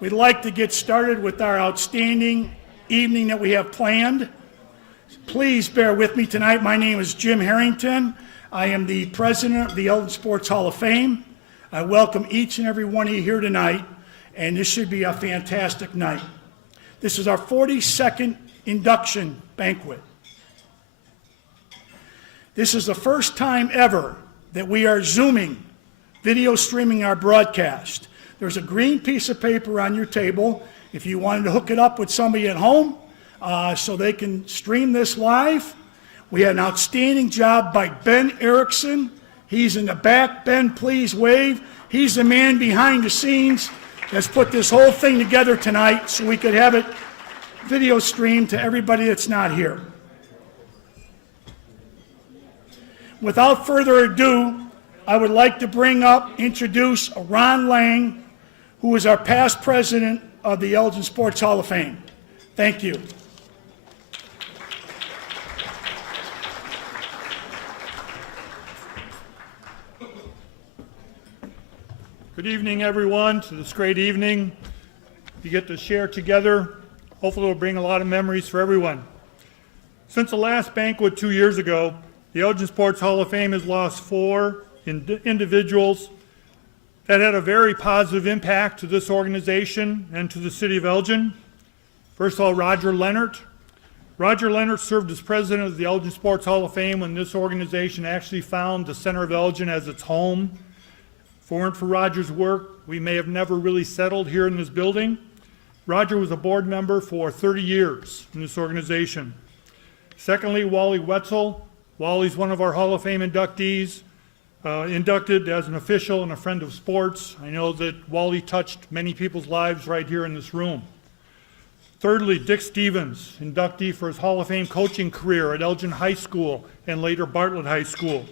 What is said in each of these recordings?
We'd like to get started with our outstanding evening that we have planned. Please bear with me tonight. My name is Jim Harrington. I am the president of the Eldon Sports Hall of Fame. I welcome each and every one of you here tonight, and this should be a fantastic night. This is our 42nd induction banquet. This is the first time ever that we are Zooming, video streaming our broadcast. There's a green piece of paper on your table if you wanted to hook it up with somebody at home so they can stream this live. We had an outstanding job by Ben Erickson. He's in the back. Ben, please wave. He's the man behind the scenes that's put this whole thing together tonight so we could have it video streamed to everybody that's not here. Without further ado, I would like to introduce Ron Lang, who is our past president of the Eldon Sports Hall of Fame. Thank you. Good evening, everyone, to this great evening. You get to share together. Hopefully it'll bring a lot of memories for everyone. Since the last banquet 2 years ago, the Elgin Sports Hall of Fame has lost 4 individuals that had a very positive impact to this organization and to the city of Elgin. First of all, Roger Leonard. Roger Leonard served as president of the Elgin Sports Hall of Fame when this organization actually found the center of Elgin as its home. If it weren't for Roger's work, we may have never really settled here in this building. Roger was a board member for 30 years in this organization. Secondly, Wally Wetzel. Wally's one of our Hall of Fame inductees, inducted as an official and a friend of sports. I know that Wally touched many people's lives right here in this room. Thirdly, Dick Stevens, inductee for his Hall of Fame coaching career at Elgin High School and later Bartlett High School.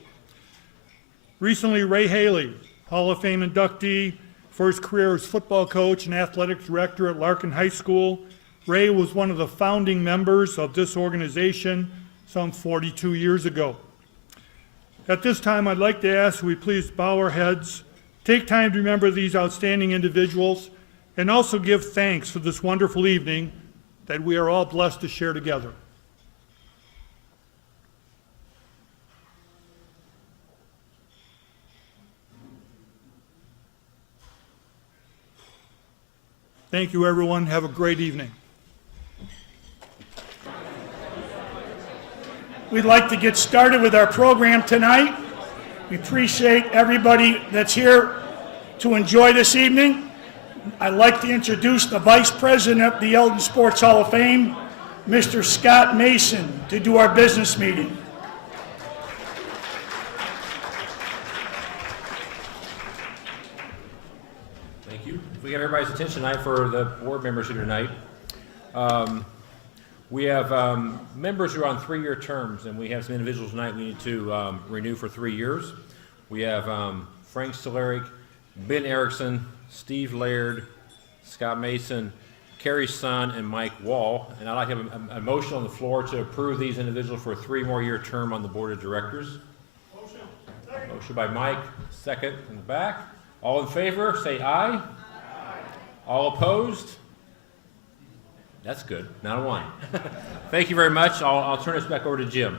Recently, Ray Haley, Hall of Fame inductee for his career as football coach and athletic director at Larkin High School. Ray was one of the founding members of this organization some 42 years ago. At this time, I'd like to ask we please bow our heads, take time to remember these outstanding individuals, and also give thanks for this wonderful evening that we are all blessed to share together. Thank you, everyone. Have a great evening. We'd like to get started with our program tonight. We appreciate everybody that's here to enjoy this evening. I'd like to introduce the Vice President of the Eldon Sports Hall of Fame, Mr. Scott Mason, to do our business meeting. Thank you. If we get everybody's attention tonight for the board members here tonight. We have members who are on 3-year terms, and we have some individuals tonight we need to renew for 3 years. We have Frank Soleric, Ben Erickson, Steve Laird, Scott Mason, Kerry's son, and Mike Wall. And I'd like to have a motion on the floor to approve these individuals for a 3-more-year term on the board of directors. Motion by Mike, second in the back. All in favor, say aye. Aye. All opposed? That's good. Not a one. Thank you very much. I'll turn this back over to Jim.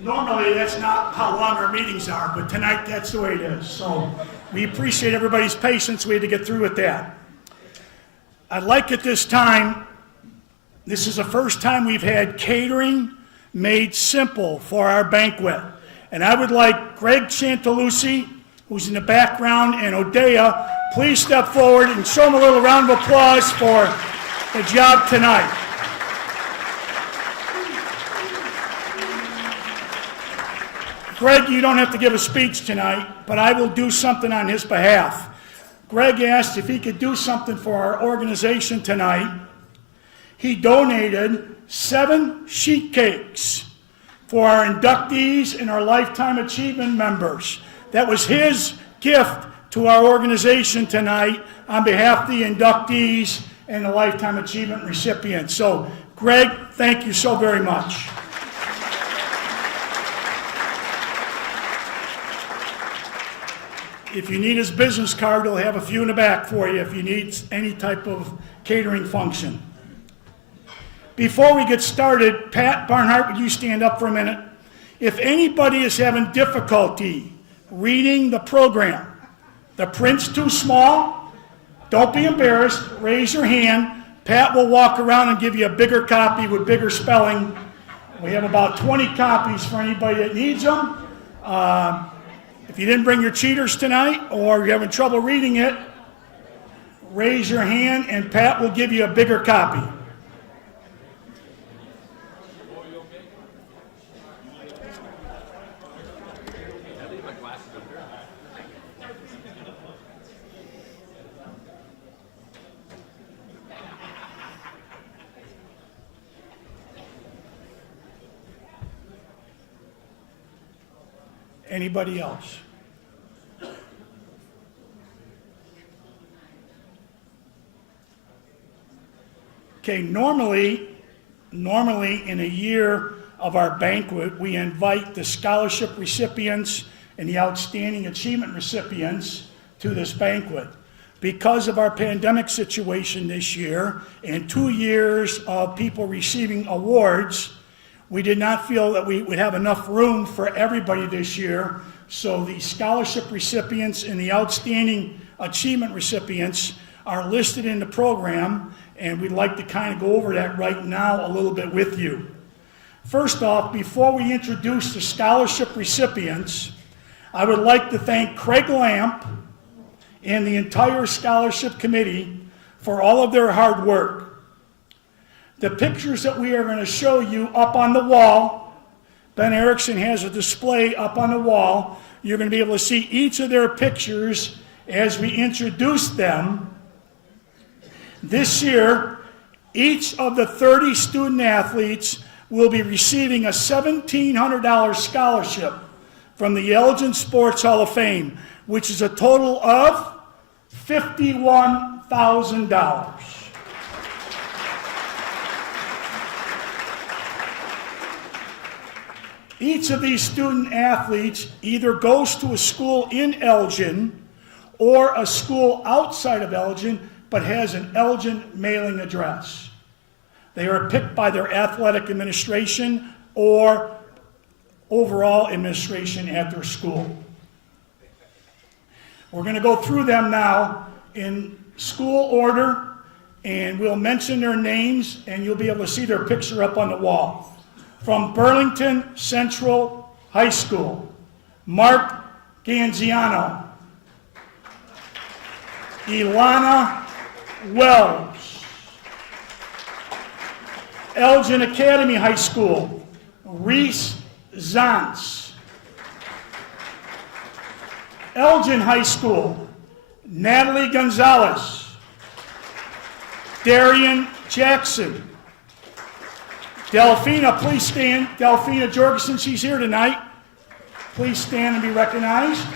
Normally, that's not how long our meetings are, but tonight that's the way it is. So we appreciate everybody's patience. We had to get through with that. I'd like at this time, this is the first time we've had catering made simple for our banquet. And I would like Greg Chantalucci, who's in the background, and Odea, please step forward and show them a little round of applause for the job tonight. Greg, you don't have to give a speech tonight, but I will do something on his behalf. Greg asked if he could do something for our organization tonight. He donated 7 sheet cakes for our inductees and our Lifetime Achievement members. That was his gift to our organization tonight on behalf of the inductees and the Lifetime Achievement recipients. So, Greg, thank you so very much. If you need his business card, he'll have a few in the back for you if you need any type of catering function. Before we get started, Pat Barnhart, would you stand up for a minute? If anybody is having difficulty reading the program, the print's too small, don't be embarrassed, raise your hand. Pat will walk around and give you a bigger copy with bigger spelling. We have about 20 copies for anybody that needs them. If you didn't bring your cheaters tonight or you're having trouble reading it, raise your hand and Pat will give you a bigger copy. Anybody else? Okay, normally in a year of our banquet, we invite the scholarship recipients and the outstanding achievement recipients to this banquet. Because of our pandemic situation this year and 2 years of people receiving awards, we did not feel that we would have enough room for everybody this year, so the scholarship recipients and the outstanding achievement recipients are listed in the program, and we'd like to kind of go over that right now a little bit with you. First off, before we introduce the scholarship recipients, I would like to thank Craig Lamp and the entire scholarship committee for all of their hard work. The pictures that we are going to show you up on the wall, Ben Erickson has a display up on the wall. You're going to be able to see each of their pictures as we introduce them. This year, each of the 30 student athletes will be receiving a $1,700 scholarship from the Elgin Sports Hall of Fame, which is a total of $51,000. Each of these student athletes either goes to a school in Elgin or a school outside of Elgin, but has an Elgin mailing address. They are picked by their athletic administration or overall administration at their school. We're going to go through them now in school order, and we'll mention their names, and you'll be able to see their picture up on the wall. From Burlington Central High School, Mark Ganziano, Ilana Wells. Elgin Academy High School, Reese Zantz. Elgin High School, Natalie Gonzalez. Darian Jackson. Delphina, please stand. Delphina Jorgensen, she's here tonight. Please stand and be recognized.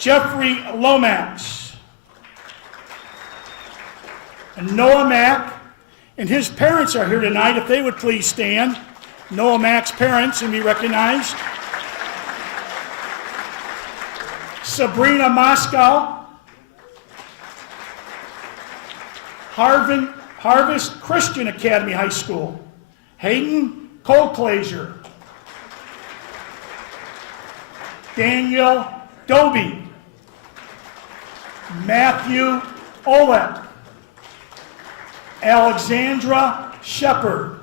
Jeffrey Lomax. And Noah Mack, and his parents are here tonight. If they would please stand. Noah Mack's parents and be recognized. Sabrina Moscow. Harvest Christian Academy High School, Hayden Colclaser, Daniel Doby, Matthew Olek, Alexandra Shepard,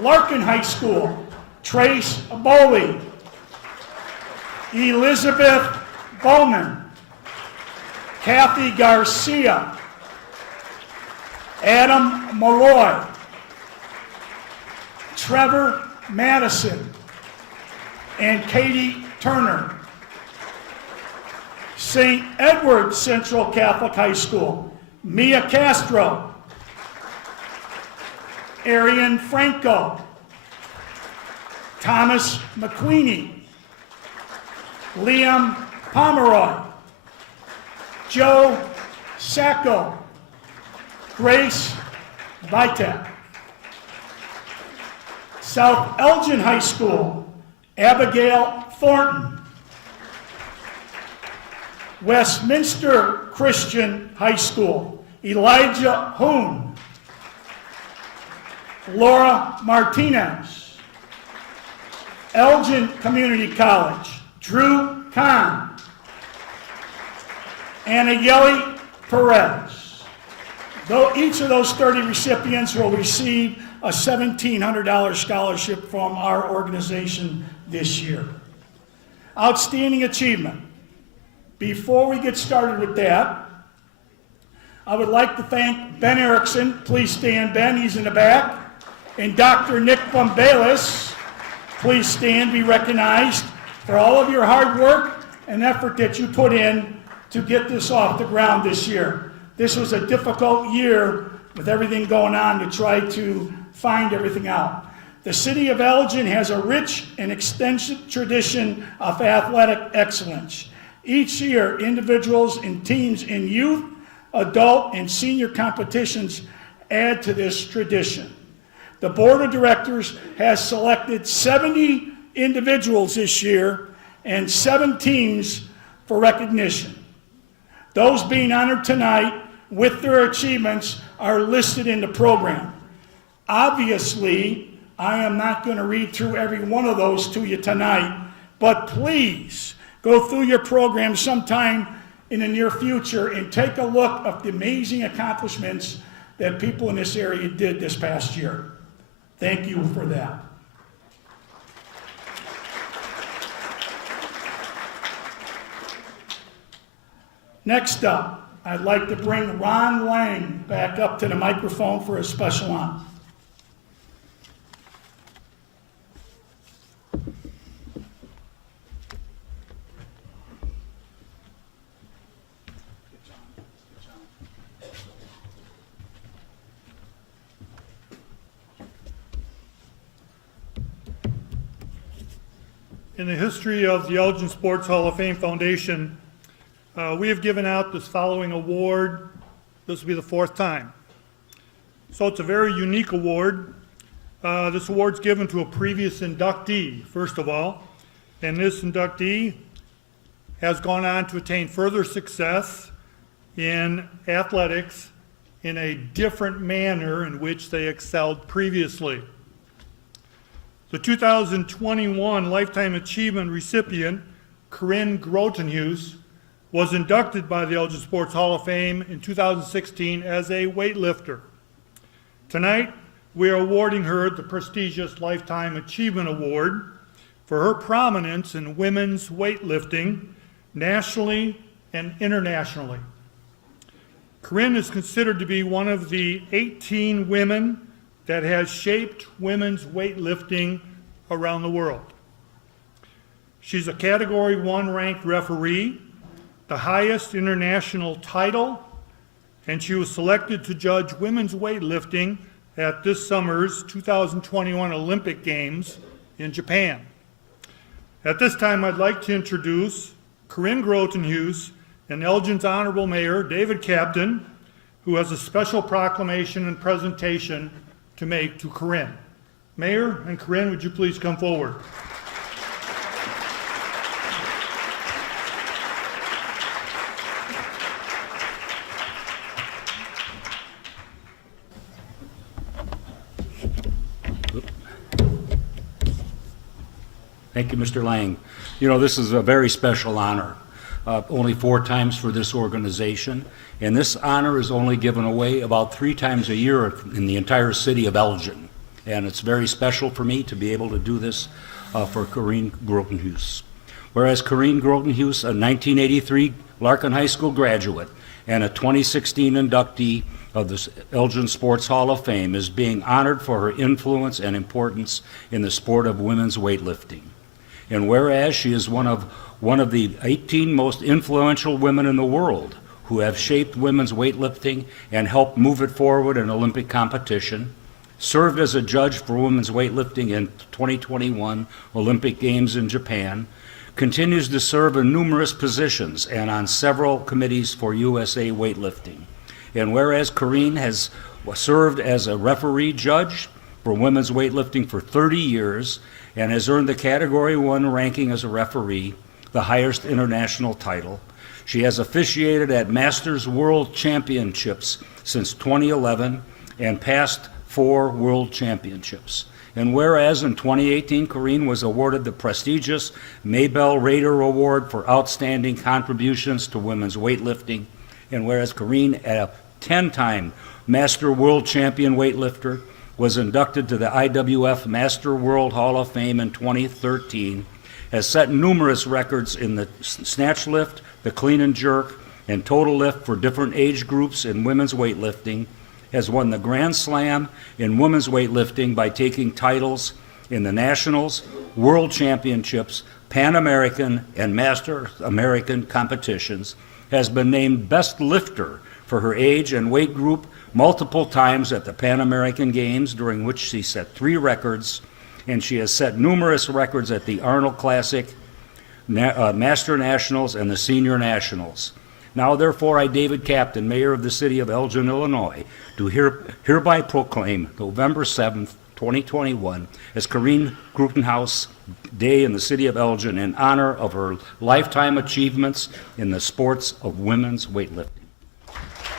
Larkin High School, Trace Bowley, Elizabeth Bowman, Kathy Garcia, Adam Malloy, Trevor Madison, and Katie Turner. St. Edward Central Catholic High School, Mia Castro, Arian Franco, Thomas McQueenie, Liam Pomeroy, Joe Sacco, Grace Vitek. South Elgin High School, Abigail Thornton, Westminster Christian High School, Elijah Hoon. Laura Martinez. Elgin Community College, Drew Kahn. Anayeli Perez. Though each of those 30 recipients will receive a $1,700 scholarship from our organization this year. Outstanding achievement. Before we get started with that, I would like to thank Ben Erickson. Please stand, Ben, he's in the back. And Dr. Nick Bumbalis, please stand, be recognized for all of your hard work and effort that you put in to get this off the ground this year. This was a difficult year with everything going on to try to find everything out. The city of Elgin has a rich and extensive tradition of athletic excellence. Each year, individuals and teams in youth, adult, and senior competitions add to this tradition. The board of directors has selected 70 individuals this year and 7 teams for recognition. Those being honored tonight with their achievements are listed in the program. Obviously, I am not going to read through every one of those to you tonight, but please go through your program sometime in the near future and take a look at the amazing accomplishments that people in this area did this past year. Thank you for that. Next up, I'd like to bring Ron Lang back up to the microphone for a special honor. In the history of the Elgin Sports Hall of Fame Foundation, we have given out this following award. This will be the 4th time. So it's a very unique award. This award's given to a previous inductee, first of all, and this inductee has gone on to attain further success in athletics in a different manner in which they excelled previously. The 2021 Lifetime Achievement recipient, Corinne Grotenhuis, was inducted by the Elgin Sports Hall of Fame in 2016 as a weightlifter. Tonight, we are awarding her the prestigious Lifetime Achievement Award for her prominence in women's weightlifting, nationally and internationally. Corinne is considered to be one of the 18 women that has shaped women's weightlifting around the world. She's a Category 1 ranked referee, the highest international title, and she was selected to judge women's weightlifting at this summer's 2021 Olympic Games in Japan. At this time, I'd like to introduce Corinne Grotenhuis and Elgin's Honorable Mayor, David Captain, who has a special proclamation and presentation to make to Corinne. Mayor and Corinne, would you please come forward? Thank you, Mr. Lang. You know, this is a very special honor. Only 4 times for this organization, and this honor is only given away about 3 times a year in the entire city of Elgin. And it's very special for me to be able to do this for Corinne Grotenhuis. Whereas Corinne Grotenhuis, a 1983 Larkin High School graduate and a 2016 inductee of the Elgin Sports Hall of Fame, is being honored for her influence and importance in the sport of women's weightlifting. And whereas she is one of the 18 most influential women in the world who have shaped women's weightlifting and helped move it forward in Olympic competition, served as a judge for women's weightlifting in 2021 Olympic Games in Japan, continues to serve in numerous positions and on several committees for USA weightlifting. And whereas Corinne has served as a referee judge for women's weightlifting for 30 years and has earned the Category 1 ranking as a referee, the highest international title, She has officiated at Masters World Championships since 2011 and passed 4 World Championships. And whereas in 2018, Corrine was awarded the prestigious Maybell Rader Award for outstanding contributions to women's weightlifting, and whereas Corrine, a 10-time Master World Champion weightlifter, was inducted to the IWF Master World Hall of Fame in 2013, has set numerous records in the snatch lift, the clean and jerk, and total lift for different age groups in women's weightlifting, has won the Grand Slam in women's weightlifting by taking titles in the Nationals, World Championships, Pan American, and Master American competitions, has been named Best Lifter for her age and weight group multiple times at the Pan American Games, during which she set 3 records, and she has set numerous records at the Arnold Classic, Master Nationals, and the Senior Nationals. Now, therefore, I, David Captain, Mayor of the City of Elgin, Illinois, do hereby proclaim November 7th, 2021 as Corrine Grutenhaus Day in the City of Elgin in honor of her lifetime achievements in the sports of women's weightlifting.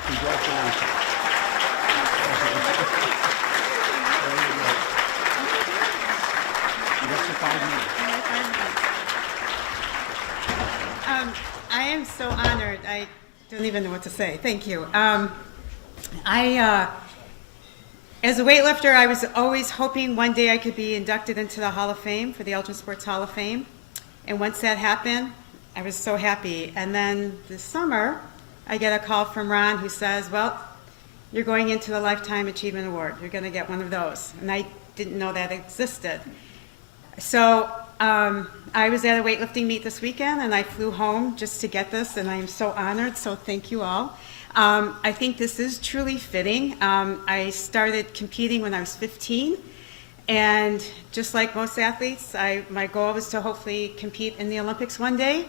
Congratulations. I am so honored. I don't even know what to say. Thank you. As a weightlifter, I was always hoping one day I could be inducted into the Hall of Fame, for the Elgin Sports Hall of Fame. And once that happened, I was so happy. And then this summer, I get a call from Ron who says, well, you're going into the Lifetime Achievement Award. You're going to get one of those. And I didn't know that existed. So I was at a weightlifting meet this weekend, and I flew home just to get this, and I am so honored, so thank you all. I think this is truly fitting. I started competing when I was 15, and just like most athletes, my goal was to hopefully compete in the Olympics one day.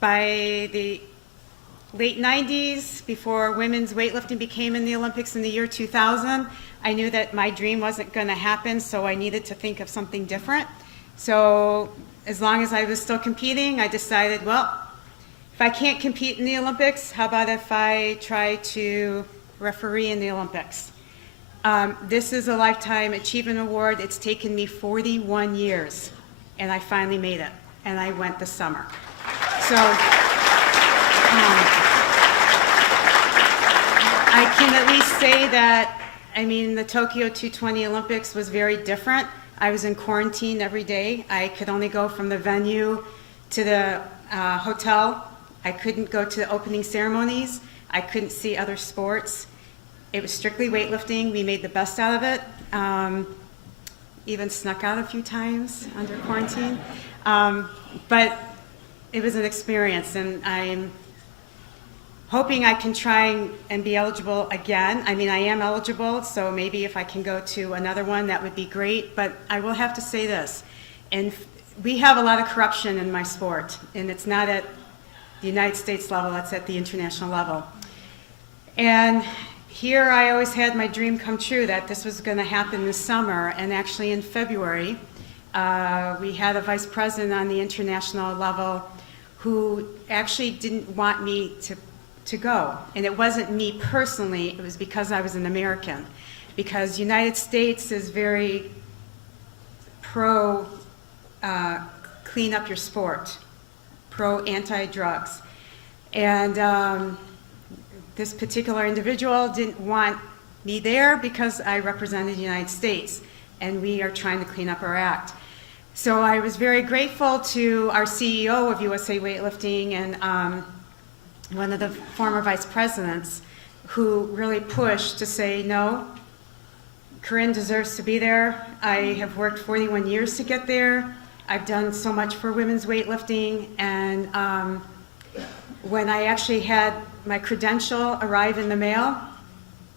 By the late 90s, before women's weightlifting became in the Olympics in the year 2000, I knew that my dream wasn't going to happen, so I needed to think of something different. So as long as I was still competing, I decided, well, if I can't compete in the Olympics, how about if I try to referee in the Olympics? This is a Lifetime Achievement Award. It's taken me 41 years, and I finally made it, and I went this summer. So I can at least say that, I mean, the Tokyo 220 Olympics was very different. I was in quarantine every day. I could only go from the venue to the hotel. I couldn't go to the opening ceremonies. I couldn't see other sports. It was strictly weightlifting. We made the best out of it. Even snuck out a few times under quarantine. But it was an experience, and I'm hoping I can try and be eligible again. I mean, I am eligible, so maybe if I can go to another one, that would be great. But I will have to say this, and we have a lot of corruption in my sport, and it's not at the United States level, it's at the international level. And here I always had my dream come true that this was going to happen this summer, and actually in February, we had a vice president on the international level who actually didn't want me to go. And it wasn't me personally, it was because I was an American. Because United States is very pro clean up your sport, pro anti-drugs. And this particular individual didn't want me there because I represented the United States, and we are trying to clean up our act. So I was very grateful to our CEO of USA Weightlifting and one of the former vice presidents who really pushed to say, no, Corrine deserves to be there. I have worked 41 years to get there. I've done so much for women's weightlifting, and when I actually had my credential arrive in the mail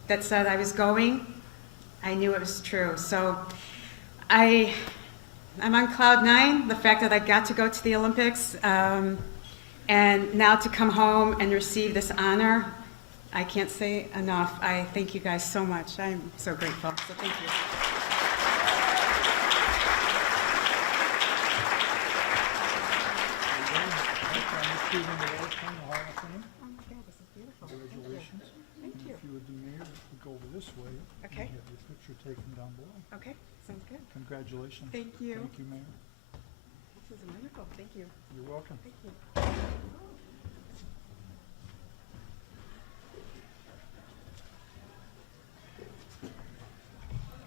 that said I was going, I knew it was true. So I'm on cloud 9, the fact that I got to go to the Olympics, and now to come home and receive this honor, I can't say enough. I thank you guys so much. I'm so grateful. So thank you. Sounds good. Congratulations. Thank you. Thank you, Mayor. This is wonderful. Thank you. You're welcome. Thank you.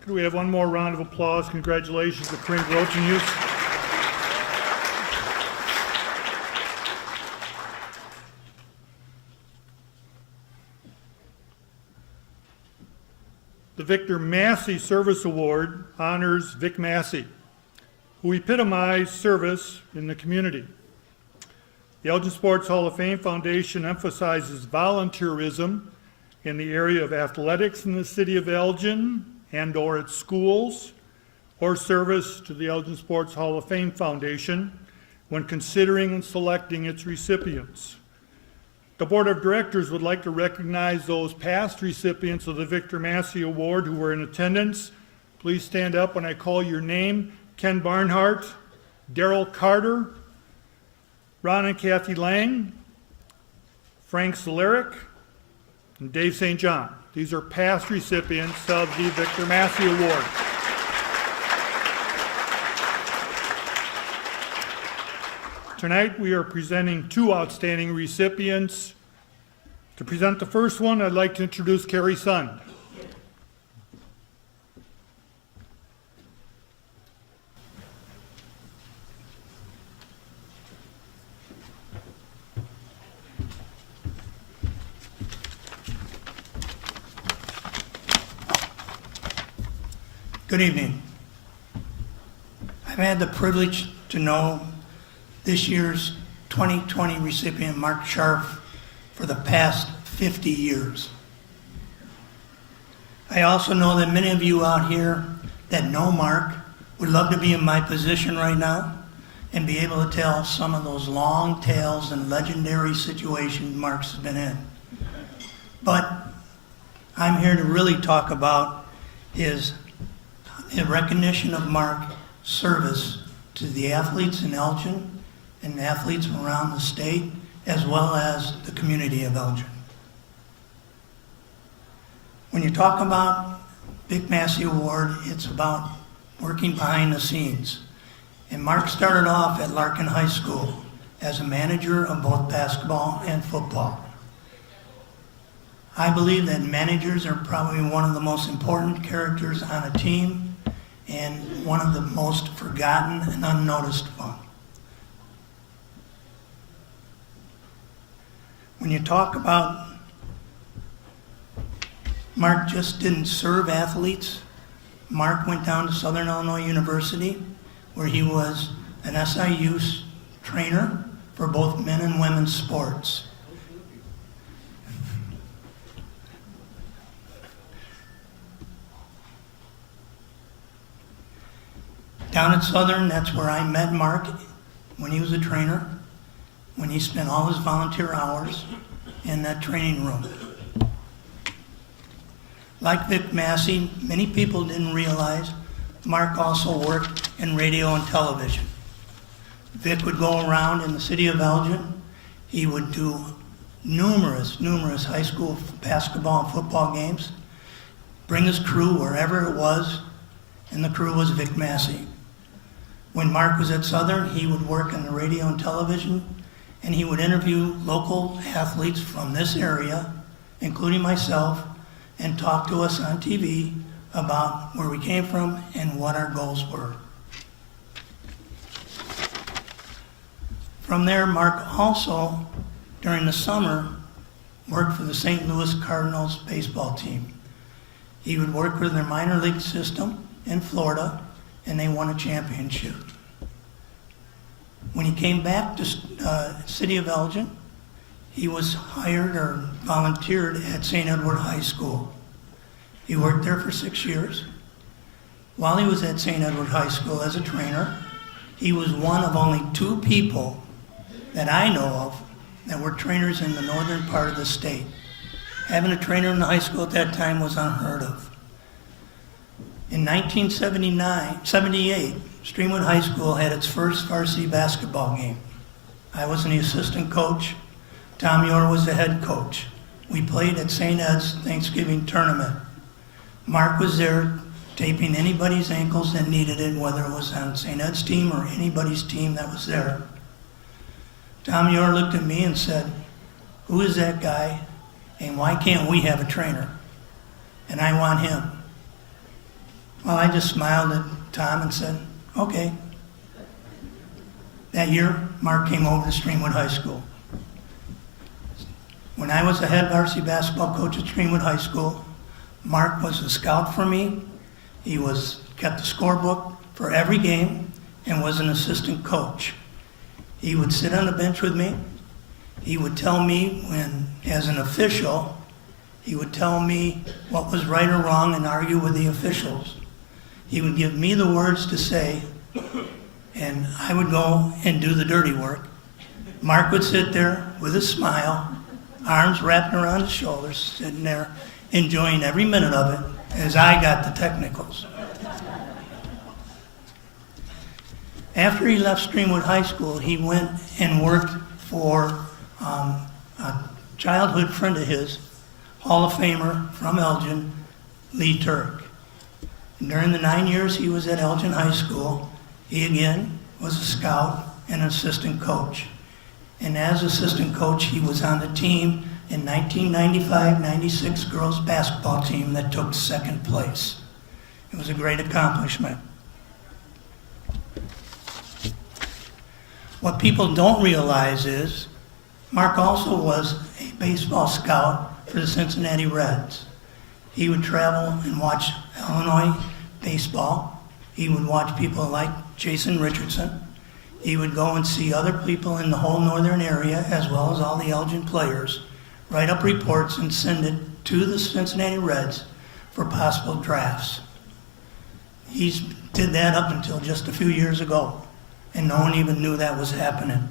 Could we have one more round of applause? Congratulations to Frank Roach and youth. The Victor Massey Service Award honors Vic Massey, who epitomized service in the community. The Elgin Sports Hall of Fame Foundation emphasizes volunteerism in the area of athletics in the city of Elgin and/or its schools, or service to the Elgin Sports Hall of Fame Foundation when considering and selecting its recipients. The Board of Directors would like to recognize those past recipients of the Victor Massey Award who were in attendance. Please stand up when I call your name. Ken Barnhart, Darren Carter, Ron and Kathy Lang, Frank Soleric, and Dave St. John. These are past recipients of the Victor Massey Award. Tonight we are presenting two outstanding recipients. To present the first one, I'd like to introduce Carrie Sund. Good evening. I've had the privilege to know this year's 2020 recipient, Mark Scharf, for the past 50 years. I also know that many of you out here that know Mark would love to be in my position right now and be able to tell some of those long tales and legendary situations Mark's been in. But I'm here to really talk about his recognition of Mark's service to the athletes in Elgin and athletes from around the state, as well as the community of Elgin. When you talk about Vic Massey Award, it's about working behind the scenes. And Mark started off at Larkin High School as a manager of both basketball and football. I believe that managers are probably one of the most important characters on a team and one of the most forgotten and unnoticed one. When you talk about Mark just didn't serve athletes, Mark went down to Southern Illinois University where he was an SIU trainer for both men and women's sports. Down at Southern, that's where I met Mark when he was a trainer, when he spent all his volunteer hours in that training room. Like Vic Massey, many people didn't realize Mark also worked in radio and television. Vic would go around in the city of Elgin. He would do numerous high school basketball and football games, bring his crew wherever it was, and the crew was Vic Massey. When Mark was at Southern, he would work on the radio and television, and he would interview local athletes from this area, including myself, and talk to us on TV about where we came from and what our goals were. From there, Mark also, during the summer, worked for the St. Louis Cardinals baseball team. He would work with their minor league system in Florida, and they won a championship. When he came back to city of Elgin, he was hired or volunteered at St. Edward High School. He worked there for 6 years. While he was at St. Edward High School as a trainer, he was one of only 2 people that I know of that were trainers in the northern part of the state. Having a trainer in the high school at that time was unheard of. In 1978, Streamwood High School had its first varsity basketball game. I was the assistant coach. Tom Yor was the head coach. We played at St. Ed's Thanksgiving tournament. Mark was there taping anybody's ankles that needed it, whether it was on St. Ed's team or anybody's team that was there. Tom Yor looked at me and said, "Who is that guy, and why can't we have a trainer? And I want him." Well, I just smiled at Tom and said, "Okay." That year, Mark came over to Streamwood High School. When I was the head varsity basketball coach at Streamwood High School, Mark was a scout for me. He kept the scorebook for every game and was an assistant coach. He would sit on the bench with me. He would tell me when, as an official, he would tell me what was right or wrong and argue with the officials. He would give me the words to say, and I would go and do the dirty work. Mark would sit there with a smile, arms wrapped around his shoulders, sitting there enjoying every minute of it as I got the technicals. After he left Streamwood High School, he went and worked for a childhood friend of his, Hall of Famer from Elgin, Lee Turk. And during the 9 years he was at Elgin High School, he again was a scout and an assistant coach. And as assistant coach, he was on the team in 1995-96 girls basketball team that took second place. It was a great accomplishment. What people don't realize is Mark also was a baseball scout for the Cincinnati Reds. He would travel and watch Illinois baseball. He would watch people like Jason Richardson. He would go and see other people in the whole northern area, as well as all the Elgin players, write up reports and send it to the Cincinnati Reds for possible drafts. He did that up until just a few years ago, and no one even knew that was happening.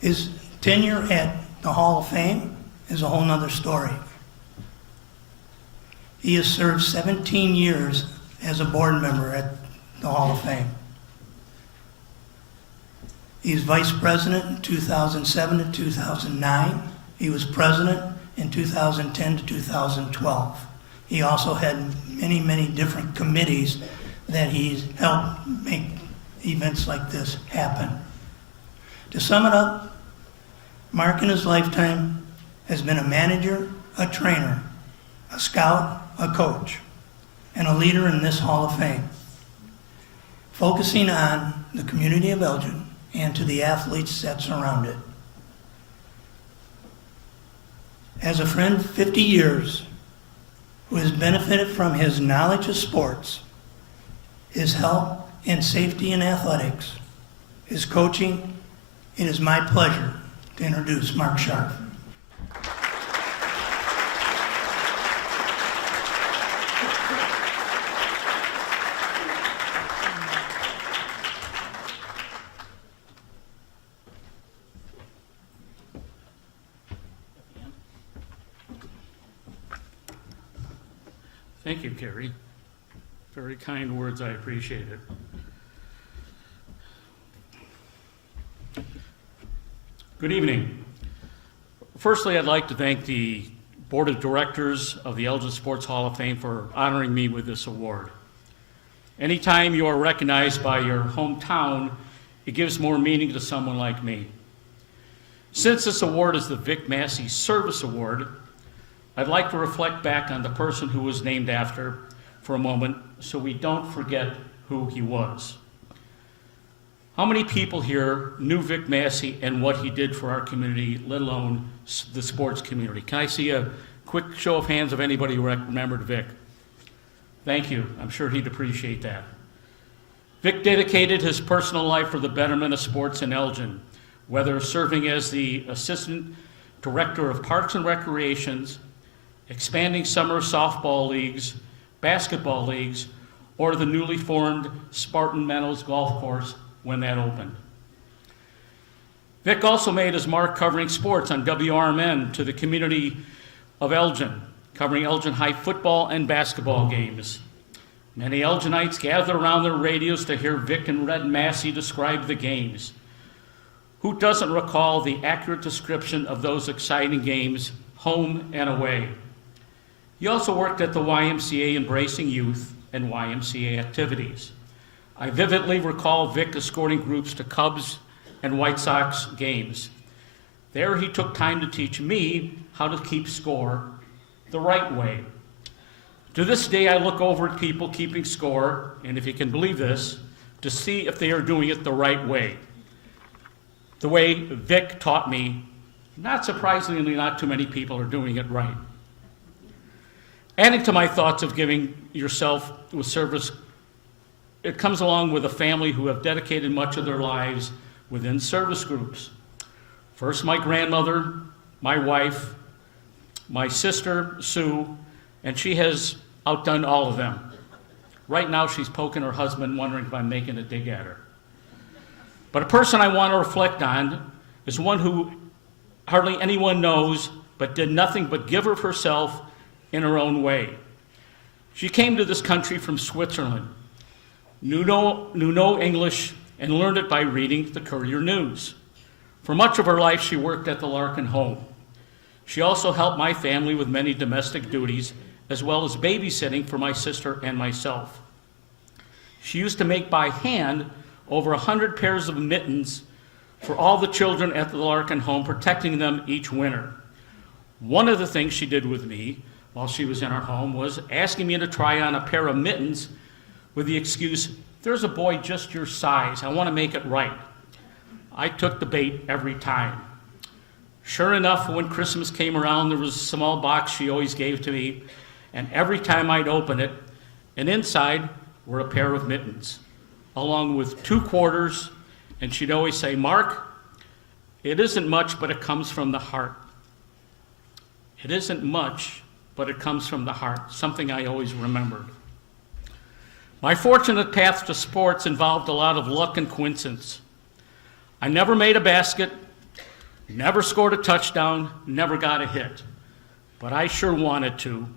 His tenure at the Hall of Fame is a whole nother story. He has served 17 years as a board member at the Hall of Fame. He's vice president in 2007 to 2009. He was president in 2010 to 2012. He also had many, many different committees that he's helped make events like this happen. To sum it up, Mark in his lifetime has been a manager, a trainer, a scout, a coach, and a leader in this Hall of Fame, focusing on the community of Elgin and to the athletes that surround it. As a friend 50 years, who has benefited from his knowledge of sports, his help and safety in athletics, his coaching, it is my pleasure to introduce Mark Sharp. Thank you, Carrie. Very kind words, I appreciate it. Good evening. Firstly, I'd like to thank the Board of Directors of the Elgin Sports Hall of Fame for honoring me with this award. Anytime you are recognized by your hometown, it gives more meaning to someone like me. Since this award is the Vic Massey Service Award, I'd like to reflect back on the person who was named after for a moment so we don't forget who he was. How many people here knew Vic Massey and what he did for our community, let alone the sports community? Can I see a quick show of hands of anybody who remembered Vic? Thank you. I'm sure he'd appreciate that. Vic dedicated his personal life for the betterment of sports in Elgin, whether serving as the Assistant Director of Parks and Recreations, expanding summer softball leagues, basketball leagues, or the newly formed Spartan Meadows Golf Course when that opened. Vic also made his mark covering sports on WRMN to the community of Elgin, covering Elgin High football and basketball games. Many Elginites gathered around their radios to hear Vic and Red Massey describe the games. Who doesn't recall the accurate description of those exciting games, home and away? He also worked at the YMCA Embracing Youth and YMCA activities. I vividly recall Vic escorting groups to Cubs and White Sox games. There he took time to teach me how to keep score the right way. To this day, I look over at people keeping score, and if you can believe this, to see if they are doing it the right way. The way Vic taught me, not surprisingly, not too many people are doing it right. Adding to my thoughts of giving yourself with service, it comes along with a family who have dedicated much of their lives within service groups. First, my grandmother, my wife, my sister, Sue, and she has outdone all of them. Right now, she's poking her husband, wondering if I'm making a dig at her. But a person I want to reflect on is one who hardly anyone knows, but did nothing but give of herself in her own way. She came to this country from Switzerland, knew no English, and learned it by reading the Courier News. For much of her life, she worked at the Larkin home. She also helped my family with many domestic duties, as well as babysitting for my sister and myself. She used to make by hand over 100 pairs of mittens for all the children at the Larkin home, protecting them each winter. One of the things she did with me while she was in our home was asking me to try on a pair of mittens with the excuse, "There's a boy just your size, I want to make it right." I took the bait every time. Sure enough, when Christmas came around, there was a small box she always gave to me, and every time I'd open it, and inside were a pair of mittens, along with 2 quarters, and she'd always say, "Mark, it isn't much, but it comes from the heart." It isn't much, but it comes from the heart, something I always remembered. My fortunate path to sports involved a lot of luck and coincidence. I never made a basket, never scored a touchdown, never got a hit, but I sure wanted to.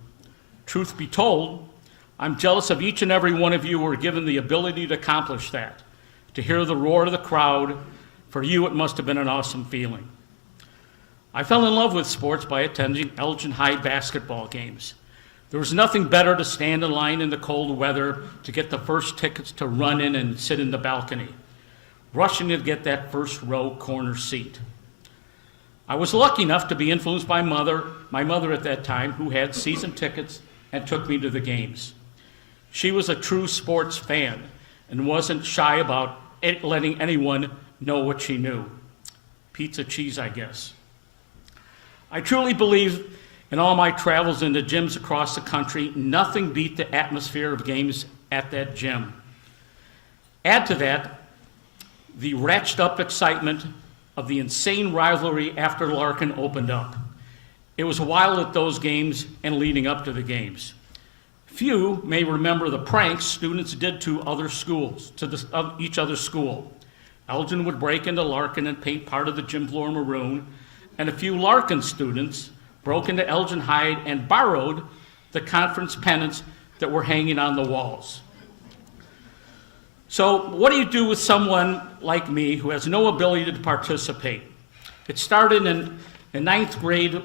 Truth be told, I'm jealous of each and every one of you who were given the ability to accomplish that. To hear the roar of the crowd, for you it must have been an awesome feeling. I fell in love with sports by attending Elgin High basketball games. There was nothing better to stand in line in the cold weather to get the first tickets to run in and sit in the balcony, rushing to get that first row corner seat. I was lucky enough to be influenced by my mother at that time, who had season tickets and took me to the games. She was a true sports fan and wasn't shy about letting anyone know what she knew. Pizza cheese, I guess. I truly believe in all my travels into gyms across the country, nothing beat the atmosphere of games at that gym. Add to that the ratcheted up excitement of the insane rivalry after Larkin opened up. It was wild at those games and leading up to the games. Few may remember the pranks students did to other schools, to each other's school. Elgin would break into Larkin and paint part of the gym floor maroon, and a few Larkin students broke into Elgin High and borrowed the conference pennants that were hanging on the walls. So what do you do with someone like me who has no ability to participate? It started in 9th grade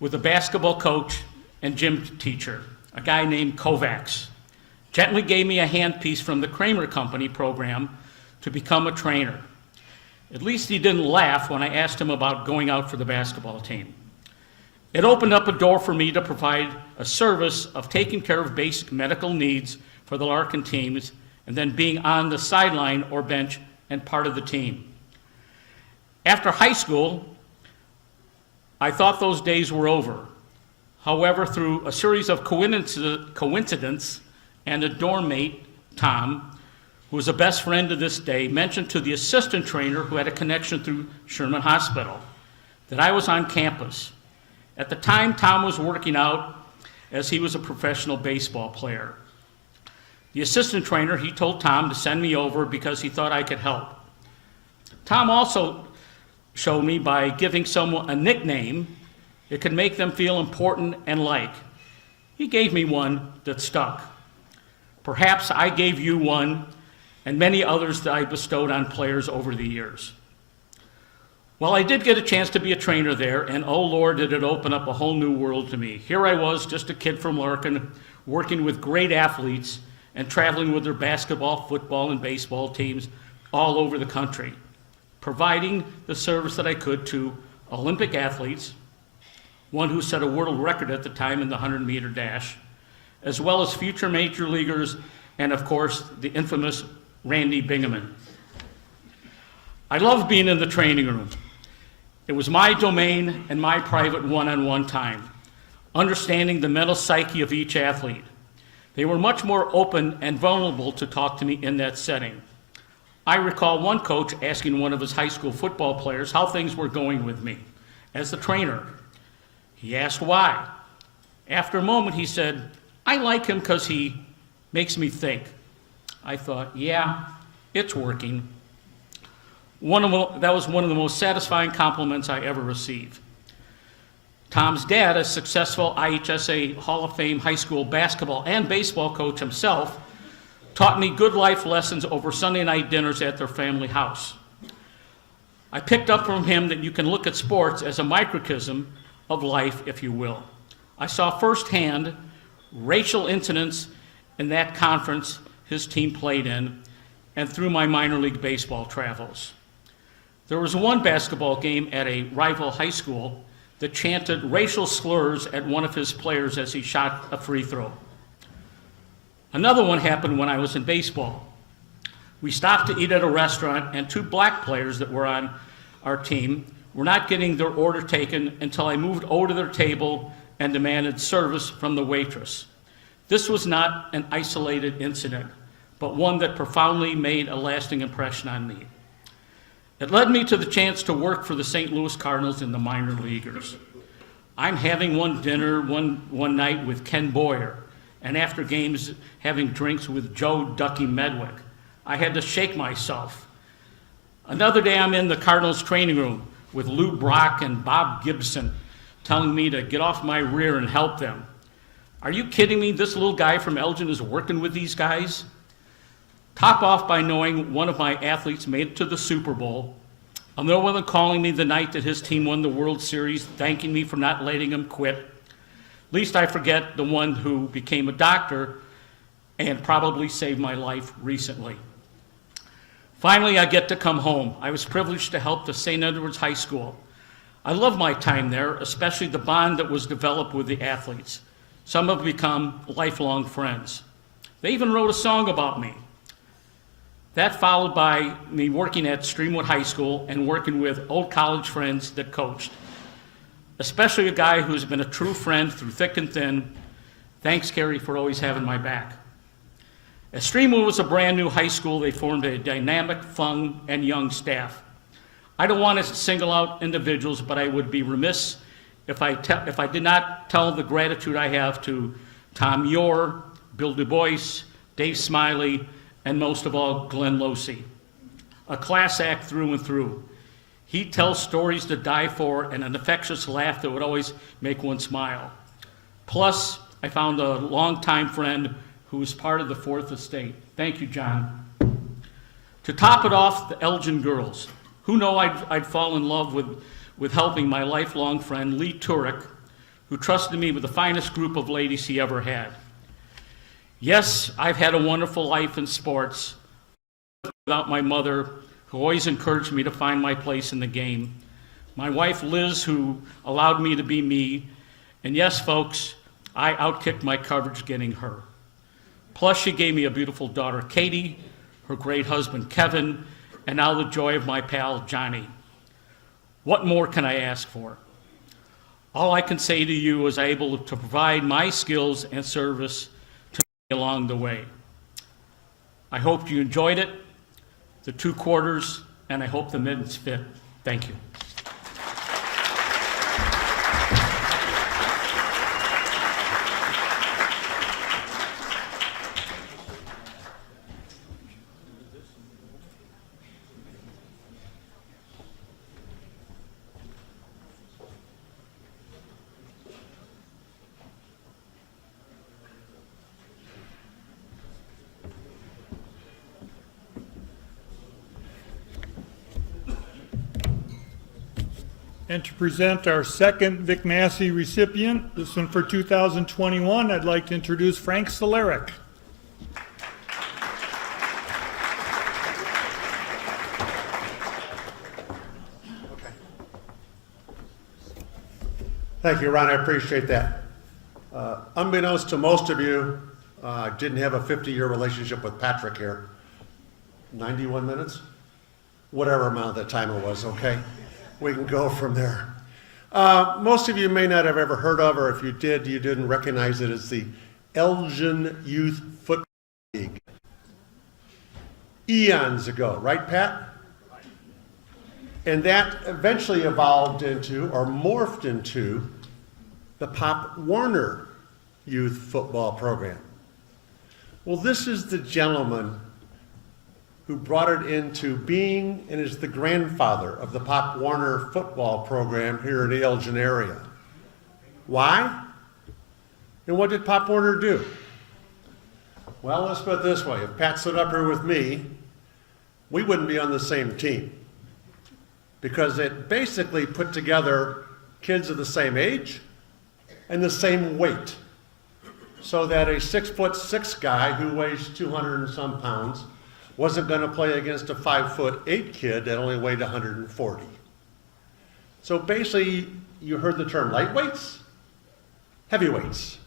with a basketball coach and gym teacher, a guy named Kovacs. Gently gave me a handpiece from the Kramer Company program to become a trainer. At least he didn't laugh when I asked him about going out for the basketball team. It opened up a door for me to provide a service of taking care of basic medical needs for the Larkin teams and then being on the sideline or bench and part of the team. After high school, I thought those days were over. However, through a series of coincidence and a dorm mate, Tom, who was a best friend to this day, mentioned to the assistant trainer who had a connection through Sherman Hospital that I was on campus. At the time, Tom was working out as he was a professional baseball player. The assistant trainer, he told Tom to send me over because he thought I could help. Tom also showed me by giving someone a nickname, it could make them feel important and liked. He gave me one that stuck. Perhaps I gave you one and many others that I bestowed on players over the years. Well, I did get a chance to be a trainer there, and oh Lord, did it open up a whole new world to me. Here I was, just a kid from Larkin, working with great athletes and traveling with their basketball, football, and baseball teams all over the country, providing the service that I could to Olympic athletes, one who set a world record at the time in the 100-meter dash, as well as future major leaguers, and of course, the infamous Randy Bingaman. I loved being in the training room. It was my domain and my private one-on-one time, understanding the mental psyche of each athlete. They were much more open and vulnerable to talk to me in that setting. I recall one coach asking one of his high school football players how things were going with me as the trainer. He asked why. After a moment, he said, "I like him because he makes me think." I thought, yeah, it's working. That was one of the most satisfying compliments I ever received. Tom's dad, a successful IHSA Hall of Fame high school basketball and baseball coach himself, taught me good life lessons over Sunday night dinners at their family house. I picked up from him that you can look at sports as a microcosm of life, if you will. I saw firsthand racial incidents in that conference his team played in, and through my minor league baseball travels. There was one basketball game at a rival high school that chanted racial slurs at one of his players as he shot a free throw. Another one happened when I was in baseball. We stopped to eat at a restaurant, and two black players that were on our team were not getting their order taken until I moved over to their table and demanded service from the waitress. This was not an isolated incident, but one that profoundly made a lasting impression on me. It led me to the chance to work for the St. Louis Cardinals in the minor leaguers. I'm having one dinner one night with Ken Boyer, and after games having drinks with Joe Ducky Medwick. I had to shake myself. Another day I'm in the Cardinals training room with Lou Brock and Bob Gibson telling me to get off my rear and help them. Are you kidding me? This little guy from Elgin is working with these guys? Top off by knowing one of my athletes made it to the Super Bowl. Another one calling me the night that his team won the World Series, thanking me for not letting him quit. Least I forget the one who became a doctor and probably saved my life recently. Finally, I get to come home. I was privileged to help the St. Edward's High School. I love my time there, especially the bond that was developed with the athletes. Some have become lifelong friends. They even wrote a song about me. That followed by me working at Streamwood High School and working with old college friends that coached, especially a guy who's been a true friend through thick and thin. Thanks, Kerry, for always having my back. As Streamwood was a brand new high school, they formed a dynamic, fun, and young staff. I don't want to single out individuals, but I would be remiss if I did not tell the gratitude I have to Tom Yor, Bill Du Bois, Dave Smiley, and most of all, Glenn Losey. A class act through and through. He tells stories to die for and an infectious laugh that would always make one smile. Plus, I found a longtime friend who was part of the Fourth Estate. Thank you, John. To top it off, the Elgin girls. Who know I'd fall in love with helping my lifelong friend, Lee Turek, who trusted me with the finest group of ladies he ever had. Yes, I've had a wonderful life in sports without my mother, who always encouraged me to find my place in the game. My wife, Liz, who allowed me to be me. And yes, folks, I outkicked my coverage getting her. Plus, she gave me a beautiful daughter, Katie, her great husband, Kevin, and now the joy of my pal, Johnny. What more can I ask for? All I can say to you is I'm able to provide my skills and service to me along the way. I hope you enjoyed it, the 2 quarters, and I hope the mittens fit. Thank you. And to present our second Vic Massey recipient, this one for 2021, I'd like to introduce Frank Soleric. Thank you, Ron. I appreciate that. Unbeknownst to most of you, I didn't have a 50-year relationship with Patrick here. 91 minutes? Whatever amount of the time it was, okay? We can go from there. Most of you may not have ever heard of, or if you did, you didn't recognize it as the Elgin Youth Football League. Eons ago, right, Pat? And that eventually evolved into, or morphed into, the Pop Warner Youth Football Program. Well, this is the gentleman who brought it into being and is the grandfather of the Pop Warner Football Program here in the Elgin area. Why? And what did Pop Warner do? Well, let's put it this way. If Pat stood up here with me, we wouldn't be on the same team, because it basically put together kids of the same age and the same weight, so that a 6'6" guy who weighs 200 and some pounds wasn't going to play against a 5'8" kid that only weighed 140. So basically, you heard the term lightweights, heavyweights.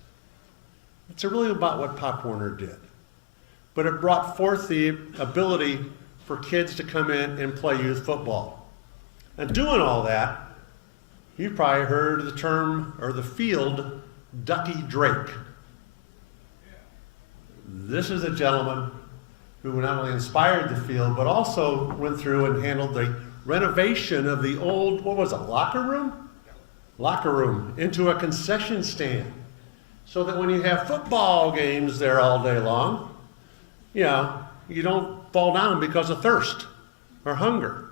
It's really about what Pop Warner did. But it brought forth the ability for kids to come in and play youth football. And doing all that, you've probably heard the term, or the field, Ducky Drake. This is a gentleman who not only inspired the field, but also went through and handled the renovation of the old, what was it, locker room? Locker room into a concession stand. So that when you have football games there all day long, you know, you don't fall down because of thirst or hunger.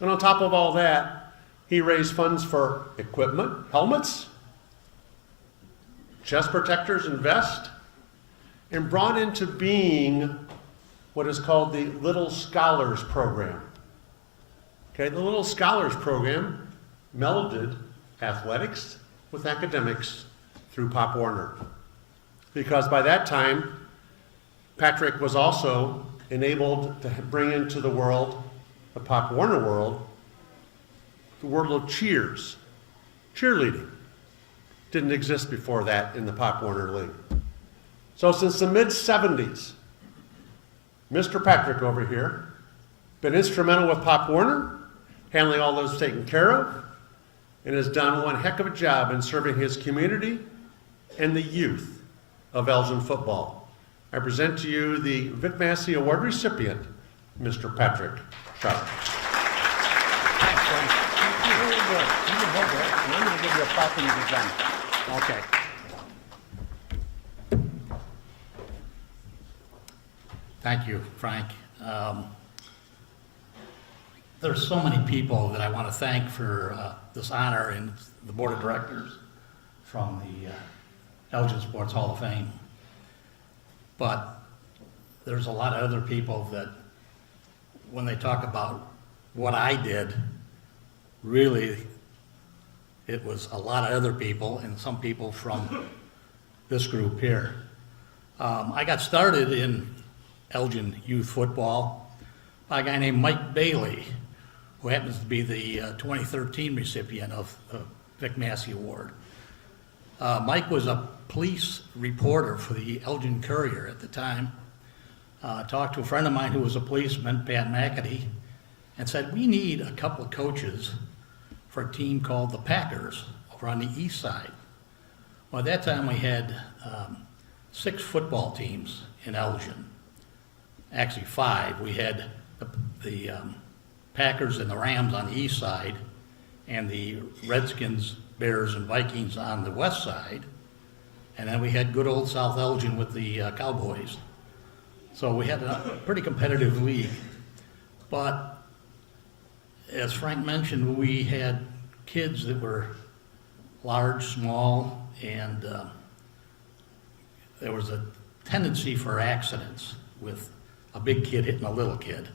And on top of all that, he raised funds for equipment, helmets, chest protectors and vests, and brought into being what is called the Little Scholars Program. Okay, the Little Scholars Program melded athletics with academics through Pop Warner. Because by that time, Patrick was also enabled to bring into the world, the Pop Warner world, the world of cheers, cheerleading. Didn't exist before that in the Pop Warner League. So since the mid-70s, Mr. Patrick over here, been instrumental with Pop Warner, handling all those taken care of, and has done one heck of a job in serving his community and the youth of Elgin football. I present to you the Vic Massey Award recipient, Mr. Patrick Sharp. Thanks, Frank. Very good. You can hold that, and I'm going to give you a pop when you get done. Okay. Thank you, Frank. There's so many people that I want to thank for this honor, and the Board of Directors from the Elgin Sports Hall of Fame. But there's a lot of other people that, when they talk about what I did, really, it was a lot of other people and some people from this group here. I got started in Elgin youth football by a guy named Mike Bailey, who happens to be the 2013 recipient of the Vic Massey Award. Mike was a police reporter for the Elgin Courier at the time. Talked to a friend of mine who was a policeman, Pat McNerney, and said, we need a couple of coaches for a team called the Packers over on the east side. Well, at that time we had 6 football teams in Elgin. Actually 5. We had the Packers and the Rams on the east side, and the Redskins, Bears, and Vikings on the west side. And then we had good old South Elgin with the Cowboys. So we had a pretty competitive league. But as Frank mentioned, we had kids that were large, small, and there was a tendency for accidents with a big kid hitting a little kid.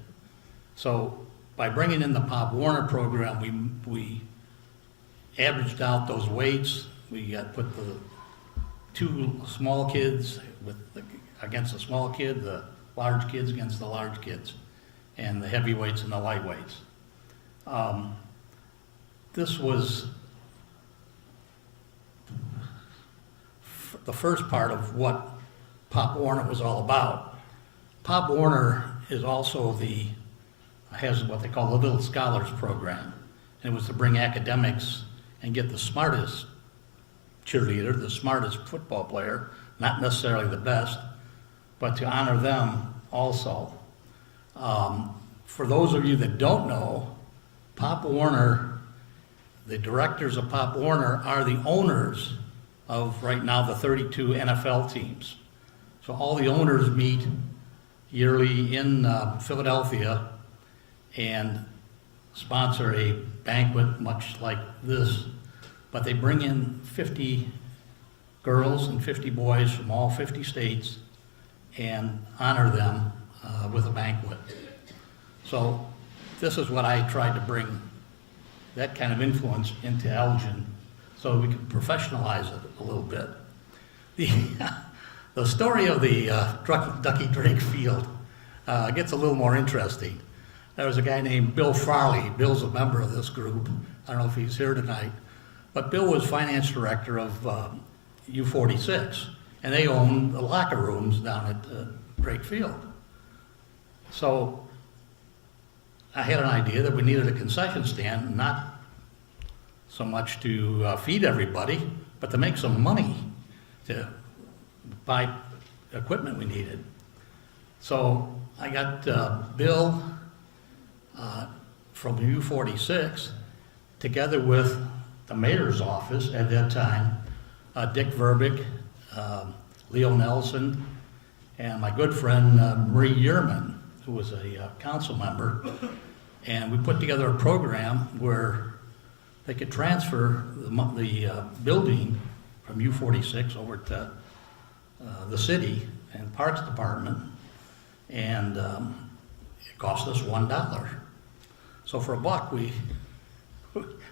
So by bringing in the Pop Warner program, we averaged out those weights. We put the two small kids against the small kid, the large kids against the large kids, and the heavyweights and the lightweights. This was the first part of what Pop Warner was all about. Pop Warner is also has what they call the Little Scholars Program. And it was to bring academics and get the smartest cheerleader, the smartest football player, not necessarily the best, but to honor them also. For those of you that don't know, Pop Warner, the directors of Pop Warner are the owners of, right now, the 32 NFL teams. So all the owners meet yearly in Philadelphia and sponsor a banquet much like this, but they bring in 50 girls and 50 boys from all 50 states and honor them with a banquet. So this is what I tried to bring, that kind of influence into Elgin so we can professionalize it a little bit. The story of the Ducky Drake Field gets a little more interesting. There was a guy named Bill Farley. Bill's a member of this group. I don't know if he's here tonight. But Bill was finance director of U46, and they owned the locker rooms down at Drake Field. So I had an idea that we needed a concession stand, not so much to feed everybody, but to make some money to buy equipment we needed. So I got Bill from U46 together with the mayor's office at that time, Dick Verbeek, Leo Nelson, and my good friend Marie Yearman, who was a council member. And we put together a program where they could transfer the building from U46 over to the city and Parks Department, and it cost us $1. So for $1,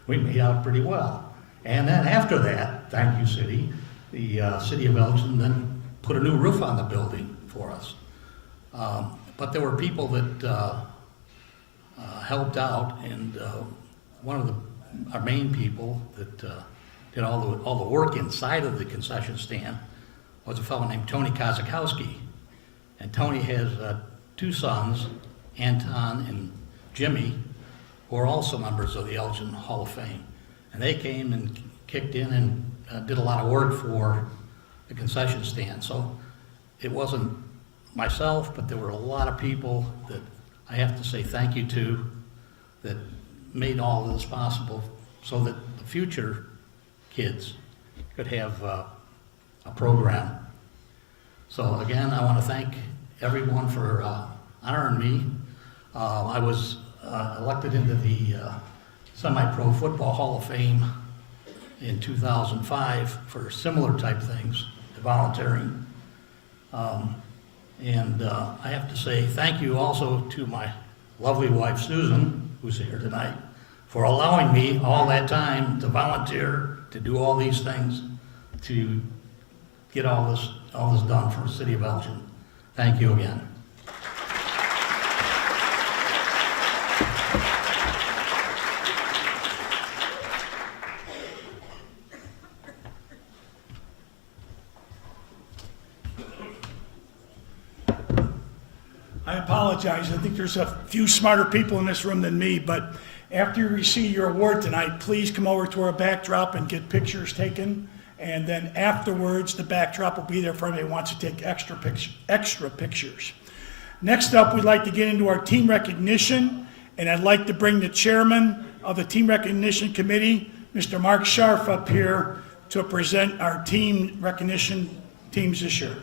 we made out pretty well. And then after that, thank you, city, the city of Elgin then put a new roof on the building for us. But there were people that helped out, and one of our main people that did all the work inside of the concession stand was a fellow named Tony Kazukowski. And Tony has two sons, Anton and Jimmy, who are also members of the Elgin Hall of Fame. And they came and kicked in and did a lot of work for the concession stand. So it wasn't myself, but there were a lot of people that I have to say thank you to that made all of this possible so that the future kids could have a program. So again, I want to thank everyone for honoring me. I was elected into the Semi-Pro Football Hall of Fame in 2005 for similar type things, volunteering. And I have to say thank you also to my lovely wife, Susan, who's here tonight, for allowing me all that time to volunteer, to do all these things, to get all this done for the city of Elgin. Thank you again. I apologize. I think there's a few smarter people in this room than me, but after you receive your award tonight, please come over to our backdrop and get pictures taken. And then afterwards, the backdrop will be there for anybody who wants to take extra pictures. Next up, we'd like to get into our team recognition, and I'd like to bring the chairman of the Team Recognition Committee, Mr. Mark Scharf, up here to present our team recognition teams this year.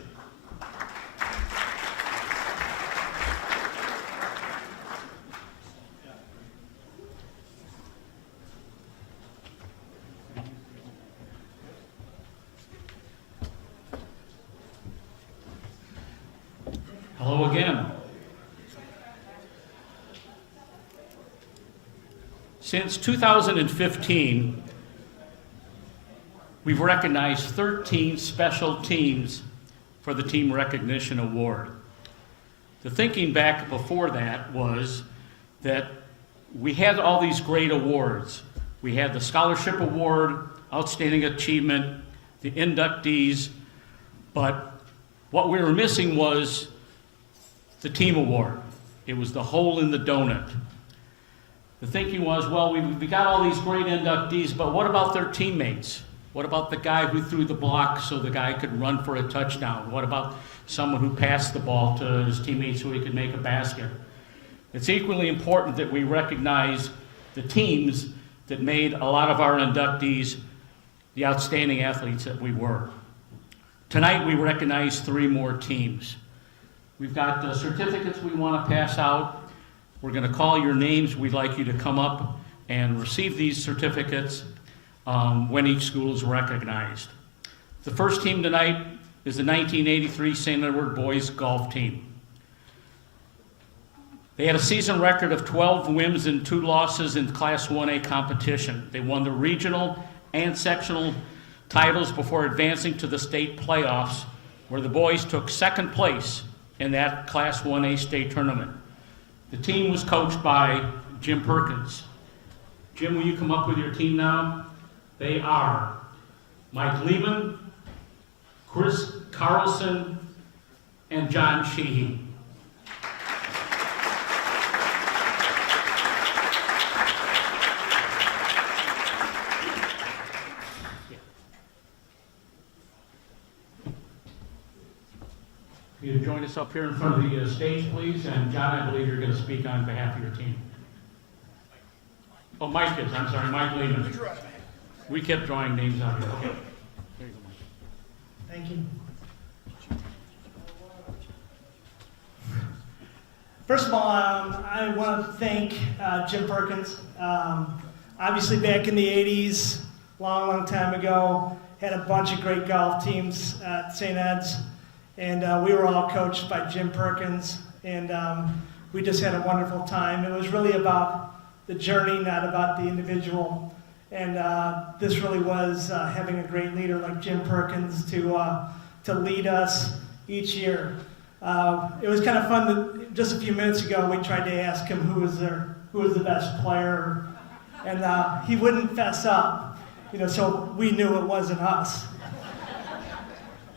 Hello again. Since 2015, we've recognized 13 special teams for the Team Recognition Award. The thinking back before that was that we had all these great awards. We had the Scholarship Award, Outstanding Achievement, the Inductees, but what we were missing was the Team Award. It was the hole in the donut. The thinking was, well, we got all these great inductees, but what about their teammates? What about the guy who threw the block so the guy could run for a touchdown? What about someone who passed the ball to his teammates so he could make a basket? It's equally important that we recognize the teams that made a lot of our inductees the outstanding athletes that we were. Tonight we recognize 3 more teams. We've got certificates we want to pass out. We're going to call your names. We'd like you to come up and receive these certificates when each school is recognized. The first team tonight is the 1983 St. Edward Boys Golf Team. They had a season record of 12 wins and 2 losses in Class 1A competition. They won the regional and sectional titles before advancing to the state playoffs, where the boys took second place in that Class 1A state tournament. The team was coached by Jim Perkins. Jim, will you come up with your team now? They are Mike Lehman, Chris Carlson, and John Sheehy. Will you join us up here in front of the stage, please? And John, I believe you're going to speak on behalf of your team. Oh, Mike is. I'm sorry, Mike Lehman. We kept drawing names out here. Okay. There you go, Mike. Thank you. First of all, I want to thank Jim Perkins. Obviously, back in the 80s, long time ago, had a bunch of great golf teams at St. Ed's, and we were all coached by Jim Perkins, and we just had a wonderful time. It was really about the journey, not about the individual. And this really was having a great leader like Jim Perkins to lead us each year. It was kind of fun that just a few minutes ago we tried to ask him who was the best player, and he wouldn't fess up, so we knew it wasn't us.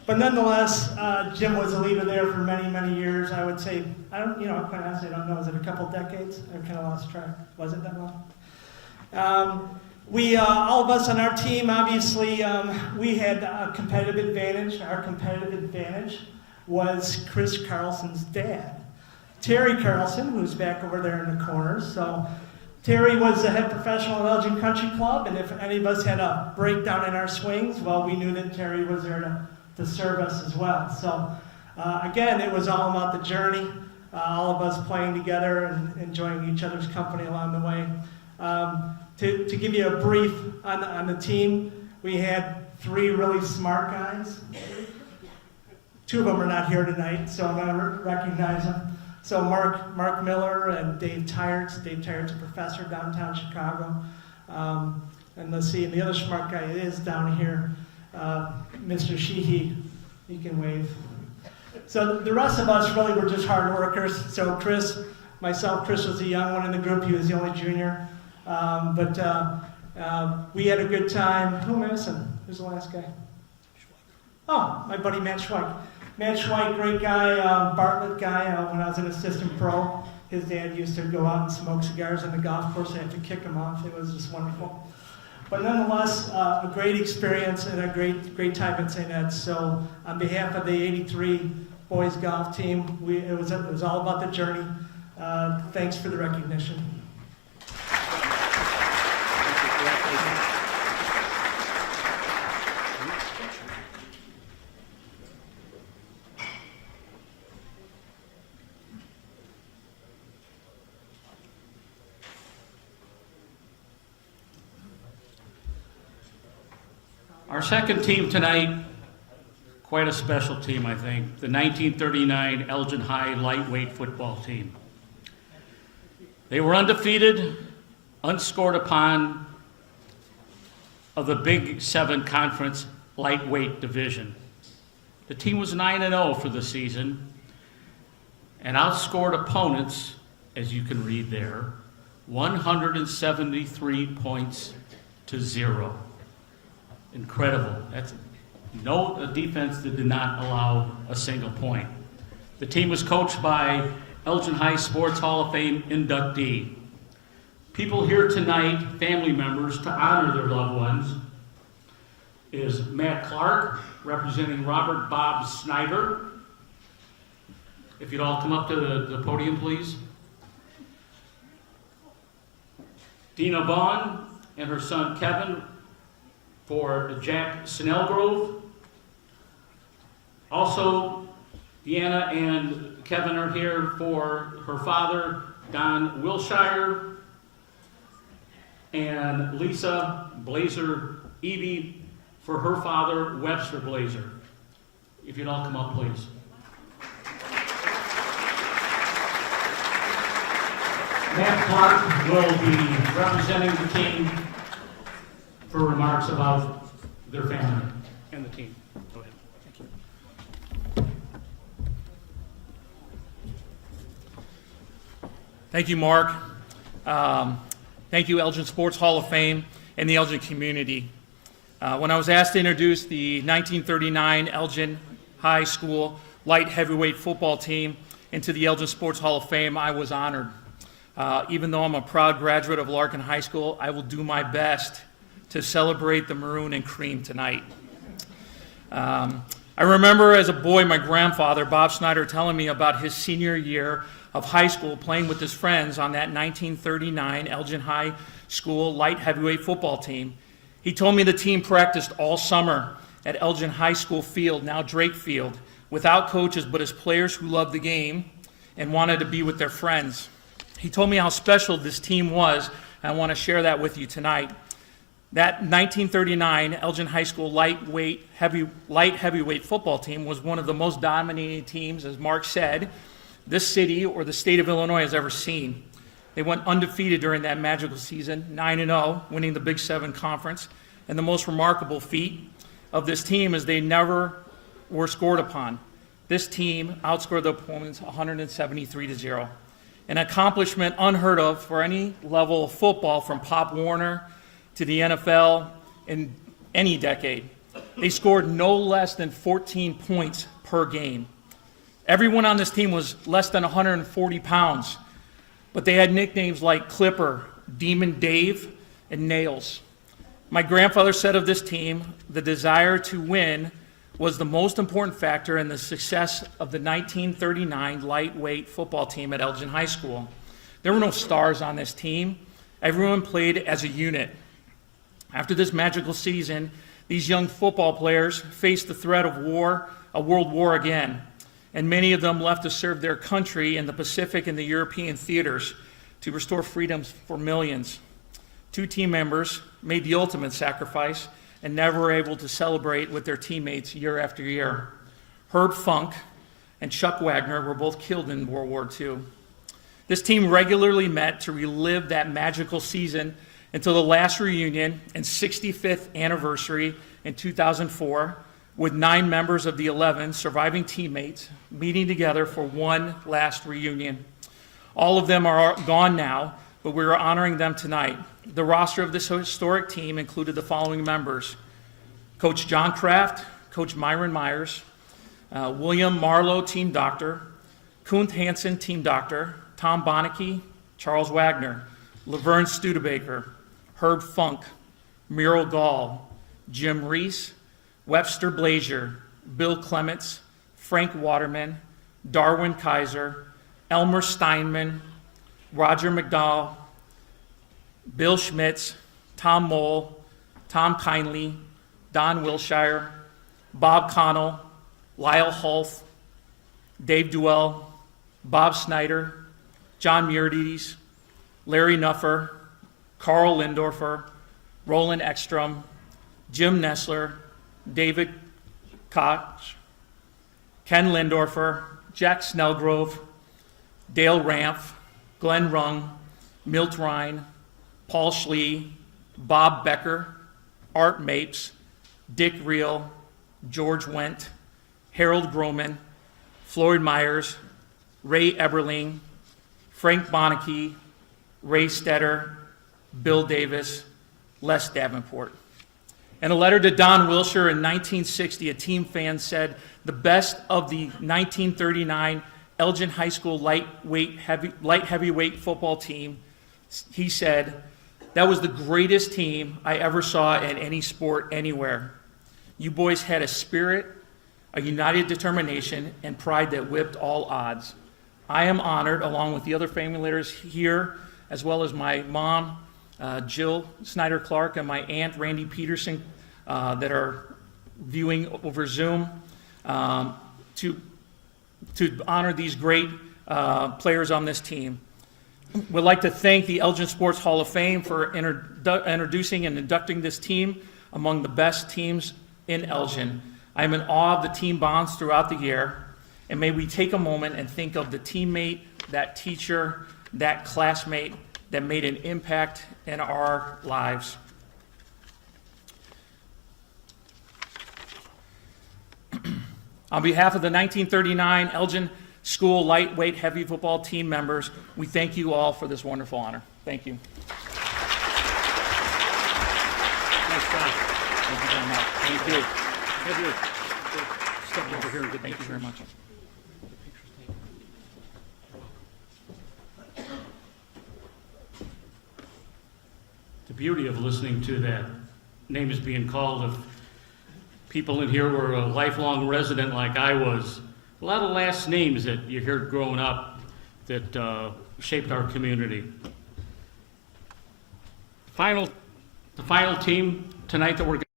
But nonetheless, Jim was a leader there for many, many years. I would say, quite honestly, I don't know, was it a couple decades? I kind of lost track. Was it that long? We, all of us on our team, obviously, we had a competitive advantage. Our competitive advantage was Chris Carlson's dad, Terry Carlson, who's back over there in the corner. So Terry was the head professional at Elgin Country Club, and if any of us had a breakdown in our swings, well, we knew that Terry was there to serve us as well. So again, it was all about the journey, all of us playing together and enjoying each other's company along the way. To give you a brief on the team, we had 3 really smart guys. 2 of them are not here tonight, so I'm going to recognize them. So Mark Miller and Dave Tyerts. Dave Tyerts, a professor downtown Chicago. And let's see, and the other smart guy is down here, Mr. Sheehy. He can wave. So the rest of us really were just hard workers. So Chris was the young one in the group. He was the only junior. But we had a good time. Who am I missing? Who's the last guy? Oh, my buddy Matt Schweik. Matt Schweik, great guy, Bartlett guy. When I was an assistant pro, his dad used to go out and smoke cigars on the golf course. I had to kick him off. It was just wonderful. But nonetheless, a great experience and a great time at St. Ed's. So on behalf of the 83 boys golf team, it was all about the journey. Thanks for the recognition. Our second team tonight, quite a special team, I think, the 1939 Elgin High lightweight football team. They were undefeated, unscored upon, of the Big Seven Conference lightweight division. The team was 9-0 for the season and outscored opponents, as you can read there, 173 points to 0. Incredible. That's a defense that did not allow a single point. The team was coached by Elgin High Sports Hall of Fame inductee. People here tonight, family members, to honor their loved ones, is Matt Clark, representing Robert Bob Snyder. If you'd all come up to the podium, please. Dina Vaughn and her son Kevin for Jack Snellgrove. Also, Deanna and Kevin are here for her father, Don Wilshire, and Lisa Blazer Eby for her father, Webster Blazer. If you'd all come up, please. Matt Clark will be representing the team for remarks about their family and the team. Go ahead. Thank you. Thank you, Mark. Thank you, Elgin Sports Hall of Fame and the Elgin community. When I was asked to introduce the 1939 Elgin High School light heavyweight football team into the Elgin Sports Hall of Fame, I was honored. Even though I'm a proud graduate of Larkin High School, I will do my best to celebrate the maroon and cream tonight. I remember as a boy my grandfather, Bob Snyder, telling me about his senior year of high school playing with his friends on that 1939 Elgin High School light heavyweight football team. He told me the team practiced all summer at Elgin High School Field, now Drake Field, without coaches but as players who loved the game and wanted to be with their friends. He told me how special this team was, and I want to share that with you tonight. That 1939 Elgin High School light heavyweight football team was one of the most dominating teams, as Mark said, this city or the state of Illinois has ever seen. They went undefeated during that magical season, 9-0, winning the Big Seven Conference. And the most remarkable feat of this team is they never were scored upon. This team outscored the opponents 173-0. An accomplishment unheard of for any level of football, from Pop Warner to the NFL in any decade. They scored no less than 14 points per game. Everyone on this team was less than 140 pounds, but they had nicknames like Clipper, Demon Dave, and Nails. My grandfather said of this team, the desire to win was the most important factor in the success of the 1939 lightweight football team at Elgin High School. There were no stars on this team. Everyone played as a unit. After this magical season, these young football players faced the threat of war, a world war again, and many of them left to serve their country in the Pacific and the European theaters to restore freedoms for millions. Two team members made the ultimate sacrifice and never were able to celebrate with their teammates year after year. Herb Funk and Chuck Wagner were both killed in World War II. This team regularly met to relive that magical season until the last reunion and 65th anniversary in 2004, with 9 members of the 11 surviving teammates meeting together for one last reunion. All of them are gone now, but we are honoring them tonight. The roster of this historic team included the following members: Coach John Kraft, Coach Myron Myers, William Marlowe, team doctor, Kunt Hansen, team doctor, Tom Bonneke, Charles Wagner, Laverne Studebaker, Herb Funk, Muriel Gall, Jim Reese, Webster Blazer, Bill Clements, Frank Waterman, Darwin Kaiser, Elmer Steinman, Roger McDowell, Bill Schmitz, Tom Mole, Tom Kindley, Don Wilshire, Bob Connell, Lyle Hulth, Dave Duell, Bob Snyder, John Murides, Larry Nuffer, Carl Lindorfer, Roland Ekstrom, Jim Nessler, David Koch, Ken Lindorfer, Jack Snellgrove, Dale Ramph, Glenn Rung, Milt Ryan, Paul Schlee, Bob Becker, Art Mapes, Dick Reel, George Wendt, Harold Groman, Floyd Myers, Ray Eberling, Frank Bonneke, Ray Stetter, Bill Davis, Les Davenport. In a letter to Don Wilshire in 1960, a team fan said, the best of the 1939 Elgin High School light heavyweight football team, he said, that was the greatest team I ever saw in any sport anywhere. You boys had a spirit, a united determination, and pride that whipped all odds. I am honored, along with the other family leaders here, as well as my mom, Jill Snyder-Clark, and my aunt, Randy Peterson, that are viewing over Zoom, to honor these great players on this team. We'd like to thank the Elgin Sports Hall of Fame for introducing and inducting this team among the best teams in Elgin. I am in awe of the team bonds throughout the year, and may we take a moment and think of the teammate, that teacher, that classmate that made an impact in our lives. On behalf of the 1939 Elgin School Lightweight Heavy Football team members, we thank you all for this wonderful honor. Thank you. Nice job. Thank you very much. Thank you. Have your step over here and get Thank you very much. The beauty of listening to that names being called, if people in here were a lifelong resident like I was, a lot of last names that you heard growing up that shaped our community. The final team tonight that we're going to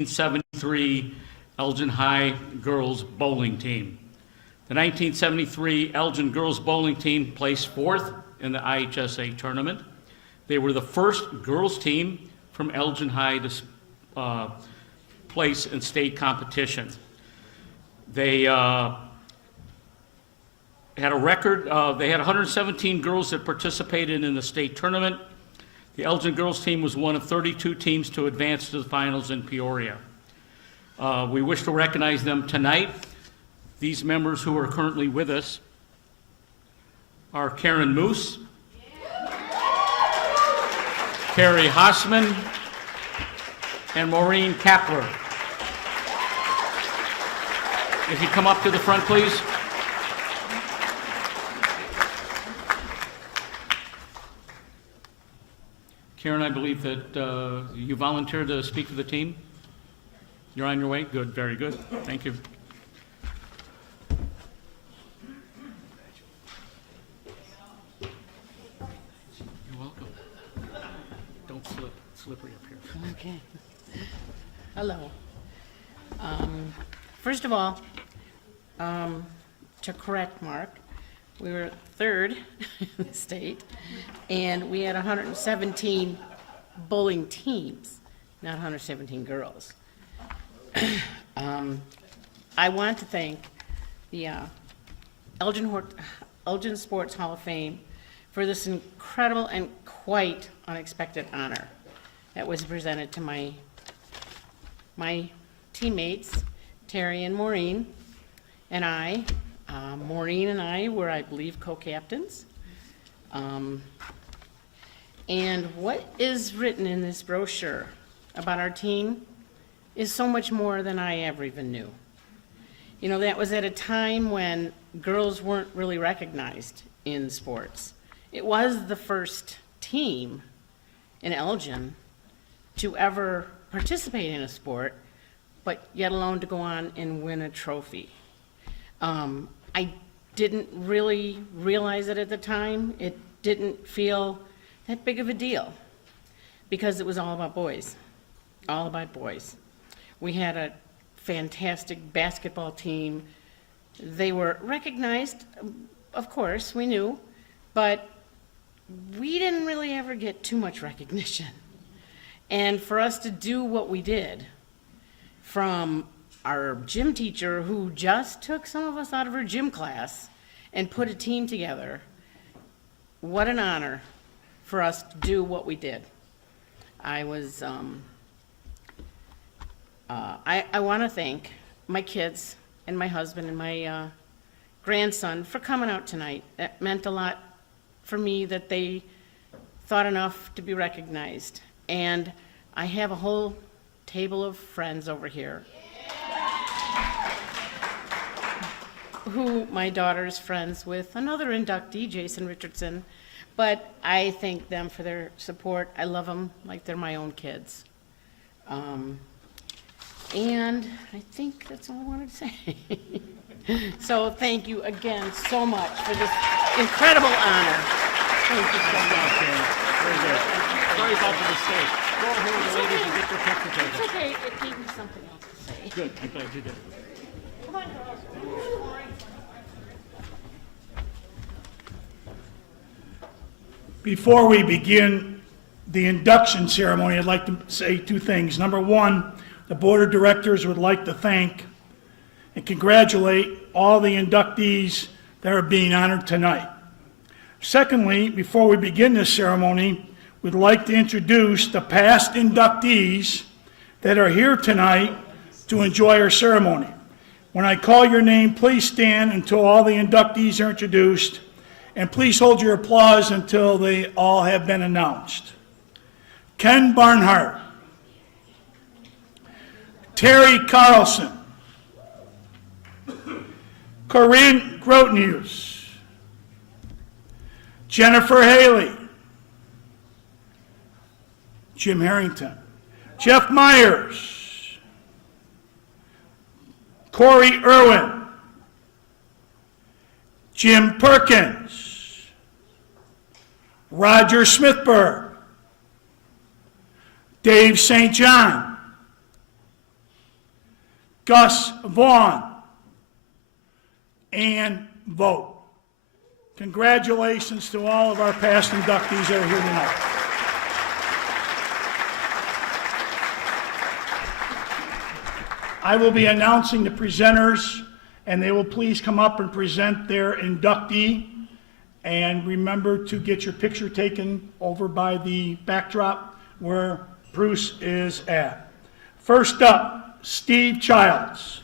1973 Elgin High Girls Bowling Team. The 1973 Elgin Girls Bowling Team placed fourth in the IHSA tournament. They were the first girls team from Elgin High to place in state competition. They had a record, they had 117 girls that participated in the state tournament. The Elgin girls team was one of 32 teams to advance to the finals in Peoria. We wish to recognize them tonight. These members who are currently with us are Karen Moose, Carrie Hassman, and Maureen Kapler. If you come up to the front, please. Karen, I believe that you volunteered to speak for the team. You're on your way? Good, very good. Thank you. You're welcome. Don't slip. It's slippery up here. Okay. Hello. First of all, to correct Mark, we were third in the state, and we had 117 bowling teams, not 117 girls. I want to thank the Elgin Sports Hall of Fame for this incredible and quite unexpected honor that was presented to my teammates, Terry and Maureen, and I. Maureen and I were, I believe, co-captains. And what is written in this brochure about our team is so much more than I ever even knew. You know, that was at a time when girls weren't really recognized in sports. It was the first team in Elgin to ever participate in a sport, but yet alone to go on and win a trophy. I didn't really realize it at the time. It didn't feel that big of a deal because it was all about boys, all about boys. We had a fantastic basketball team. They were recognized, of course, we knew, but we didn't really ever get too much recognition. And for us to do what we did, from our gym teacher who just took some of us out of her gym class and put a team together, what an honor for us to do what we did. I was, I want to thank my kids and my husband and my grandson for coming out tonight. That meant a lot for me that they thought enough to be recognized. And I have a whole table of friends over here who my daughter's friends with another inductee, Jason Richardson, but I thank them for their support. I love them like they're my own kids. And I think that's all I wanted to say. So thank you again so much for this incredible honor. Thank you so much. Very good. Sorry about the mistake. Go ahead, the ladies, and get your picture taken. It's okay, it gave me something else to say. Good, I'm glad you did. Come on, girls. Before we begin the induction ceremony, I'd like to say two things. Number one, the Board of Directors would like to thank and congratulate all the inductees that are being honored tonight. Secondly, before we begin this ceremony, we'd like to introduce the past inductees that are here tonight to enjoy our ceremony. When I call your name, please stand until all the inductees are introduced, and please hold your applause until they all have been announced. Ken Barnhart, Terry Carlson, Corinne Grotenius, Jennifer Haley, Jim Harrington, Jeff Myers, Corey Irwin, Jim Perkins, Roger Smithberg, Dave St. John, Gus Vaughn, and vote. Congratulations to all of our past inductees that are here tonight. I will be announcing the presenters, and they will please come up and present their inductee. And remember to get your picture taken over by the backdrop where Bruce is at. First up, Steve Childs.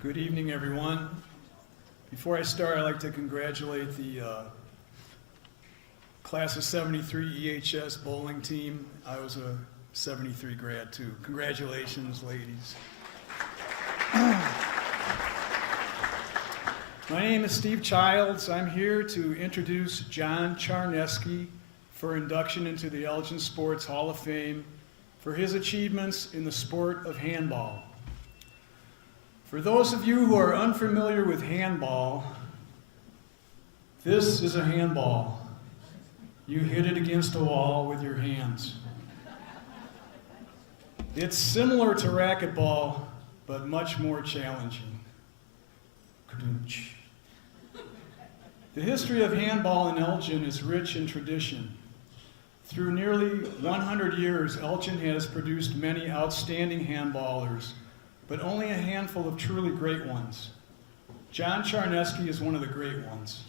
Good evening, everyone. Before I start, I'd like to congratulate the class of 73 EHS bowling team. I was a 73 grad too. Congratulations, ladies. My name is Steve Childs. I'm here to introduce John Charnesky for induction into the Elgin Sports Hall of Fame for his achievements in the sport of handball. For those of you who are unfamiliar with handball, this is a handball. You hit it against a wall with your hands. It's similar to racquetball, but much more challenging. The history of handball in Elgin is rich in tradition. Through nearly 100 years, Elgin has produced many outstanding handballers, but only a handful of truly great ones. John Charnesky is one of the great ones.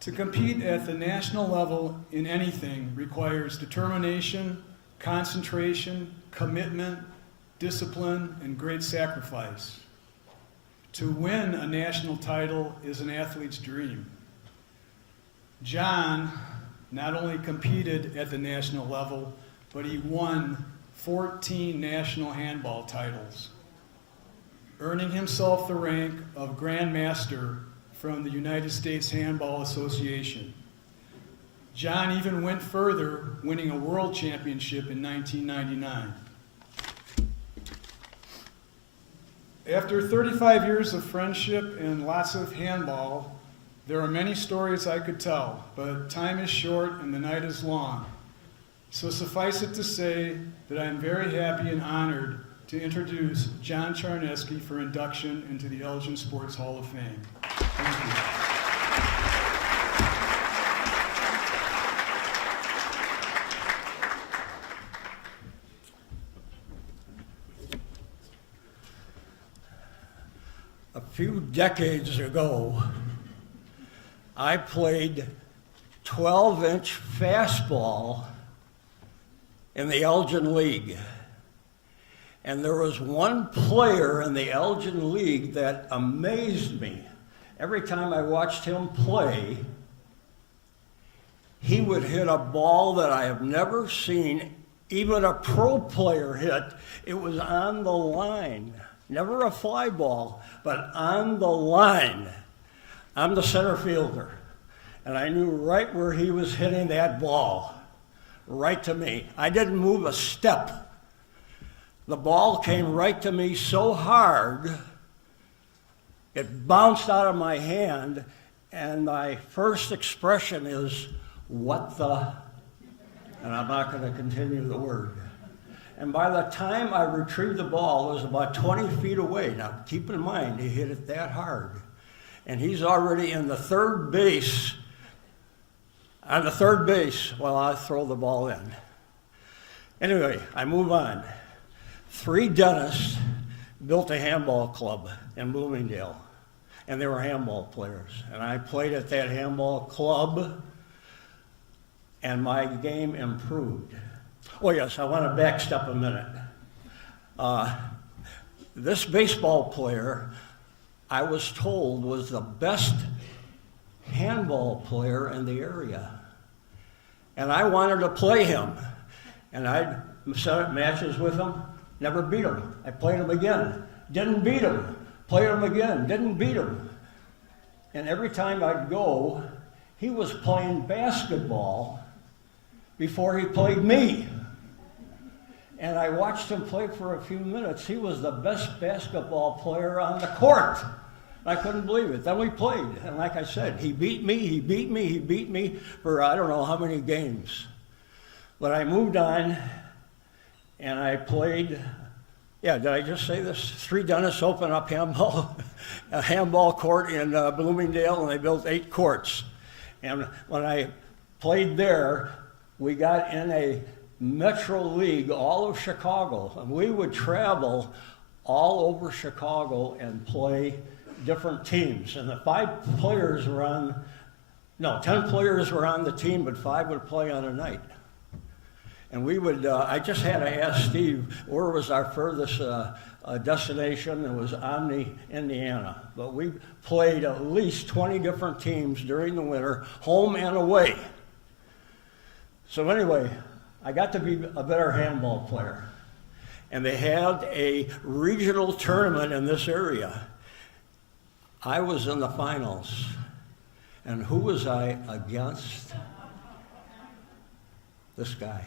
To compete at the national level in anything requires determination, concentration, commitment, discipline, and great sacrifice. To win a national title is an athlete's dream. John not only competed at the national level, but he won 14 national handball titles, earning himself the rank of Grand Master from the United States Handball Association. John even went further, winning a world championship in 1999. After 35 years of friendship and lots of handball, there are many stories I could tell, but time is short and the night is long. So suffice it to say that I am very happy and honored to introduce John Charnesky for induction into the Elgin Sports Hall of Fame. Thank you. few decades ago, I played 12-inch fastball in the Elgin League. And there was one player in the Elgin League that amazed me. Every time I watched him play, he would hit a ball that I have never seen even a pro player hit. It was on the line. Never a fly ball, but on the line. I'm the center fielder, and I knew right where he was hitting that ball, right to me. I didn't move a step. The ball came right to me so hard, it bounced out of my hand, and my first expression is, "What the?" And I'm not going to continue the word. And by the time I retrieved the ball, it was about 20 feet away. Now, keep in mind, he hit it that hard. And he's already in the third base. On the third base, while I throw the ball in. Anyway, I move on. 3 dentists built a handball club in Bloomingdale. And they were handball players. And I played at that handball club, and my game improved. Oh yes, I want to backstep a minute. This baseball player, I was told, was the best handball player in the area. And I wanted to play him. And I set up matches with him, never beat him. I played him again, didn't beat him. Played him again, didn't beat him. And every time I'd go, he was playing basketball before he played me. And I watched him play for a few minutes. He was the best basketball player on the court. I couldn't believe it. Then we played. And like I said, he beat me for I don't know how many games. But I moved on, and I played, did I just say this? 3 dentists opened up a handball court in Bloomingdale, and they built 8 courts. And when I played there, we got in a Metro League, all of Chicago, and we would travel all over Chicago and play different teams. And the 10 players were on the team, but 5 would play on a night. And we would, I just had to ask Steve, where was our furthest destination? It was Omni, Indiana. But we played at least 20 different teams during the winter, home and away. So anyway, I got to be a better handball player. And they had a regional tournament in this area. I was in the finals. And who was I against? This guy.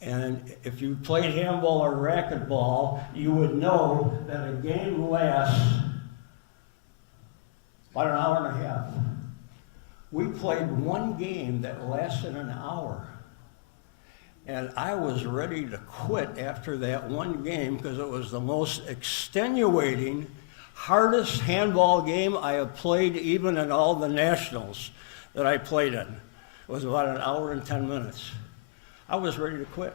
And if you played handball or racquetball, you would know that a game lasts about an hour and a half. We played one game that lasted an hour. And I was ready to quit after that one game because it was the most extenuating, hardest handball game I have played even in all the nationals that I played in. It was about an hour and 10 minutes. I was ready to quit.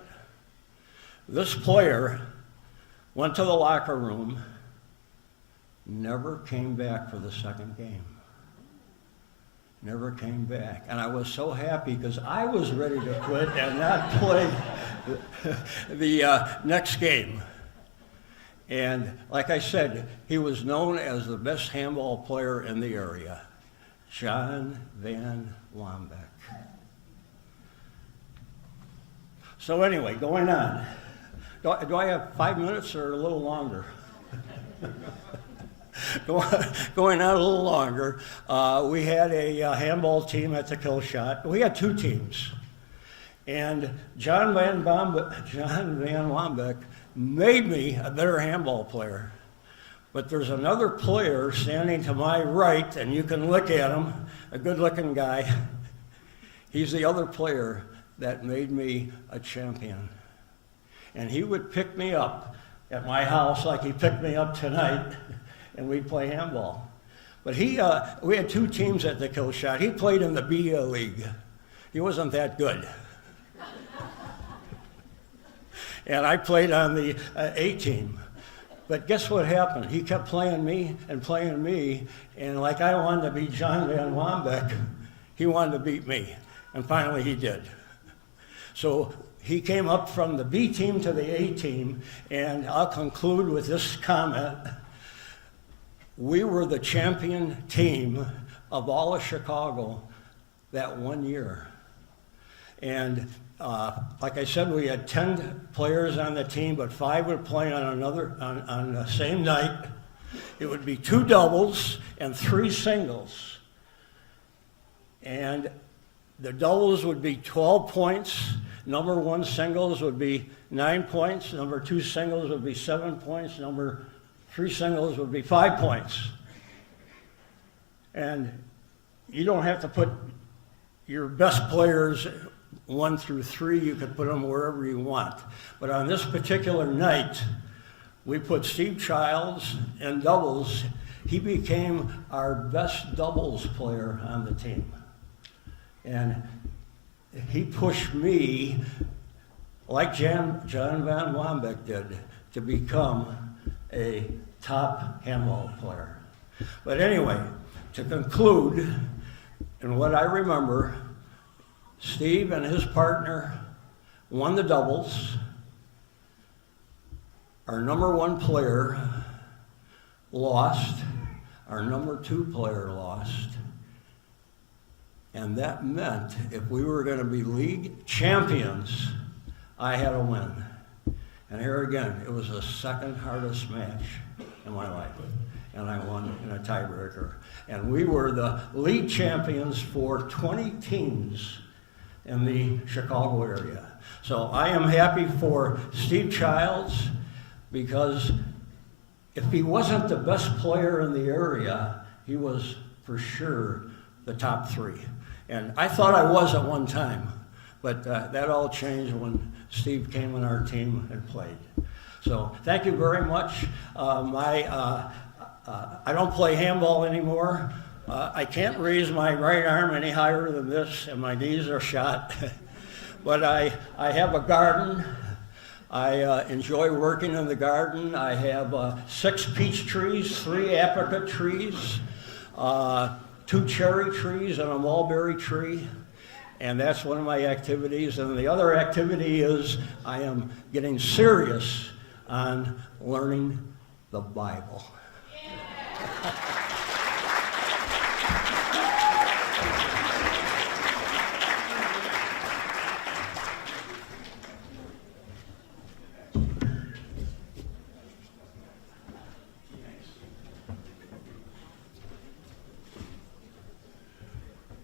This player went to the locker room, never came back for the second game. Never came back. And I was so happy because I was ready to quit and not play the next game. And like I said, he was known as the best handball player in the area, John Van Wambeck. So anyway, going on. Do I have 5 minutes or a little longer? Going on a little longer, we had a handball team at the kill shot. We had 2 teams. And John Van Wambeck made me a better handball player. But there's another player standing to my right, and you can look at him, a good-looking guy. He's the other player that made me a champion. And he would pick me up at my house like he picked me up tonight, and we'd play handball. But we had 2 teams at the kill shot. He played in the B League. He wasn't that good. And I played on the A team. But guess what happened? He kept playing me, and like I wanted to beat John Van Wambeck, he wanted to beat me, and finally he did. So he came up from the B team to the A team, and I'll conclude with this comment. We were the champion team of all of Chicago that one year. And like I said, we had 10 players on the team, but 5 would play on the same night. It would be 2 doubles and 3 singles. And the doubles would be 12 points. Number 1 singles would be 9 points. Number 2 singles would be 7 points. Number 3 singles would be 5 points. And you don't have to put your best players 1 through 3, you could put them wherever you want. But on this particular night, we put Steve Childs in doubles. He became our best doubles player on the team. And he pushed me, like John Van Wambeck did, to become a top handball player. But anyway, to conclude, and what I remember, Steve and his partner won the doubles. Our number 1 player lost. Our number 2 player lost. And that meant if we were going to be league champions, I had to win. And here again, it was the second hardest match in my life. And I won in a tiebreaker. And we were the league champions for 20 teams in the Chicago area. So I am happy for Steve Childs, because if he wasn't the best player in the area, he was for sure the top 3. And I thought I was at one time, but that all changed when Steve came on our team and played. So thank you very much. I don't play handball anymore. I can't raise my right arm any higher than this, and my knees are shot. But I have a garden. I enjoy working in the garden. I have 6 peach trees, 3 apricot trees, 2 cherry trees, and a mulberry tree. And that's one of my activities. And the other activity is I am getting serious on learning the Bible.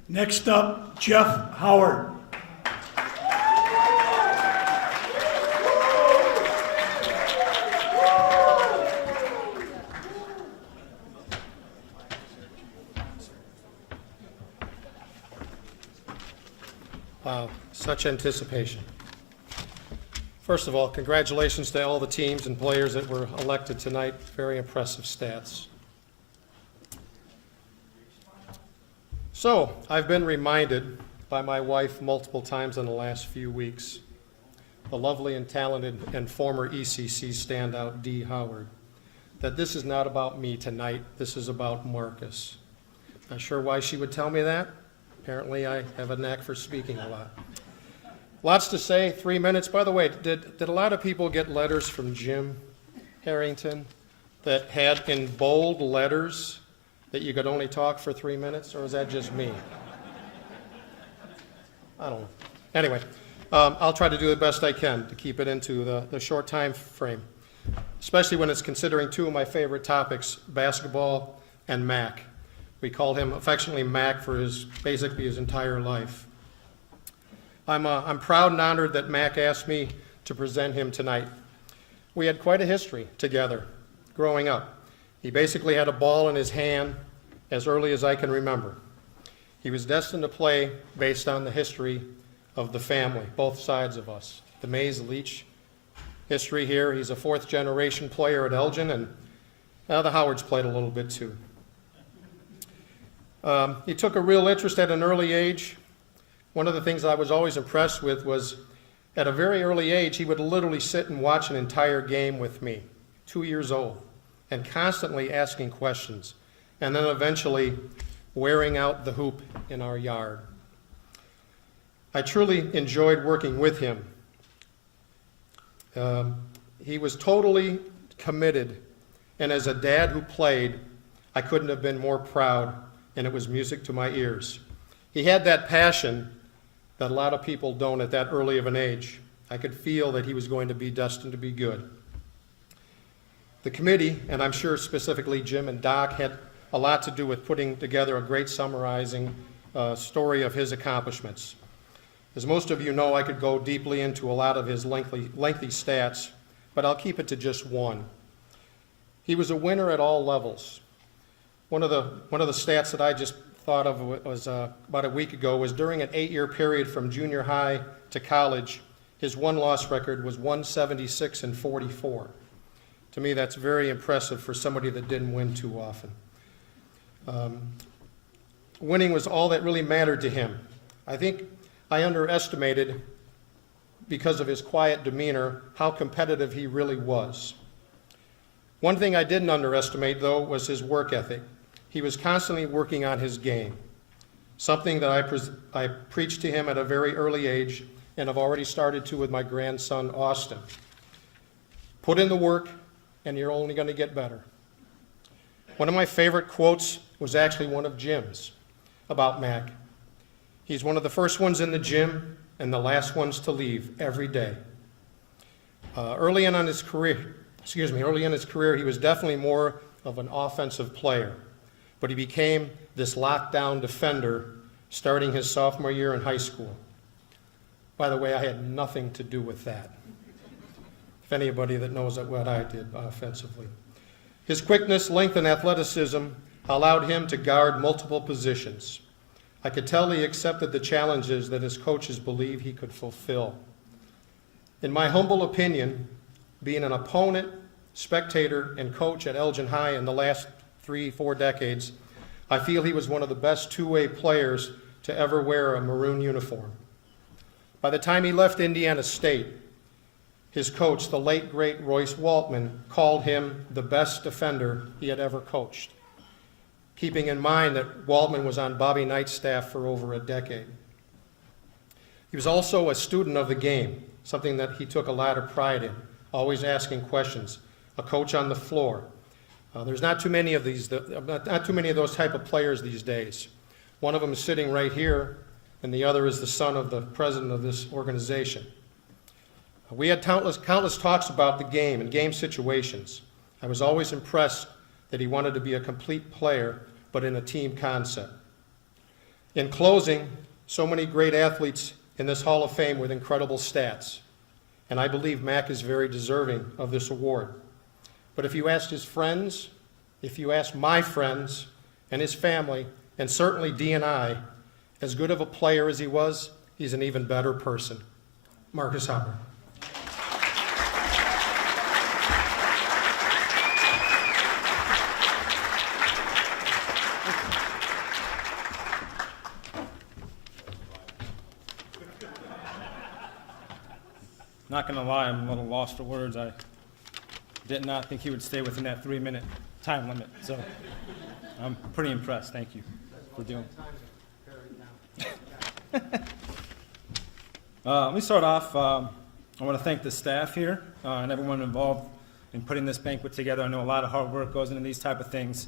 Next up, Jeff Howard. Wow, such anticipation. First of all, congratulations to all the teams and players that were elected tonight. Very impressive stats. So, I've been reminded by my wife multiple times in the last few weeks, the lovely and talented and former ECC standout Dee Howard, that this is not about me tonight, this is about Marcus. Not sure why she would tell me that. Apparently I have a knack for speaking a lot. Lots to say, 3 minutes. By the way, did a lot of people get letters from Jim Harrington that had in bold letters that you could only talk for 3 minutes, or is that just me? I don't know. Anyway, I'll try to do the best I can to keep it into the short time frame, especially when it's considering 2 of my favorite topics, basketball and Mac. We call him affectionately Mac for basically his entire life. I'm proud and honored that Mac asked me to present him tonight. We had quite a history together growing up. He basically had a ball in his hand as early as I can remember. He was destined to play based on the history of the family, both sides of us. The Mays-Leach history here. He's a 4th generation player at Elgin, and the Howards played a little bit too. He took a real interest at an early age. One of the things I was always impressed with was at a very early age, he would literally sit and watch an entire game with me. 2 years old, and constantly asking questions, and then eventually wearing out the hoop in our yard. I truly enjoyed working with him. He was totally committed, and as a dad who played, I couldn't have been more proud, and it was music to my ears. He had that passion that a lot of people don't at that early of an age. I could feel that he was going to be destined to be good. The committee, and I'm sure specifically Jim and Doc, had a lot to do with putting together a great summarizing story of his accomplishments. As most of you know, I could go deeply into a lot of his lengthy stats, but I'll keep it to just one. He was a winner at all levels. One of the stats that I just thought of was about a week ago was during an 8-year period from junior high to college, his won-loss record was 176-44. To me, that's very impressive for somebody that didn't win too often. Winning was all that really mattered to him. I think I underestimated, because of his quiet demeanor, how competitive he really was. One thing I didn't underestimate, though, was his work ethic. He was constantly working on his game, something that I preached to him at a very early age, and I've already started to with my grandson, Austin. Put in the work, and you're only going to get better. One of my favorite quotes was actually one of Jim's about Mac. He's one of the first ones in the gym and the last ones to leave every day. Early in his career, he was definitely more of an offensive player, but he became this lockdown defender starting his sophomore year in high school. By the way, I had nothing to do with that. If anybody that knows what I did offensively. His quickness, length, and athleticism allowed him to guard multiple positions. I could tell he accepted the challenges that his coaches believed he could fulfill. In my humble opinion, being an opponent, spectator, and coach at Elgin High in the last 3-4 decades, I feel he was one of the best two-way players to ever wear a maroon uniform. By the time he left Indiana State, his coach, the late, great Royce Waltman, called him the best defender he had ever coached, keeping in mind that Waltman was on Bobby Knight's staff for over a decade. He was also a student of the game, something that he took a lot of pride in, always asking questions, a coach on the floor. There's not too many of those type of players these days. One of them is sitting right here, and the other is the son of the president of this organization. We had countless talks about the game and game situations. I was always impressed that he wanted to be a complete player, but in a team concept. In closing, so many great athletes in this Hall of Fame with incredible stats, and I believe Mac is very deserving of this award. But if you asked his friends, if you asked my friends and his family, and certainly Dee and I, as good of a player as he was, he's an even better person. Marcus Hopper. Not going to lie, I'm a little lost for words. I did not think he would stay within that 3-minute time limit. So I'm pretty impressed. Thank you for doing it. Let me start off. I want to thank the staff here and everyone involved in putting this banquet together. I know a lot of hard work goes into these type of things.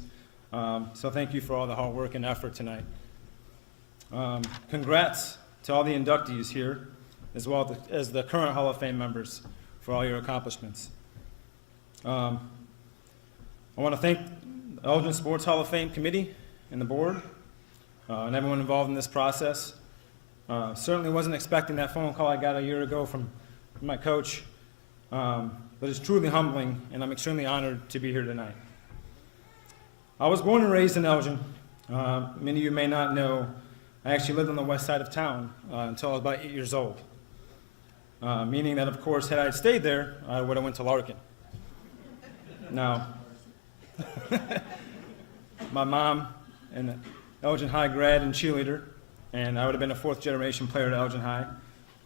So thank you for all the hard work and effort tonight. Congrats to all the inductees here, as well as the current Hall of Fame members, for all your accomplishments. I want to thank the Elgin Sports Hall of Fame Committee and the board and everyone involved in this process. Certainly wasn't expecting that phone call I got a year ago from my coach, but it's truly humbling, and I'm extremely honored to be here tonight. I was born and raised in Elgin. Many of you may not know, I actually lived on the west side of town until I was about 8 years old. Meaning that, of course, had I stayed there, I would have went to Larkin. Now, my mom, an Elgin High grad and cheerleader, and I would have been a fourth-generation player at Elgin High.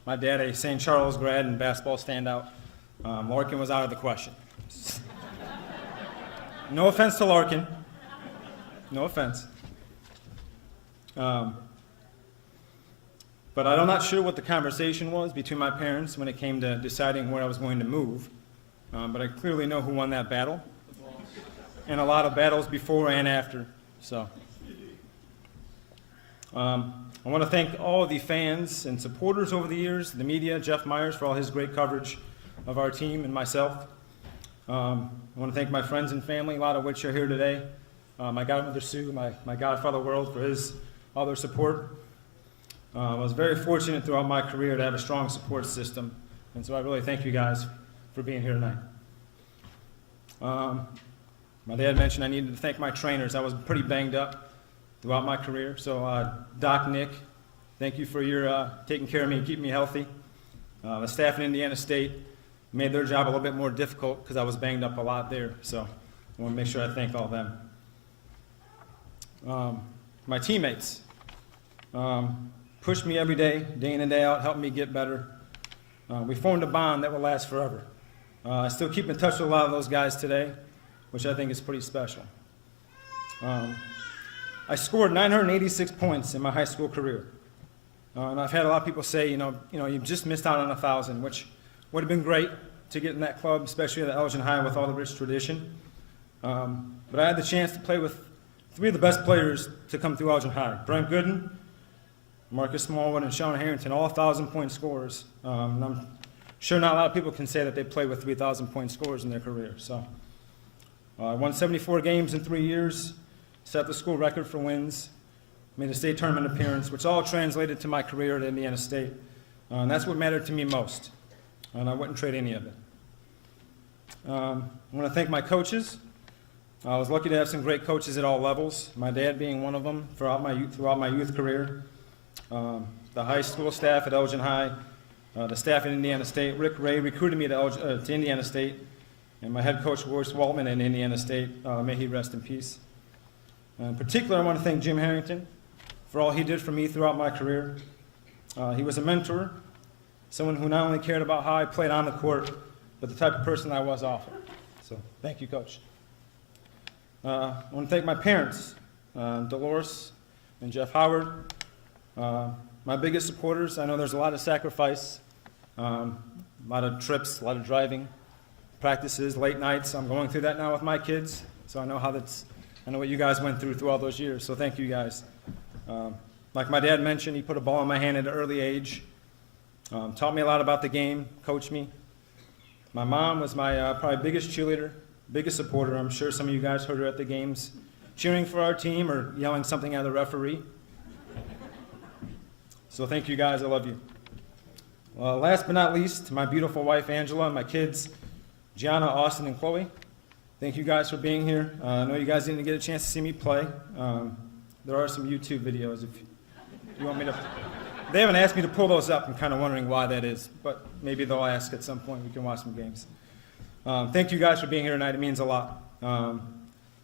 My dad, a St. Charles grad and basketball standout. Larkin was out of the question. No offense to Larkin. No offense. But I'm not sure what the conversation was between my parents when it came to deciding where I was going to move. But I clearly know who won that battle. And a lot of battles before and after. So I want to thank all of the fans and supporters over the years, the media, Jeff Myers for all his great coverage of our team and myself. I want to thank my friends and family, a lot of which are here today. My godmother Sue, my godfather World for all their support. I was very fortunate throughout my career to have a strong support system, and so I really thank you guys for being here tonight. My dad mentioned I needed to thank my trainers. I was pretty banged up throughout my career, so Doc Nick, thank you for your taking care of me and keeping me healthy. The staff in Indiana State made their job a little bit more difficult because I was banged up a lot there, so I want to make sure I thank all of them. My teammates pushed me every day, day in and day out, helped me get better. We formed a bond that will last forever. I still keep in touch with a lot of those guys today, which I think is pretty special. I scored 986 points in my high school career. And I've had a lot of people say, you just missed out on 1,000, which would have been great to get in that club, especially at Elgin High with all the rich tradition. But I had the chance to play with three of the best players to come through Elgin High. Brent Gooden, Marcus Smallwood, and Sean Harrington, all 1,000-point scorers. And I'm sure not a lot of people can say that they played with 3,000-point scorers in their career. So I won 74 games in 3 years, set the school record for wins, made a state tournament appearance, which all translated to my career at Indiana State. And that's what mattered to me most. And I wouldn't trade any of it. I want to thank my coaches. I was lucky to have some great coaches at all levels, my dad being one of them throughout my youth career. The high school staff at Elgin High, the staff at Indiana State. Rick Ray recruited me to Indiana State, and my head coach, Royce Waltman, at Indiana State. May he rest in peace. In particular, I want to thank Jim Harrington for all he did for me throughout my career. He was a mentor, someone who not only cared about how I played on the court, but the type of person I was off it. So thank you, Coach. I want to thank my parents, Dolores and Jeff Howard. My biggest supporters. I know there's a lot of sacrifice, a lot of trips, a lot of driving, practices, late nights. I'm going through that now with my kids, so I know I know what you guys went through all those years, so thank you guys. Like my dad mentioned, he put a ball in my hand at an early age, taught me a lot about the game, coached me. My mom was my probably biggest cheerleader, biggest supporter. I'm sure some of you guys heard her at the games, cheering for our team or yelling something at the referee. So thank you guys, I love you. Last but not least, my beautiful wife, Angelo, and my kids, Gianna, Austin, and Chloe. Thank you guys for being here. I know you guys didn't get a chance to see me play. There are some YouTube videos if you want me to. They haven't asked me to pull those up. I'm kind of wondering why that is, but maybe they'll ask at some point. We can watch some games. Thank you guys for being here tonight. It means a lot.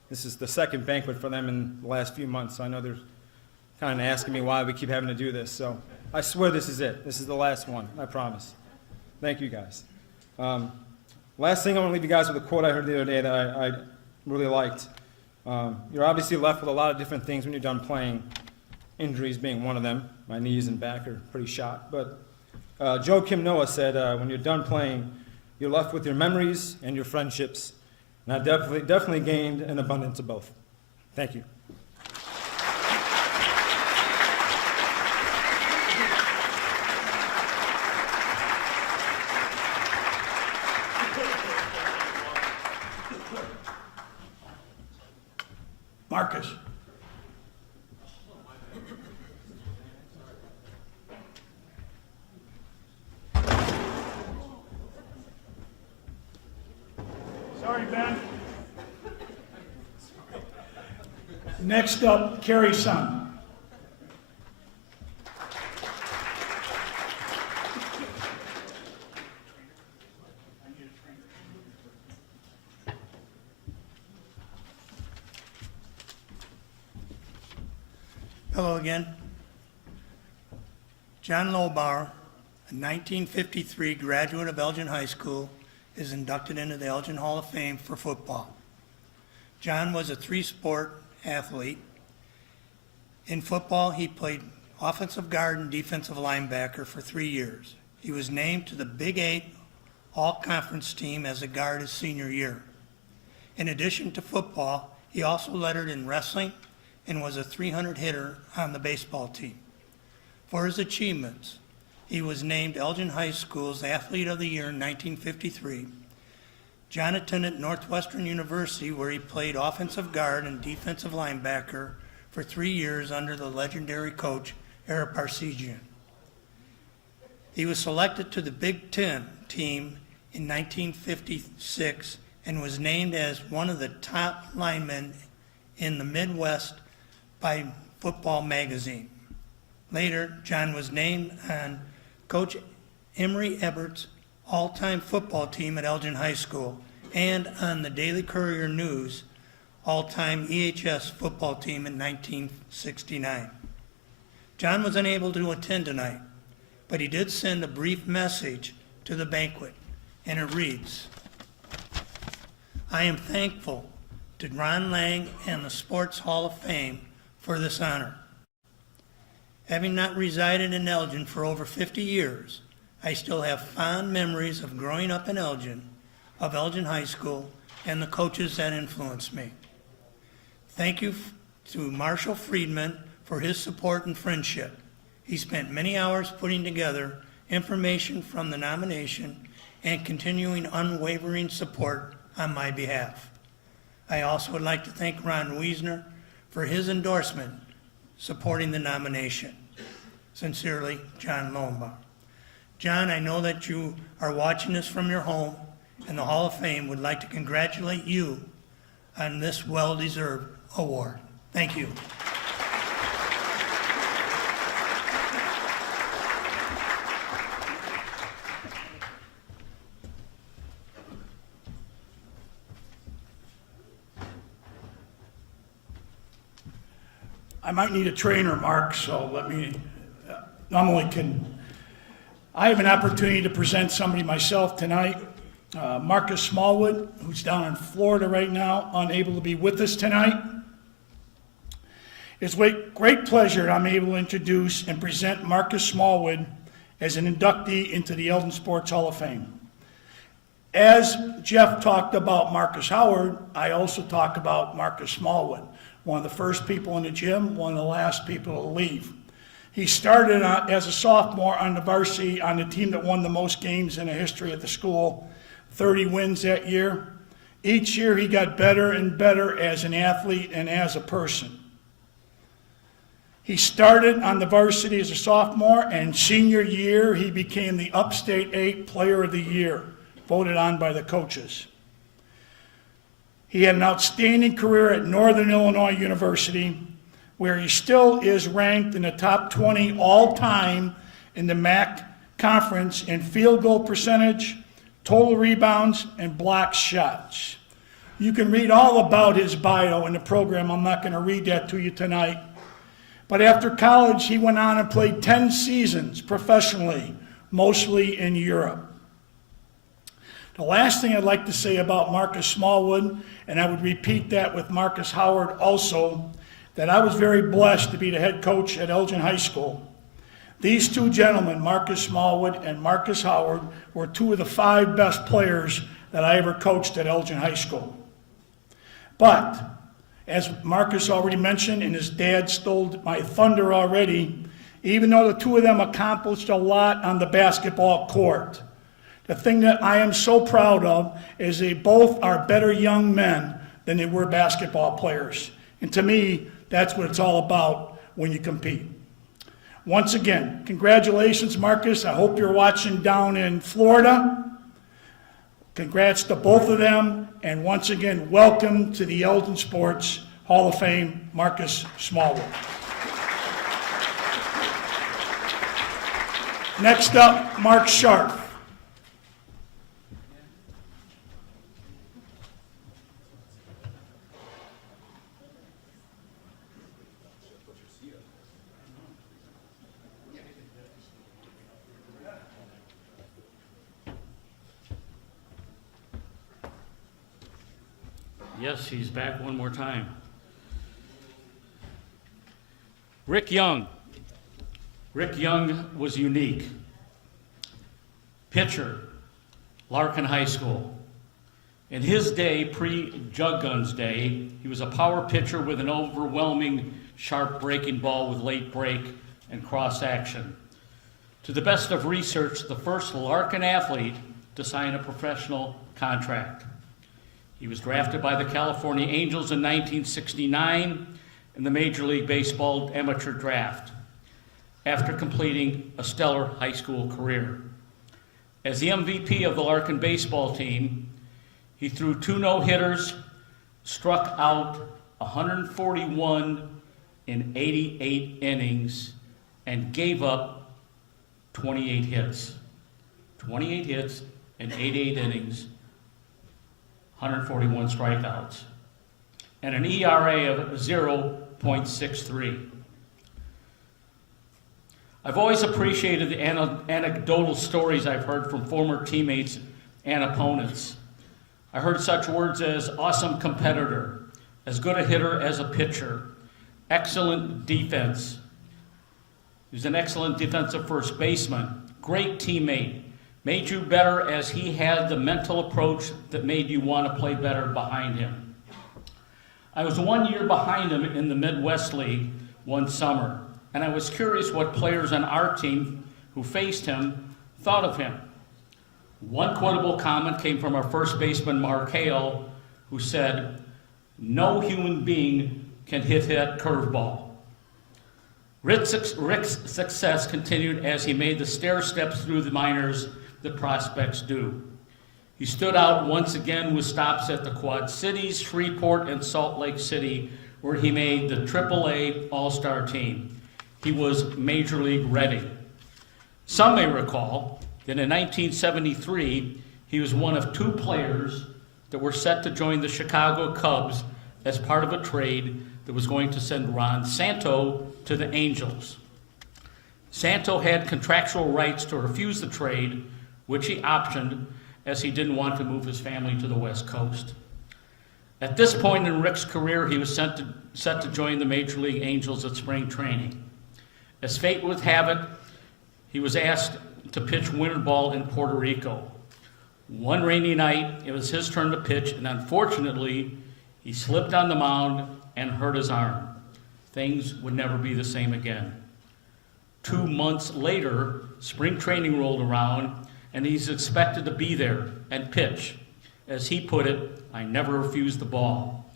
This is the second banquet for them in the last few months, so I know they're kind of asking me why we keep having to do this. So I swear this is it. This is the last one, I promise. Thank you guys. Last thing, I want to leave you guys with a quote I heard the other day that I really liked. You're obviously left with a lot of different things when you're done playing, injuries being one of them. My knees and back are pretty shot. But Joe Kim Noah said, when you're done playing, you're left with your memories and your friendships. And I definitely gained an abundance of both. Thank you. Marcus. Sorry, Ben. Next up, Carrie's son. Hello again. John Lobauer, a 1953 graduate of Elgin High School, is inducted into the Elgin Hall of Fame for football. John was a three-sport athlete. In football, he played offensive guard and defensive linebacker for 3 years. He was named to the Big 8 All-Conference team as a guard his senior year. In addition to football, he also lettered in wrestling and was a 300 hitter on the baseball team. For his achievements, he was named Elgin High School's Athlete of the Year in 1953. John attended Northwestern University, where he played offensive guard and defensive linebacker for 3 years under the legendary coach Eric Parsegian. He was selected to the Big Ten team in 1956 and was named as one of the top linemen in the Midwest by Football Magazine. Later, John was named on Coach Emory Ebert's all-time football team at Elgin High School and on the Daily Courier News all-time EHS football team in 1969. John was unable to attend tonight, but he did send a brief message to the banquet, and it reads, "I am thankful to Ron Lang and the Sports Hall of Fame for this honor. Having not resided in Elgin for over 50 years, I still have fond memories of growing up in Elgin, of Elgin High School, and the coaches that influenced me. Thank you to Marshall Friedman for his support and friendship. He spent many hours putting together information from the nomination and continuing unwavering support on my behalf. I also would like to thank Ron Wiesner for his endorsement supporting the nomination. Sincerely, John Lombard." John, I know that you are watching this from your home, and the Hall of Fame would like to congratulate you on this well-deserved award. Thank you. I might need a trainer, Mark, so let me, I have an opportunity to present somebody myself tonight. Marcus Smallwood, who's down in Florida right now, unable to be with us tonight. It's with great pleasure that I'm able to introduce and present Marcus Smallwood as an inductee into the Eldon Sports Hall of Fame. As Jeff talked about Marcus Howard, I also talk about Marcus Smallwood, one of the first people in the gym, one of the last people to leave. He started as a sophomore on the varsity on the team that won the most games in the history of the school, 30 wins that year. Each year he got better and better as an athlete and as a person. He started on the varsity as a sophomore, and senior year he became the Upstate 8 Player of the Year, voted on by the coaches. He had an outstanding career at Northern Illinois University, where he still is ranked in the top 20 all-time in the MAC conference in field goal percentage, total rebounds, and block shots. You can read all about his bio in the program. I'm not going to read that to you tonight. But after college, he went on and played 10 seasons professionally, mostly in Europe. The last thing I'd like to say about Marcus Smallwood, and I would repeat that with Marcus Howard also, that I was very blessed to be the head coach at Elgin High School. These two gentlemen, Marcus Smallwood and Marcus Howard, were two of the 5 best players that I ever coached at Elgin High School. But, as Marcus already mentioned, and his dad stole my thunder already, even though the two of them accomplished a lot on the basketball court, the thing that I am so proud of is they both are better young men than they were basketball players. And to me, that's what it's all about when you compete. Once again, congratulations, Marcus. I hope you're watching down in Florida. Congrats to both of them. And once again, welcome to the Eldon Sports Hall of Fame, Marcus Smallwood. Next up, Mark Sharp. Yes, he's back one more time. Rick Young. Rick Young was unique. Pitcher, Larkin High School. In his day, pre-Jug Guns day, he was a power pitcher with an overwhelming sharp breaking ball with late break and cross action. To the best of research, the first Larkin athlete to sign a professional contract. He was drafted by the California Angels in 1969 in the Major League Baseball amateur draft after completing a stellar high school career. As the MVP of the Larkin baseball team, he threw 2 no-hitters, struck out 141 in 88 innings, and gave up 28 hits. 28 hits in 88 innings, 141 strikeouts, and an ERA of 0.63. I've always appreciated the anecdotal stories I've heard from former teammates and opponents. I heard such words as awesome competitor, as good a hitter as a pitcher, excellent defense. He was an excellent defensive first baseman, great teammate, made you better as he had the mental approach that made you want to play better behind him. I was 1 year behind him in the Midwest League one summer, and I was curious what players on our team who faced him thought of him. One quotable comment came from our first baseman, Mark Hale, who said, "No human being can hit that curveball." Rick's success continued as he made the stair steps through the minors that prospects do. He stood out once again with stops at the Quad Cities, Shreveport, and Salt Lake City, where he made the AAA All-Star team. He was Major League ready. Some may recall that in 1973, he was one of 2 players that were set to join the Chicago Cubs as part of a trade that was going to send Ron Santo to the Angels. Santo had contractual rights to refuse the trade, which he optioned as he didn't want to move his family to the West Coast. At this point in Rick's career, he was set to join the Major League Angels at spring training. As fate would have it, he was asked to pitch winter ball in Puerto Rico. One rainy night, it was his turn to pitch, and unfortunately, he slipped on the mound and hurt his arm. Things would never be the same again. 2 months later, spring training rolled around, and he's expected to be there and pitch. As he put it, "I never refused the ball."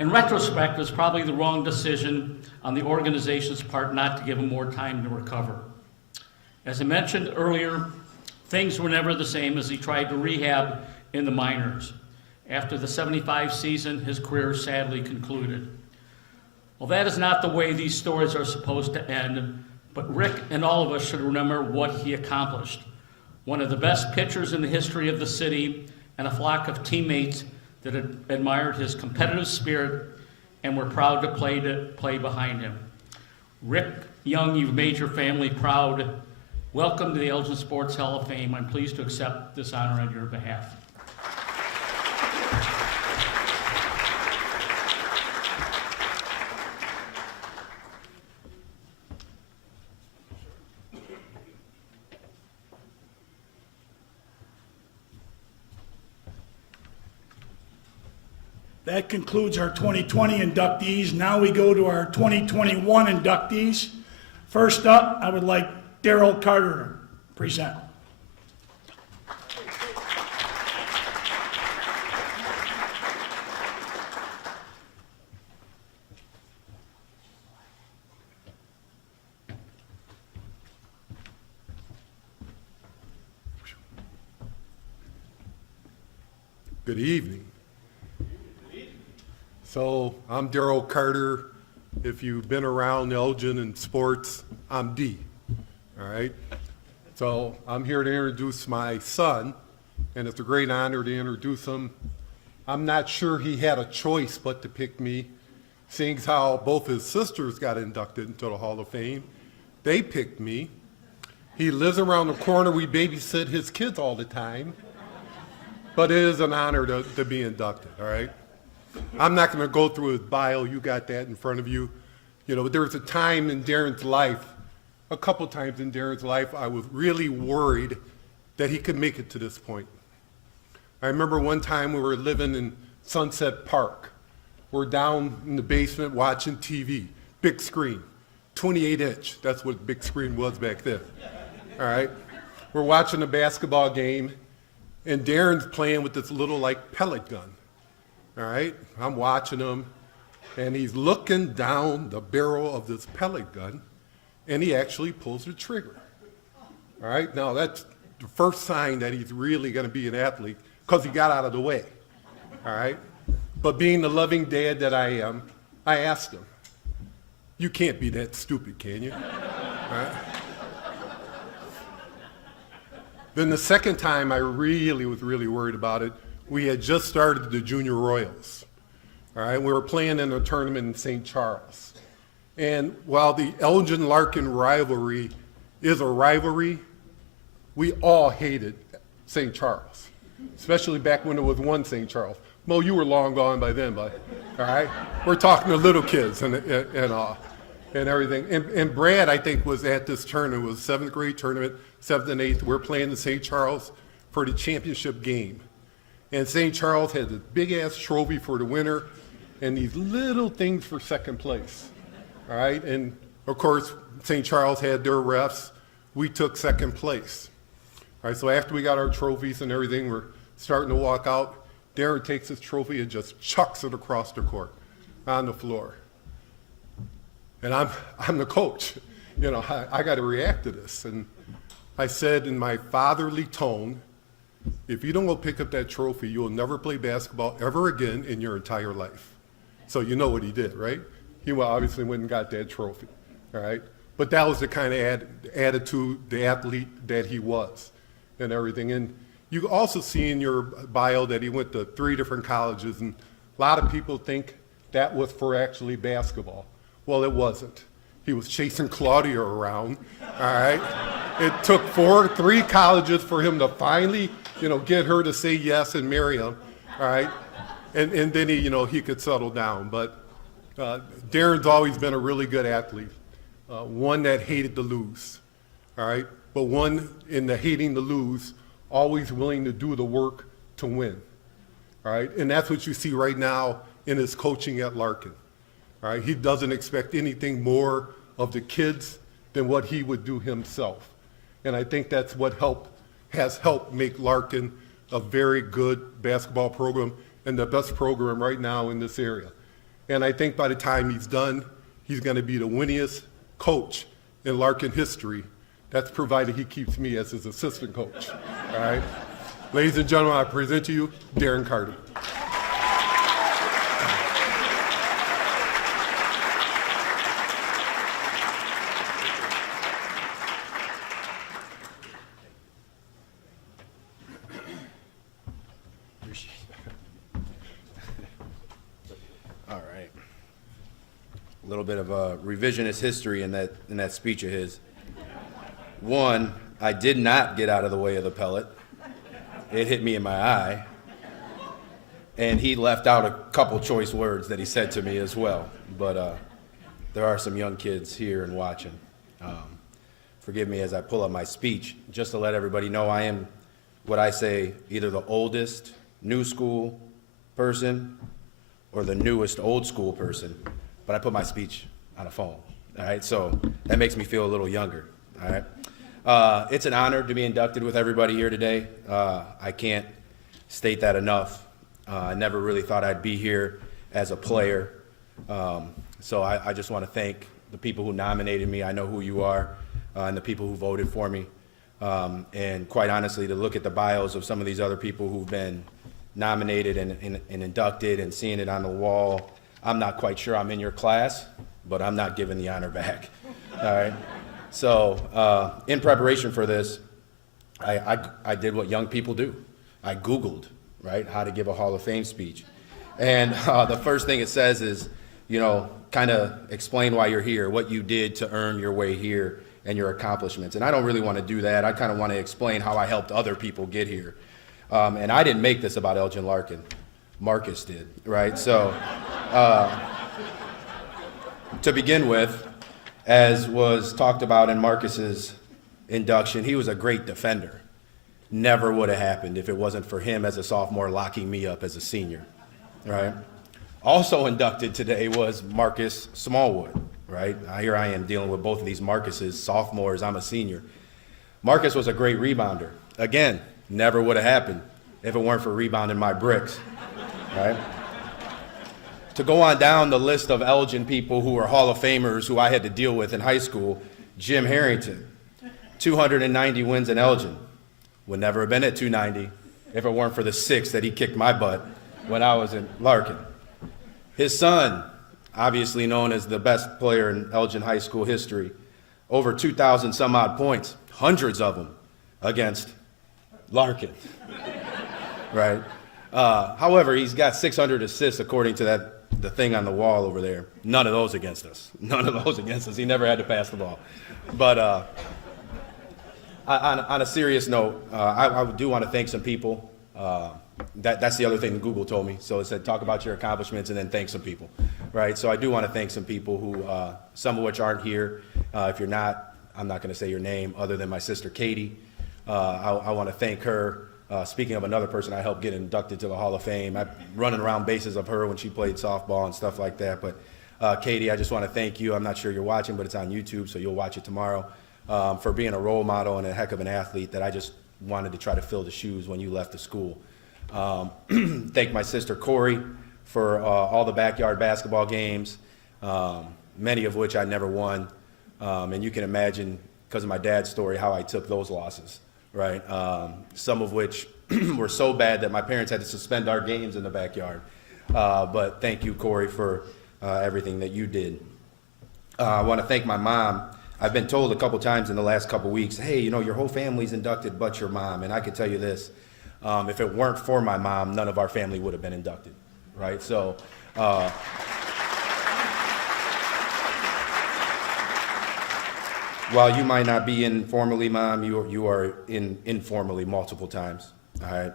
In retrospect, it was probably the wrong decision on the organization's part not to give him more time to recover. As I mentioned earlier, things were never the same as he tried to rehab in the minors. After the '75 season, his career sadly concluded. Well, that is not the way these stories are supposed to end, but Rick and all of us should remember what he accomplished. One of the best pitchers in the history of the city, and a flock of teammates that had admired his competitive spirit and were proud to play behind him. Rick Young, you've made your family proud. Welcome to the Elgin Sports Hall of Fame. I'm pleased to accept this honor on your behalf. That concludes our 2020 inductees. Now we go to our 2021 inductees. First up, I would like Darren Carter to present. Good evening. So I'm Darren Carter. If you've been around Elgin and sports, I'm D. All right. So I'm here to introduce my son, and it's a great honor to introduce him. I'm not sure he had a choice but to pick me, seeing how both his sisters got inducted into the Hall of Fame. They picked me. He lives around the corner. We babysit his kids all the time. But it is an honor to be inducted, all right? I'm not going to go through his bio. You got that in front of you. You know, but there was a time in Darren's life, a couple times in Darren's life, I was really worried that he could make it to this point. I remember one time we were living in Sunset Park. We're down in the basement watching TV, big screen, 28-inch. That's what big screen was back then. All right? We're watching a basketball game, and Darren's playing with this little, like, pellet gun. All right? I'm watching him, and he's looking down the barrel of this pellet gun, and he actually pulls the trigger. All right? Now, that's the first sign that he's really going to be an athlete, because he got out of the way. All right? But being the loving dad that I am, I asked him, you can't be that stupid, can you? All right? Then the second time I was really worried about it, we had just started the Junior Royals. All right? We were playing in a tournament in St. Charles. And while the Elgin-Larkin rivalry is a rivalry, we all hated St. Charles, especially back when it was one St. Charles. Mo, you were long gone by then, but all right? We're talking to little kids and everything. And Brad, I think, was at this tournament. It was a 7th grade tournament, 7th and 8th. We're playing in St. Charles for the championship game. And St. Charles had this big-ass trophy for the winner and these little things for second place. All right? And, of course, St. Charles had their refs. We took second place. All right, so after we got our trophies and everything, we're starting to walk out. Darren takes his trophy and just chucks it across the court on the floor. And I'm the coach. You know, I got to react to this. And I said in my fatherly tone, if you don't go pick up that trophy, you will never play basketball ever again in your entire life. So you know what he did, right? He obviously went and got that trophy, all right? But that was the kind of attitude, the athlete that he was and everything. And you also see in your bio that he went to 3 different colleges, and a lot of people think that was for actually basketball. Well, it wasn't. He was chasing Claudia around, all right? It took 3 colleges for him to finally, get her to say yes and marry him, all right? And then he could settle down. But Darren's always been a really good athlete, one that hated to lose, all right? But one in the hating to lose, always willing to do the work to win, all right? And that's what you see right now in his coaching at Larkin, all right? He doesn't expect anything more of the kids than what he would do himself. And I think that's what has helped make Larkin a very good basketball program and the best program right now in this area. And I think by the time he's done, he's going to be the winningest coach in Larkin history. That's provided he keeps me as his assistant coach, all right? Ladies and gentlemen, I present to you Darren Carter. All right. A little bit of a revisionist history in that speech of his. One, I did not get out of the way of the pellet. It hit me in my eye. And he left out a couple choice words that he said to me as well. But there are some young kids here and watching. Forgive me as I pull up my speech, just to let everybody know I am what I say either the oldest new school person or the newest old school person. But I put my speech on a phone, all right? So that makes me feel a little younger, all right? It's an honor to be inducted with everybody here today. I can't state that enough. I never really thought I'd be here as a player. So I just want to thank the people who nominated me. I know who you are, and the people who voted for me. And quite honestly, to look at the bios of some of these other people who've been nominated and inducted and seeing it on the wall, I'm not quite sure I'm in your class, but I'm not giving the honor back, all right? So in preparation for this, I did what young people do. I Googled, right, how to give a Hall of Fame speech. And the first thing it says is, kind of explain why you're here, what you did to earn your way here and your accomplishments. And I don't really want to do that. I kind of want to explain how I helped other people get here. And I didn't make this about Elgin Larkin. Marcus did, right? So, to begin with, as was talked about in Marcus's induction, he was a great defender. Never would have happened if it wasn't for him as a sophomore locking me up as a senior, right? Also inducted today was Marcus Smallwood, right? Here I am dealing with both of these Marcuses, sophomores, I'm a senior. Marcus was a great rebounder. Again, never would have happened if it weren't for rebounding my bricks, right? To go on down the list of Elgin people who are Hall of Famers who I had to deal with in high school, Jim Harrington, 290 wins in Elgin. Would never have been at 290 if it weren't for the 6 that he kicked my butt when I was in Larkin. His son, obviously known as the best player in Elgin high school history, over 2,000 some odd points, hundreds of them against Larkin, right? However, he's got 600 assists according to the thing on the wall over there. None of those against us. None of those against us. He never had to pass the ball. But on a serious note, I do want to thank some people. That's the other thing Google told me. So it said, talk about your accomplishments and then thank some people, right? So I do want to thank some people who, some of which aren't here. If you're not, I'm not going to say your name other than my sister, Katie. I want to thank her. Speaking of another person I helped get inducted to the Hall of Fame, I'm running around bases of her when she played softball and stuff like that. But Katie, I just want to thank you. I'm not sure you're watching, but it's on YouTube, so you'll watch it tomorrow. For being a role model and a heck of an athlete that I just wanted to try to fill the shoes when you left the school. Thank my sister Corey for all the backyard basketball games, many of which I never won. And you can imagine, because of my dad's story, how I took those losses, right? Some of which were so bad that my parents had to suspend our games in the backyard. But thank you, Corey, for everything that you did. I want to thank my mom. I've been told a couple times in the last couple weeks, hey, you know, your whole family's inducted but your mom. And I can tell you this, if it weren't for my mom, none of our family would have been inducted, right? So, while you might not be informally mom, you are informally multiple times, all right?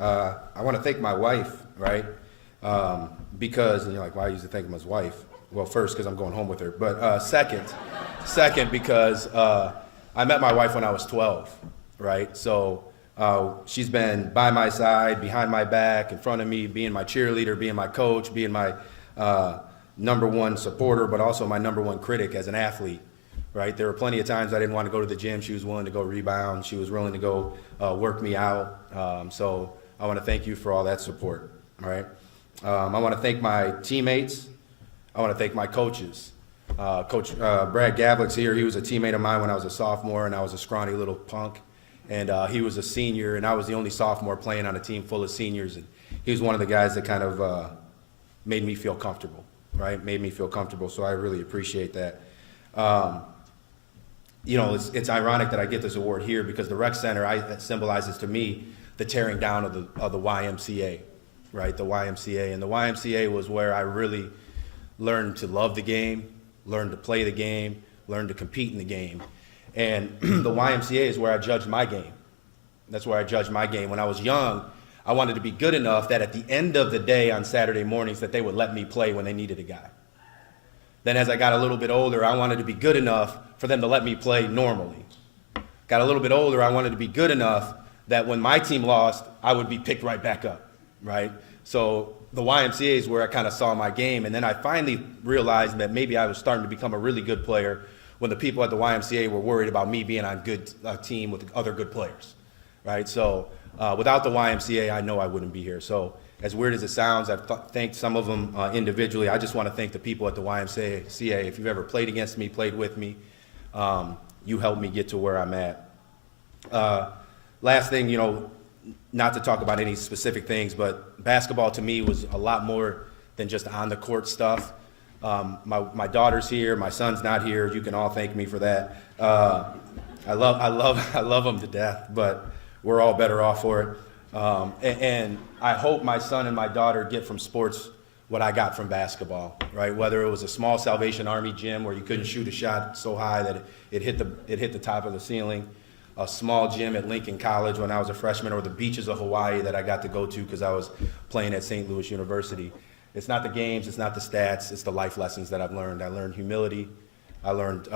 I want to thank my wife, right? Because, and you're like, why well, I usually thank him as wife? Well, first, because I'm going home with her, but second, because I met my wife when I was 12, right? So she's been by my side, behind my back, in front of me, being my cheerleader, being my coach, being my #1 supporter, but also my #1 critic as an athlete, right? There were plenty of times I didn't want to go to the gym. She was willing to go rebound. She was willing to go work me out. So I want to thank you for all that support, all right? I want to thank my teammates. I want to thank my coaches. Coach Brad Gavlick's here. He was a teammate of mine when I was a sophomore, and I was a scrawny little punk. And he was a senior, and I was the only sophomore playing on a team full of seniors. And he was one of the guys that kind of made me feel comfortable, right? Made me feel comfortable, so I really appreciate that. You know, it's ironic that I get this award here because the rec center, that symbolizes to me the tearing down of the YMCA, right? The YMCA. And the YMCA was where I really learned to love the game, learned to play the game, learned to compete in the game. And the YMCA is where I judged my game. That's where I judged my game. When I was young, I wanted to be good enough that at the end of the day on Saturday mornings that they would let me play when they needed a guy. Then as I got a little bit older, I wanted to be good enough for them to let me play normally. Got a little bit older, I wanted to be good enough that when my team lost, I would be picked right back up, right? So the YMCA is where I kind of saw my game, and then I finally realized that maybe I was starting to become a really good player when the people at the YMCA were worried about me being on a team with other good players, right? So without the YMCA, I know I wouldn't be here. So as weird as it sounds, I've thanked some of them individually. I just want to thank the people at the YMCA. If you've ever played against me, played with me, you helped me get to where I'm at. Last thing, you know, not to talk about any specific things, but basketball to me was a lot more than just on the court stuff. My daughter's here, my son's not here. You can all thank me for that. I love them to death, but we're all better off for it. And I hope my son and my daughter get from sports what I got from basketball, right? Whether it was a small Salvation Army gym where you couldn't shoot a shot so high that it hit the top of the ceiling, a small gym at Lincoln College when I was a freshman, or the beaches of Hawaii that I got to go to because I was playing at St. Louis University. It's not the games, it's not the stats, it's the life lessons that I've learned. I learned humility, I learned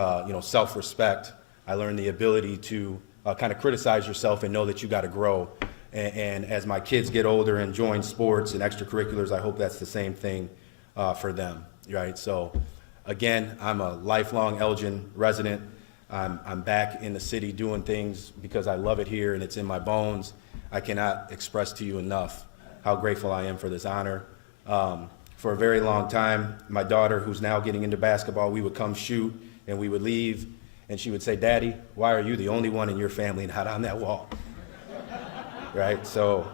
self-respect, I learned the ability to kind of criticize yourself and know that you got to grow. And as my kids get older and join sports and extracurriculars, I hope that's the same thing for them, right? So again, I'm a lifelong Elgin resident. I'm back in the city doing things because I love it here and it's in my bones. I cannot express to you enough how grateful I am for this honor. For a very long time, my daughter, who's now getting into basketball, we would come shoot and we would leave and she would say, "Daddy, why are you the only one in your family not on that wall?" Right? So,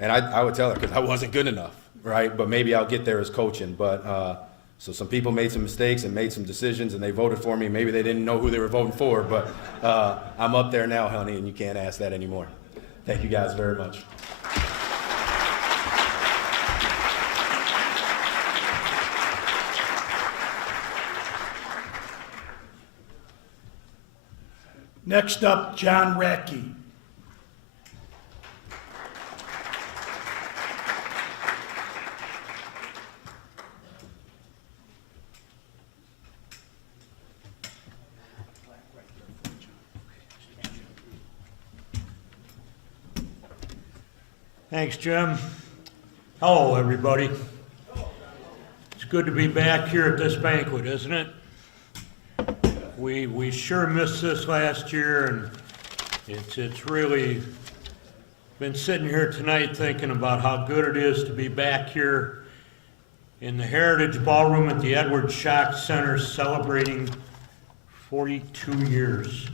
and I would tell her because I wasn't good enough, right? But maybe I'll get there as coaching. But so some people made some mistakes and made some decisions and they voted for me. Maybe they didn't know who they were voting for, but I'm up there now, honey, and you can't ask that anymore. Thank you guys very much. Next up, John Rackey. Thanks, Jim. Hello, everybody. It's good to be back here at this banquet, isn't it? We sure missed this last year, and it's really been sitting here tonight thinking about how good it is to be back here in the Heritage Ballroom at the Edward Schock Center celebrating 42 years.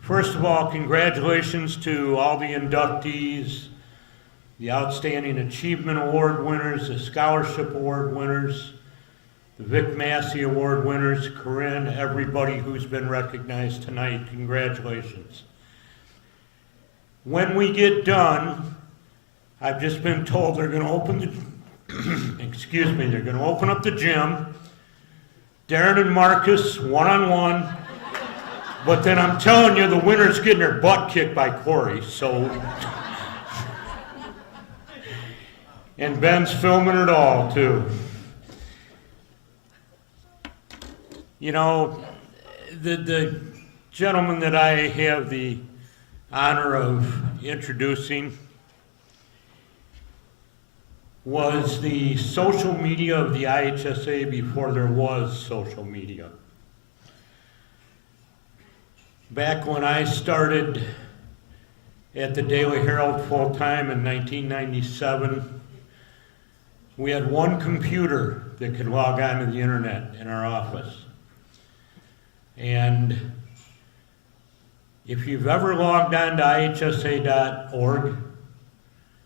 First of all, congratulations to all the inductees, the Outstanding Achievement Award winners, the Scholarship Award winners, the Vic Massey Award winners, Corinne, everybody who's been recognized tonight, congratulations. When we get done, I've just been told they're going to open the, they're going to open up the gym, Darren and Marcus, one-on-one, but then I'm telling you, the winner's getting her butt kicked by Corey, so. And Ben's filming it all, too. You know, the gentleman that I have the honor of introducing was the social media of the IHSA before there was social media. Back when I started at the Daily Herald full-time in 1997, we had one computer that could log on to the internet in our office. And if you've ever logged on to IHSA.org,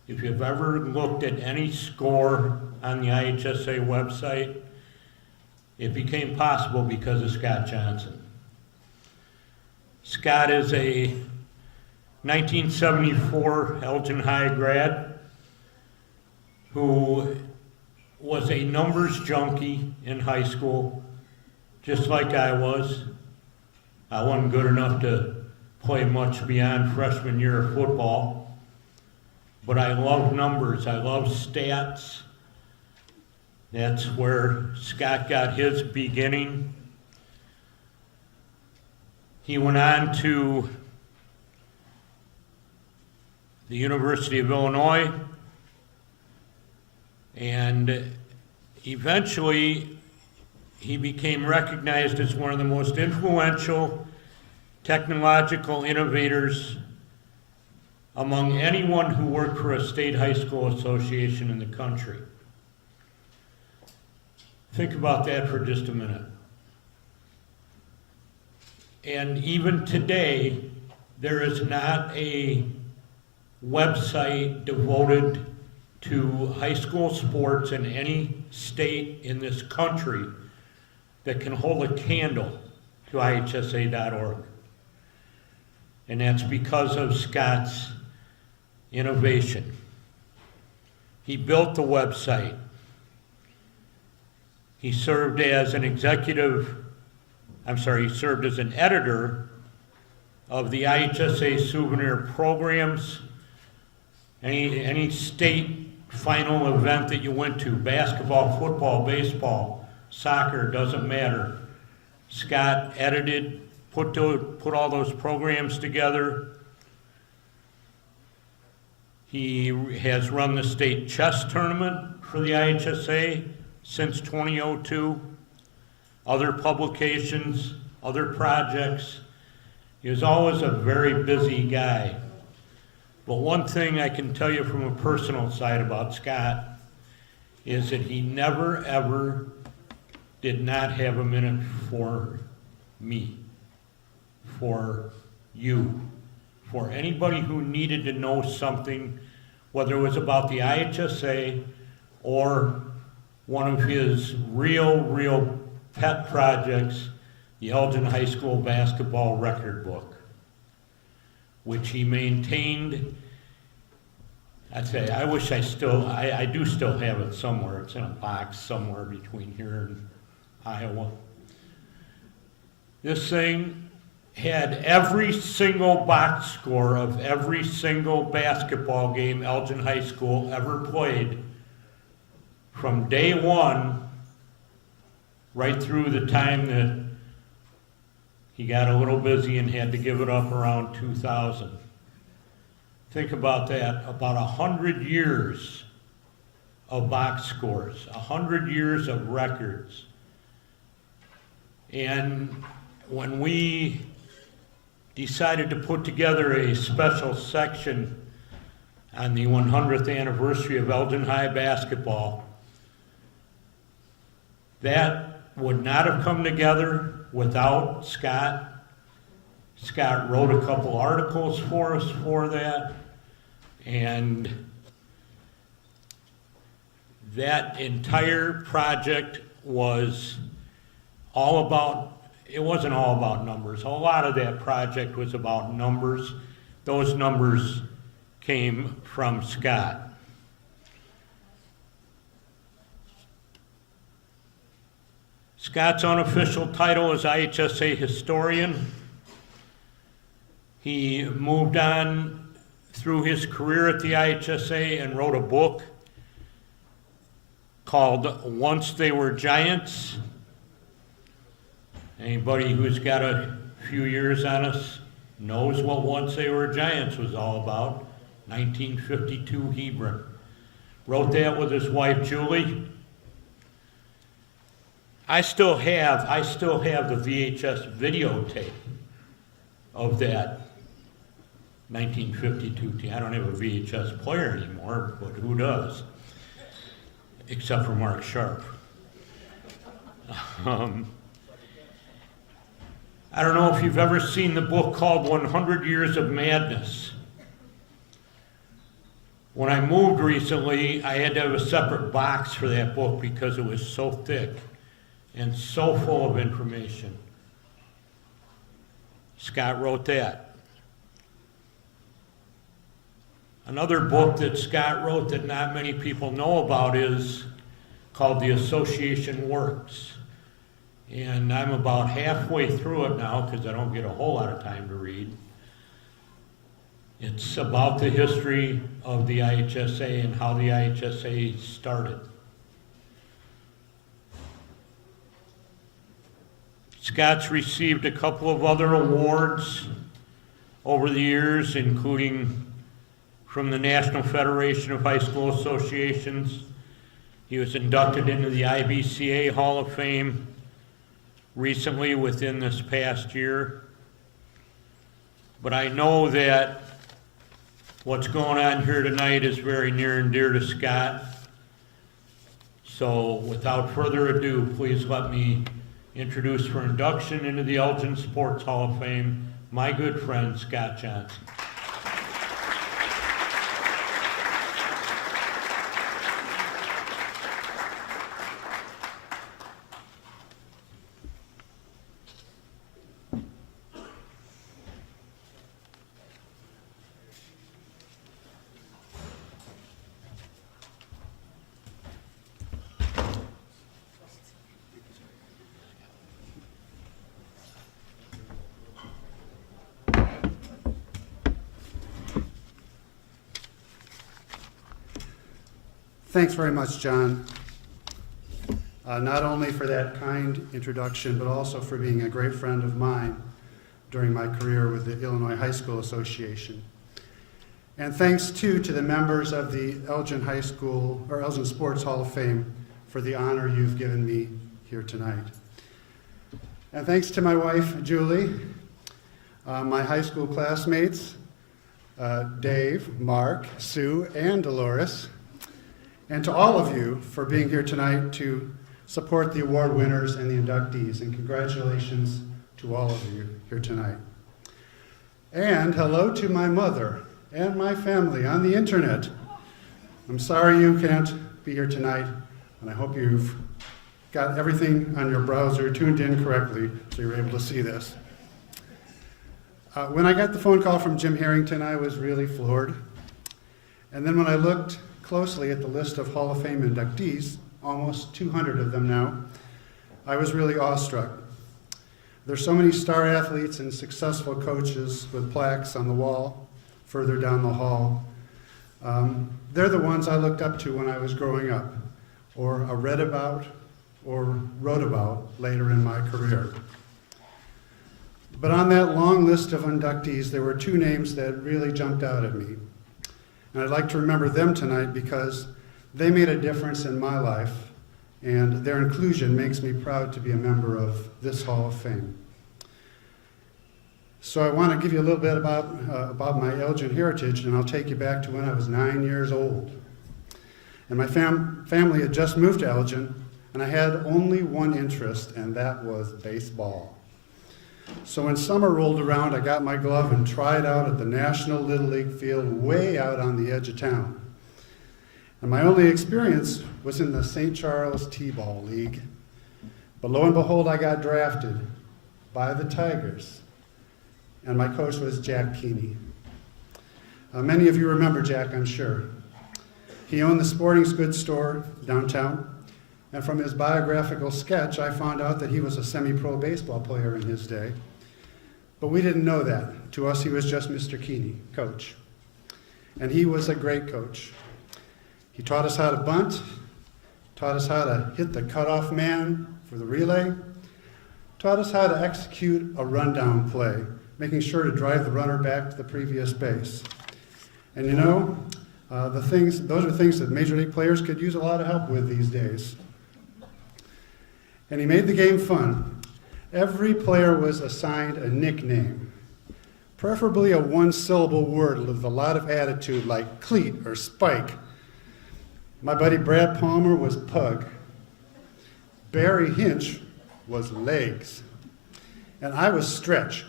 if you've ever looked at any score on the IHSA website, it became possible because of Scott Johnson. Scott is a 1974 Elgin High grad who was a numbers junkie in high school, just like I was. I wasn't good enough to play much beyond freshman year of football, but I love numbers, I love stats. That's where Scott got his beginning. He went on to the University of Illinois, and eventually he became recognized as one of the most influential technological innovators among anyone who worked for a state high school association in the country. Think about that for just a minute. And even today, there is not a website devoted to high school sports in any state in this country that can hold a candle to IHSA.org. And that's because of Scott's innovation. He built the website. He served as an executive he served as an editor of the IHSA souvenir programs. Any state final event that you went to, basketball, football, baseball, soccer, doesn't matter. Scott edited, put all those programs together. He has run the state chess tournament for the IHSA since 2002. Other publications, other projects. He was always a very busy guy. But one thing I can tell you from a personal side about Scott is that he never, ever did not have a minute for me, for you, for anybody who needed to know something, whether it was about the IHSA or one of his real pet projects, the Elgin High School basketball record book, which he maintained. I'd say, I wish I do still have it somewhere. It's in a box somewhere between here and Iowa. This thing had every single box score of every single basketball game Elgin High School ever played from day one right through the time that he got a little busy and had to give it up around 2000. Think about that, about 100 years of box scores, 100 years of records. And when we decided to put together a special section on the 100th anniversary of Elgin High basketball, that would not have come together without Scott. Scott wrote a couple articles for us for that, and that entire project was all about, it wasn't all about numbers. A lot of that project was about numbers. Those numbers came from Scott. Scott's unofficial title is IHSA historian. He moved on through his career at the IHSA and wrote a book called Once They Were Giants. Anybody who's got a few years on us knows what Once They Were Giants was all about. 1952 Hebron. Wrote that with his wife Julie. I still have the VHS videotape of that 1952 team. I don't have a VHS player anymore, but who does? Except for Mark Sharp. I don't know if you've ever seen the book called 100 Years of Madness. When I moved recently, I had to have a separate box for that book because it was so thick and so full of information. Scott wrote that. Another book that Scott wrote that not many people know about is called The Association Works. And I'm about halfway through it now because I don't get a whole lot of time to read. It's about the history of the IHSA and how the IHSA started. Scott's received a couple of other awards over the years, including from the National Federation of High School Associations. He was inducted into the IBCA Hall of Fame recently within this past year. But I know that what's going on here tonight is very near and dear to Scott. So without further ado, please let me introduce for induction into the Elgin Sports Hall of Fame, my good friend, Scott Johnson. Thanks very much, John. Not only for that kind introduction, but also for being a great friend of mine during my career with the Illinois High School Association. And thanks too to the members of the Elgin High School, or Elgin Sports Hall of Fame for the honor you've given me here tonight. And thanks to my wife, Julie, my high school classmates, Dave, Mark, Sue, and Dolores, and to all of you for being here tonight to support the award winners and the inductees, and congratulations to all of you here tonight. And hello to my mother and my family on the internet. I'm sorry you can't be here tonight, and I hope you've got everything on your browser tuned in correctly so you're able to see this. When I got the phone call from Jim Harrington, I was really floored. And then when I looked closely at the list of Hall of Fame inductees, almost 200 of them now, I was really awestruck. There's so many star athletes and successful coaches with plaques on the wall further down the hall. They're the ones I looked up to when I was growing up, or read about, or wrote about later in my career. But on that long list of inductees, there were two names that really jumped out at me. And I'd like to remember them tonight because they made a difference in my life, and their inclusion makes me proud to be a member of this Hall of Fame. So I want to give you a little bit about my Elgin heritage, and I'll take you back to when I was 9 years old. And my family had just moved to Elgin, and I had only one interest, and that was baseball. So when summer rolled around, I got my glove and tried out at the National Little League field way out on the edge of town. And my only experience was in the St. Charles T-Ball League. But lo and behold, I got drafted by the Tigers. And my coach was Jack Keeney. Many of you remember Jack, I'm sure. He owned the sporting goods store downtown. And from his biographical sketch, I found out that he was a semi-pro baseball player in his day. But we didn't know that. To us, he was just Mr. Keeney, coach. And he was a great coach. He taught us how to bunt, taught us how to hit the cutoff man for the relay, taught us how to execute a rundown play, making sure to drive the runner back to the previous base. And you know, those are things that Major League players could use a lot of help with these days. And he made the game fun. Every player was assigned a nickname, preferably a one-syllable word with a lot of attitude like cleat or spike. My buddy Brad Palmer was Pug. Barry Hinch was Legs. And I was Stretch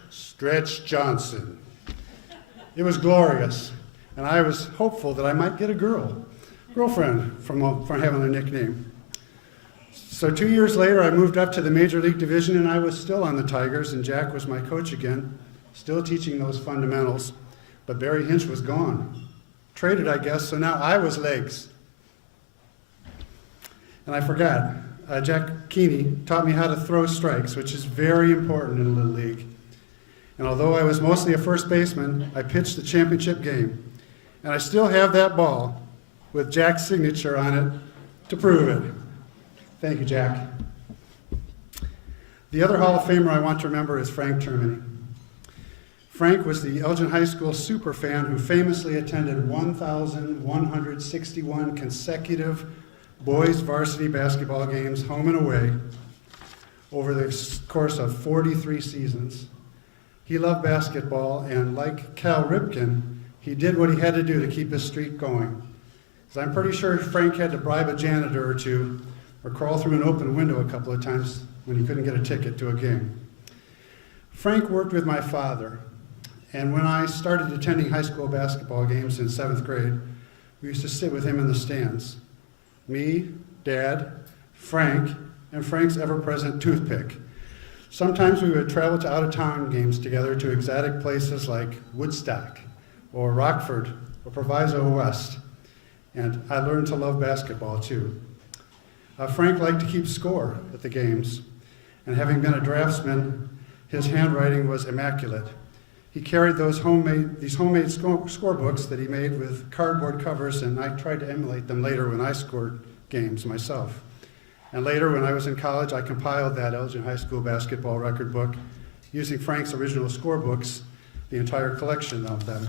Johnson. It was glorious, and I was hopeful that I might get a girlfriend from having a nickname. So 2 years later, I moved up to the Major League Division, and I was still on the Tigers, and Jack was my coach again, still teaching those fundamentals. But Barry Hinch was gone. Traded, I guess, so now I was Legs. And I forgot, Jack Keeney taught me how to throw strikes, which is very important in a Little League. And although I was mostly a first baseman, I pitched the championship game. And I still have that ball with Jack's signature on it to prove it. Thank you, Jack. The other Hall of Famer I want to remember is Frank Termini. Frank was the Elgin High School superfan who famously attended 1,161 consecutive boys varsity basketball games, home and away, over the course of 43 seasons. He loved basketball, and like Cal Ripken, he did what he had to do to keep his streak going. So I'm pretty sure Frank had to bribe a janitor or two, or crawl through an open window a couple of times when he couldn't get a ticket to a game. Frank worked with my father, and when I started attending high school basketball games in 7th grade, we used to sit with him in the stands. Me, Dad, Frank, and Frank's ever-present toothpick. Sometimes we would travel to out-of-town games together to exotic places like Woodstock, or Rockford, or Proviso West, and I learned to love basketball too. Frank liked to keep score at the games, and having been a draftsman, his handwriting was immaculate. He carried these homemade scorebooks that he made with cardboard covers, and I tried to emulate them later when I scored games myself. And later, when I was in college, I compiled that Elgin High School basketball record book using Frank's original scorebooks, the entire collection of them,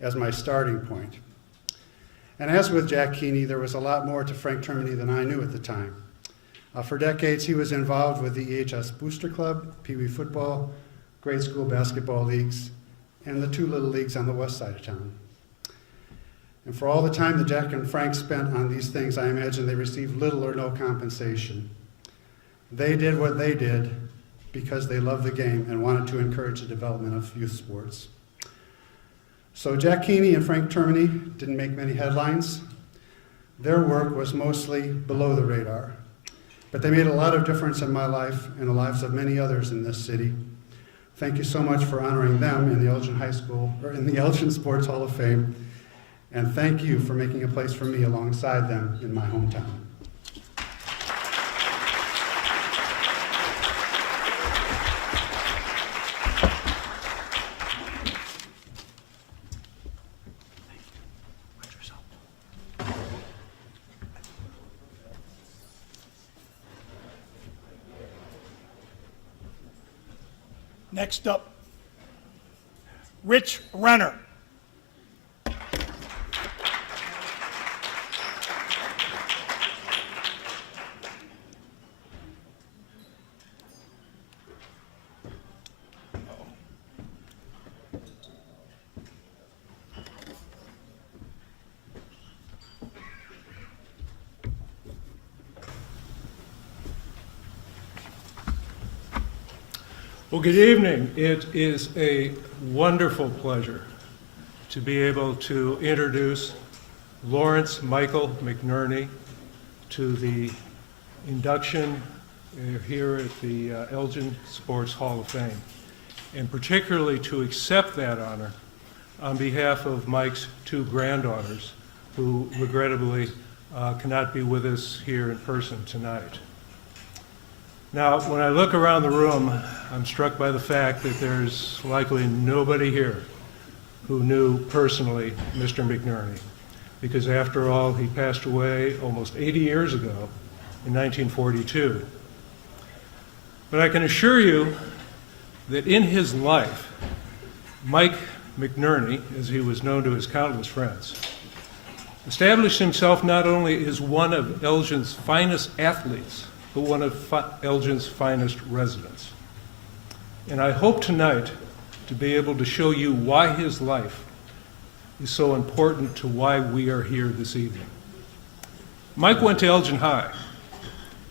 as my starting point. And as with Jack Keeney, there was a lot more to Frank Termini than I knew at the time. For decades, he was involved with the EHS Booster Club, Pee Wee football, grade school basketball leagues, and the 2 little leagues on the west side of town. And for all the time that Jack and Frank spent on these things, I imagine they received little or no compensation. They did what they did because they loved the game and wanted to encourage the development of youth sports. So Jack Keeney and Frank Termini didn't make many headlines. Their work was mostly below the radar, but they made a lot of difference in my life and the lives of many others in this city. Thank you so much for honoring them in the Elgin High School, or in the Elgin Sports Hall of Fame, and thank you for making a place for me alongside them in my hometown. Next up, Rich Renner. Well, good evening. It is a wonderful pleasure to be able to introduce Lawrence Michael McNerney to the induction here at the Elgin Sports Hall of Fame, and particularly to accept that honor on behalf of Mike's 2 granddaughters, who regrettably cannot be with us here in person tonight. Now, when I look around the room, I'm struck by the fact that there's likely nobody here who knew personally Mr. McNerney, because after all, he passed away almost 80 years ago in 1942. But I can assure you that in his life, Mike McNerney, as he was known to his countless friends, established himself not only as one of Elgin's finest athletes, but one of Elgin's finest residents. And I hope tonight to be able to show you why his life is so important to why we are here this evening. Mike went to Elgin High.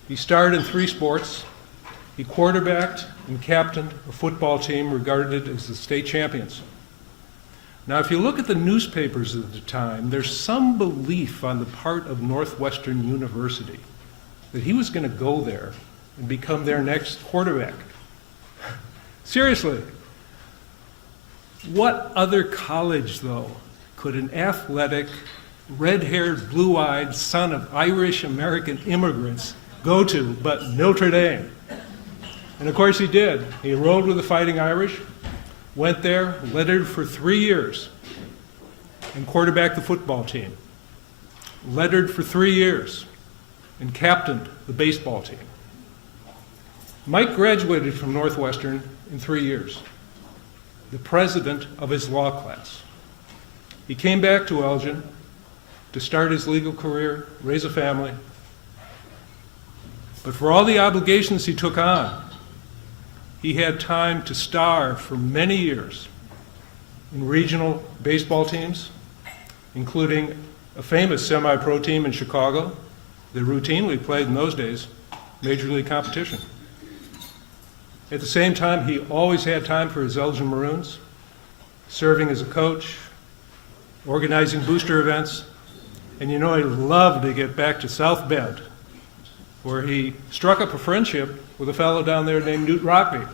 He starred in 3 sports. He quarterbacked and captained a football team regarded as the state champions. Now, if you look at the newspapers at the time, there's some belief on the part of Northwestern University that he was going to go there and become their next quarterback. Seriously, what other college, though, could an athletic, red-haired, blue-eyed son of Irish-American immigrants go to but Notre Dame? And of course he did. He enrolled with the Fighting Irish, went there, lettered for 3 years, and quarterbacked the football team. Lettered for 3 years, and captained the baseball team. Mike graduated from Northwestern in 3 years, the president of his law class. He came back to Elgin to start his legal career, raise a family. But for all the obligations he took on, he had time to star for many years in regional baseball teams, including a famous semi-pro team in Chicago that routinely played in those days major league competition. At the same time, he always had time for his Elgin Maroons, serving as a coach, organizing booster events, and you know he loved to get back to South Bend, where he struck up a friendship with a fellow down there named Newt Rockby,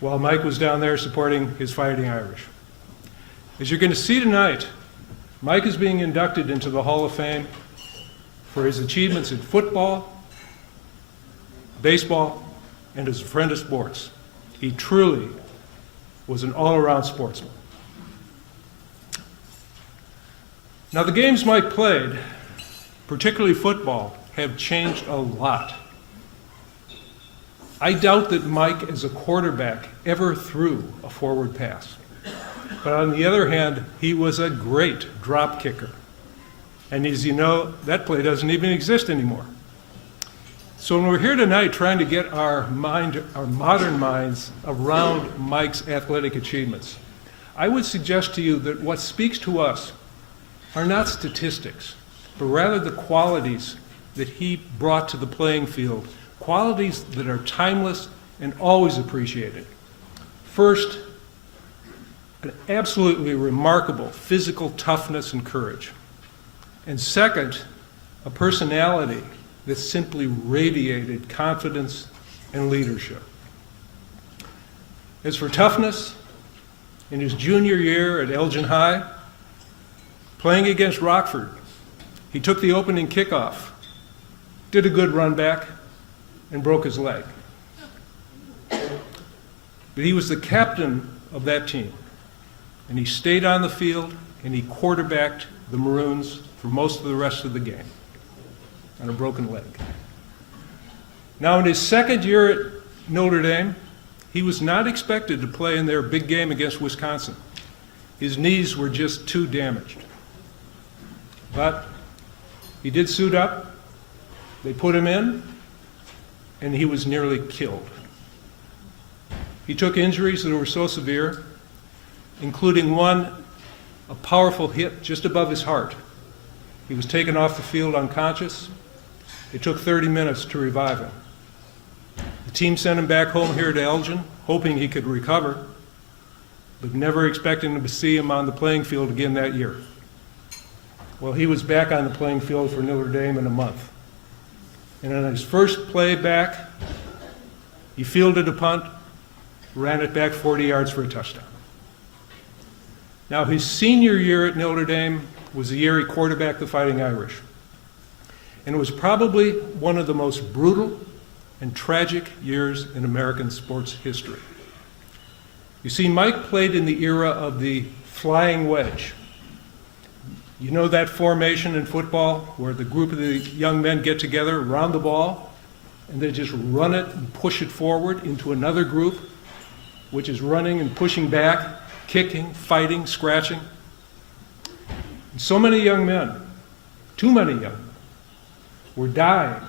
while Mike was down there supporting his Fighting Irish. As you're going to see tonight, Mike is being inducted into the Hall of Fame for his achievements in football, baseball, and as a friend of sports. He truly was an all-around sportsman. Now, the games Mike played, particularly football, have changed a lot. I doubt that Mike, as a quarterback, ever threw a forward pass. But on the other hand, he was a great drop kicker. And as you know, that play doesn't even exist anymore. So when we're here tonight trying to get our modern minds around Mike's athletic achievements, I would suggest to you that what speaks to us are not statistics, but rather the qualities that he brought to the playing field, qualities that are timeless and always appreciated. First, an absolutely remarkable physical toughness and courage. And second, a personality that simply radiated confidence and leadership. As for toughness, in his junior year at Elgin High, playing against Rockford, he took the opening kickoff, did a good run back, and broke his leg. But he was the captain of that team, and he stayed on the field, and he quarterbacked the Maroons for most of the rest of the game on a broken leg. Now, in his second year at Notre Dame, he was not expected to play in their big game against Wisconsin. His knees were just too damaged. But he did suit up, they put him in, and he was nearly killed. He took injuries that were so severe, including one, a powerful hit just above his heart. He was taken off the field unconscious. It took 30 minutes to revive him. The team sent him back home here to Elgin, hoping he could recover, but never expecting to see him on the playing field again that year. Well, he was back on the playing field for Notre Dame in a month. And on his first play back, he fielded a punt, ran it back 40 yards for a touchdown. Now, his senior year at Notre Dame was the year he quarterbacked the Fighting Irish. And it was probably one of the most brutal and tragic years in American sports history. You see, Mike played in the era of the flying wedge. You know that formation in football where the group of the young men get together around the ball and they just run it and push it forward into another group, which is running and pushing back, kicking, fighting, scratching. And so many young men, too many young men, were dying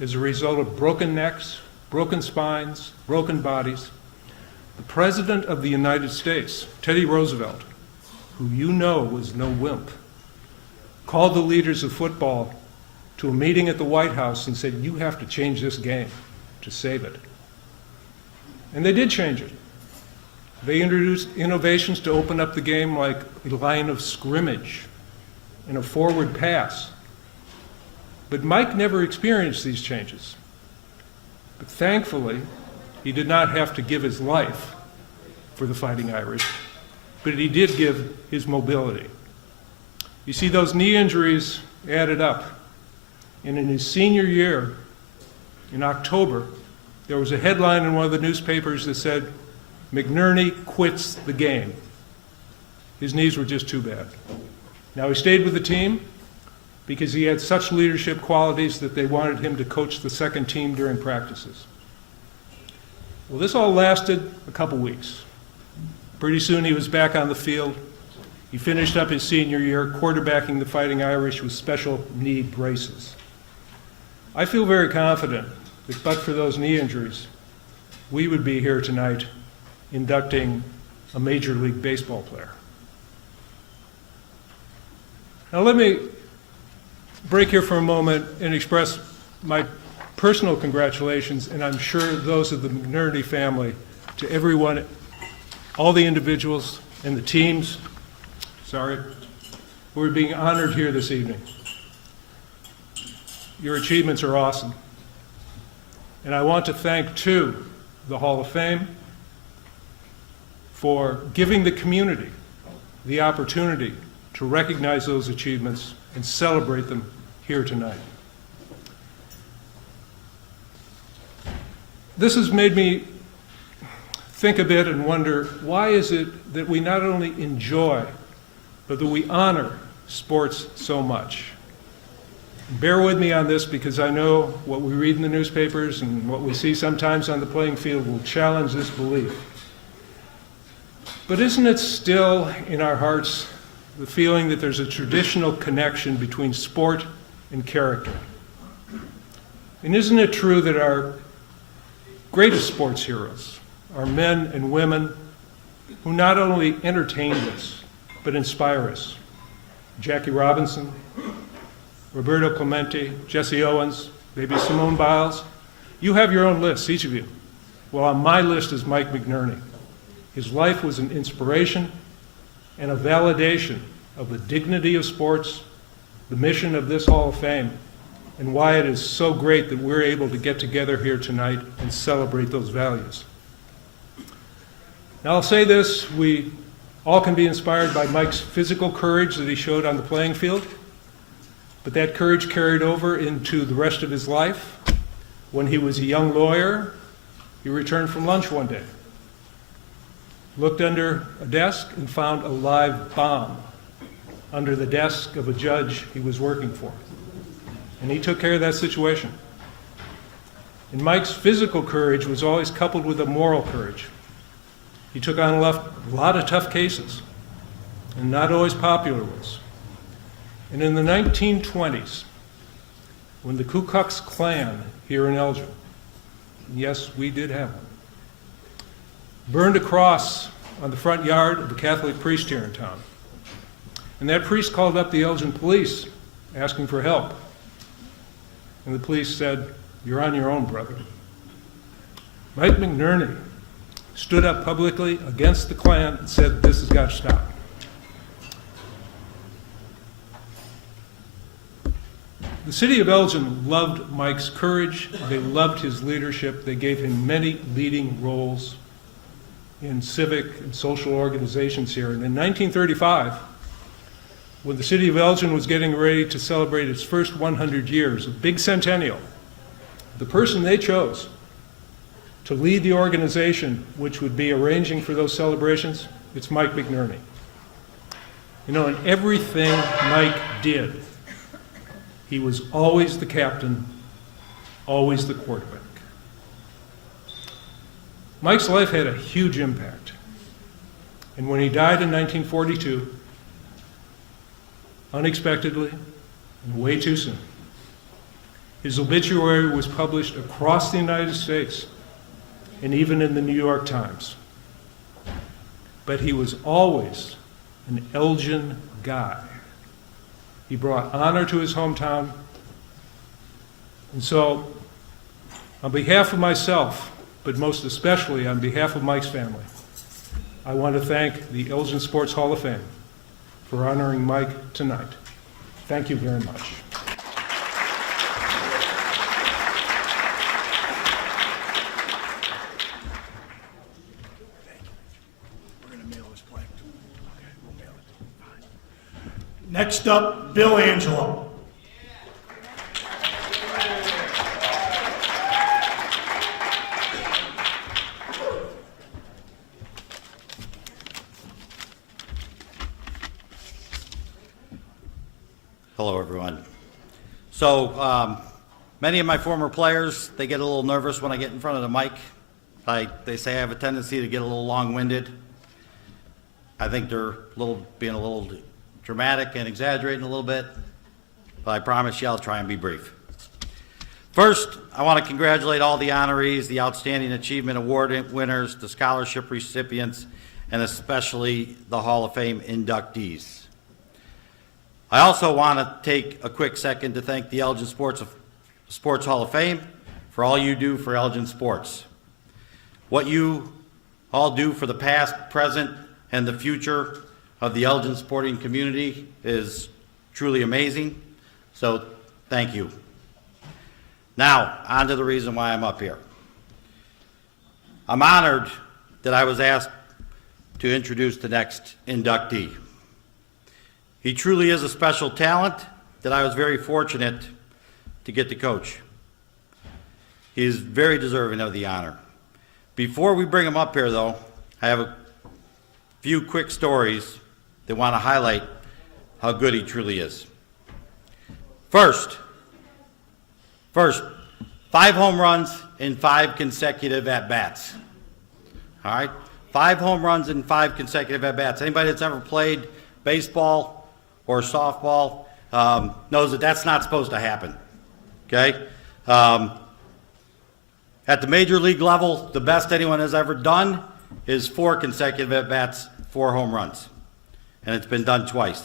as a result of broken necks, broken spines, broken bodies. The President of the United States, Teddy Roosevelt, who you know was no wimp, called the leaders of football to a meeting at the White House and said, you have to change this game to save it. And they did change it. They introduced innovations to open up the game like a line of scrimmage and a forward pass. But Mike never experienced these changes. But thankfully, he did not have to give his life for the Fighting Irish, but he did give his mobility. You see, those knee injuries added up. And in his senior year, in October, there was a headline in one of the newspapers that said, McNerney quits the game. His knees were just too bad. Now, he stayed with the team because he had such leadership qualities that they wanted him to coach the second team during practices. Well, this all lasted a couple weeks. Pretty soon he was back on the field. He finished up his senior year quarterbacking the Fighting Irish with special knee braces. I feel very confident that but for those knee injuries, we would be here tonight inducting a Major League Baseball player. Now let me break here for a moment and express my personal congratulations, and I'm sure those of the Mcnerney family, to everyone, all the individuals and the teams, who are being honored here this evening. Your achievements are awesome. And I want to thank, too, the Hall of Fame for giving the community the opportunity to recognize those achievements and celebrate them here tonight. This has made me think a bit and wonder, why is it that we not only enjoy, but that we honor sports so much? Bear with me on this, because I know what we read in the newspapers and what we see sometimes on the playing field will challenge this belief. But isn't it still in our hearts the feeling that there's a traditional connection between sport and character? And isn't it true that our greatest sports heroes are men and women who not only entertain us, but inspire us? Jackie Robinson, Roberto Clemente, Jesse Owens, maybe Simone Biles. You have your own lists, each of you. Well, on my list is Mike Mcnerney. His life was an inspiration and a validation of the dignity of sports, the mission of this Hall of Fame, and why it is so great that we're able to get together here tonight and celebrate those values. Now, I'll say this, we all can be inspired by Mike's physical courage that he showed on the playing field, but that courage carried over into the rest of his life. When he was a young lawyer, he returned from lunch one day, looked under a desk and found a live bomb under the desk of a judge he was working for. And he took care of that situation. And Mike's physical courage was always coupled with a moral courage. He took on a lot of tough cases, and not always popular ones. And in the 1920s, when the Ku Klux Klan here in Elgin, yes, we did have one, burned a cross on the front yard of a Catholic priest here in town. And that priest called up the Elgin police asking for help. And the police said, "You're on your own, brother." Mike Mcnerney stood up publicly against the Klan and said, "This has got to stop." The city of Elgin loved Mike's courage. They loved his leadership. They gave him many leading roles in civic and social organizations here. And in 1935, when the city of Elgin was getting ready to celebrate its first 100 years, a big centennial, the person they chose to lead the organization which would be arranging for those celebrations, it's Mike Mcnerney. You know, in everything Mike did, he was always the captain, always the quarterback. Mike's life had a huge impact. And when he died in 1942, unexpectedly and way too soon, his obituary was published across the United States and even in the New York Times. But he was always an Elgin guy. He brought honor to his hometown. And so, on behalf of myself, but most especially on behalf of Mike's family, I want to thank the Elgin Sports Hall of Fame for honoring Mike tonight. Thank you very much. Next up, Bill Angelo. Hello, everyone. So, many of my former players, they get a little nervous when I get in front of the mic. They say I have a tendency to get a little long-winded. I think they're being a little dramatic and exaggerating a little bit, but I promise you I'll try and be brief. First, I want to congratulate all the honorees, the Outstanding Achievement Award winners, the scholarship recipients, and especially the Hall of Fame inductees. I also want to take a quick second to thank the Elgin Sports Hall of Fame for all you do for Elgin sports. What you all do for the past, present, and the future of the Elgin sporting community is truly amazing, so thank you. Now, on to the reason why I'm up here. I'm honored that I was asked to introduce the next inductee. He truly is a special talent that I was very fortunate to get to coach. He is very deserving of the honor. Before we bring him up here, though, I have a few quick stories that want to highlight how good he truly is. First, 5 home runs in 5 consecutive at-bats. All right? 5 home runs in 5 consecutive at-bats. Anybody that's ever played baseball or softball knows that that's not supposed to happen. Okay? At the major league level, the best anyone has ever done is 4 consecutive at-bats, 4 home runs. And it's been done twice.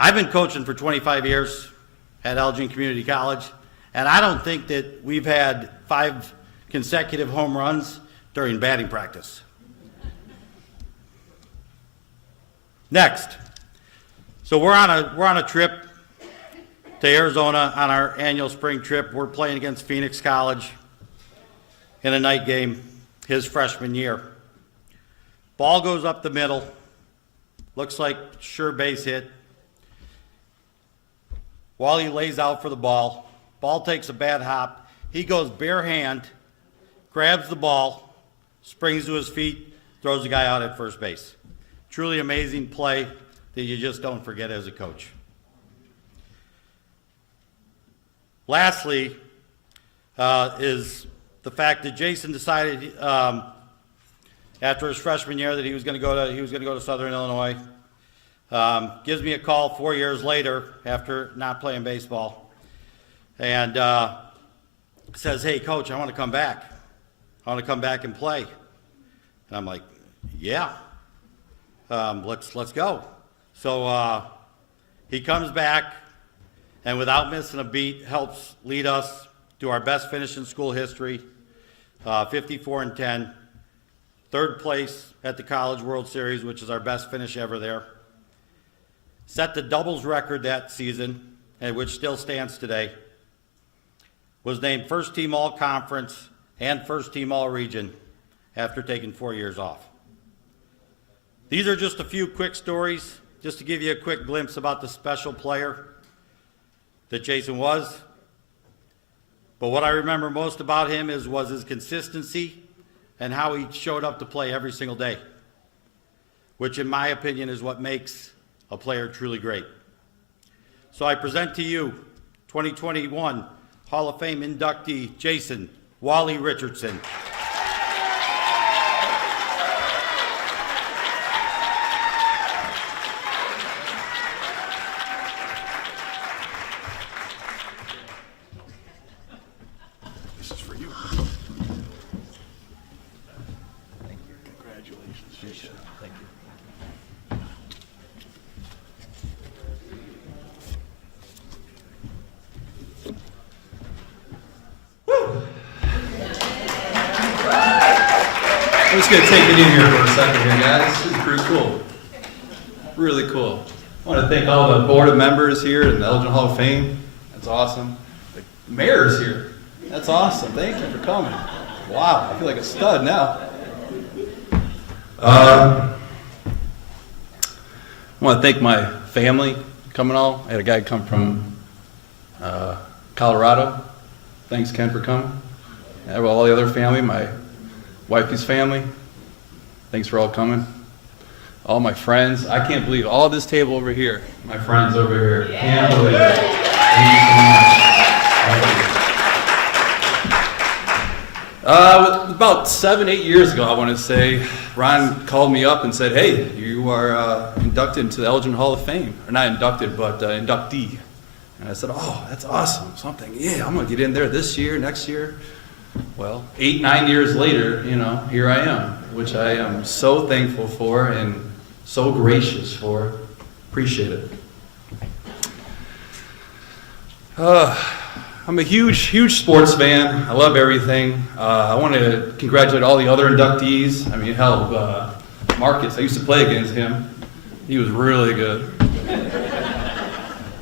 I've been coaching for 25 years at Elgin Community College, and I don't think that we've had 5 consecutive home runs during batting practice. Next. So we're on a trip to Arizona on our annual spring trip. We're playing against Phoenix College in a night game his freshman year. Ball goes up the middle. Looks like sure base hit. Wally lays out for the ball. Ball takes a bad hop. He goes bare hand, grabs the ball, springs to his feet, throws the guy out at first base. Truly amazing play that you just don't forget as a coach. Lastly, is the fact that Jason decided after his freshman year that he was going to go to Southern Illinois. Gives me a call 4 years later after not playing baseball, and says, "Hey, coach, I want to come back. I want to come back and play." And I'm like, "Yeah, let's go." So he comes back, and without missing a beat, helps lead us to our best finish in school history, 54-10, 3rd place at the College World Series, which is our best finish ever there. Set the doubles record that season, and which still stands today. Was named first team all conference and first team all region after taking 4 years off. These are just a few quick stories, just to give you a quick glimpse about the special player that Jason was. But what I remember most about him was his consistency and how he showed up to play every single day, which in my opinion is what makes a player truly great. So I present to you 2021 Hall of Fame inductee Jason Wally Richardson. This is for you. Thank you. Congratulations, Jason. Thank you. I'm just going to take it in here for a second here, guys. This is pretty cool. Really cool. I want to thank all the board of members here in the Elgin Hall of Fame. That's awesome. The mayor's here. That's awesome. Thank you for coming. Wow, I feel like a stud now. I want to thank my family coming all. I had a guy come from Colorado. Thanks, Ken, for coming. I have all the other family, my wifey's family. Thanks for all coming. All my friends. I can't believe all this table over here. My friends over here. Can't believe it. Thank you so much. About 7-8 years ago, I want to say, Ron called me up and said, "Hey, you are inducted into the Elgin Hall of Fame." Or not inducted, but inductee. And I said, "Oh, that's awesome." So I'm thinking, yeah, I'm going to get in there this year, next year. Well, 8-9 years later, here I am, which I am so thankful for and so gracious for. Appreciate it. I'm a huge sports fan. I love everything. I want to congratulate all the other inductees. I mean, hell, Marcus, I used to play against him. He was really good.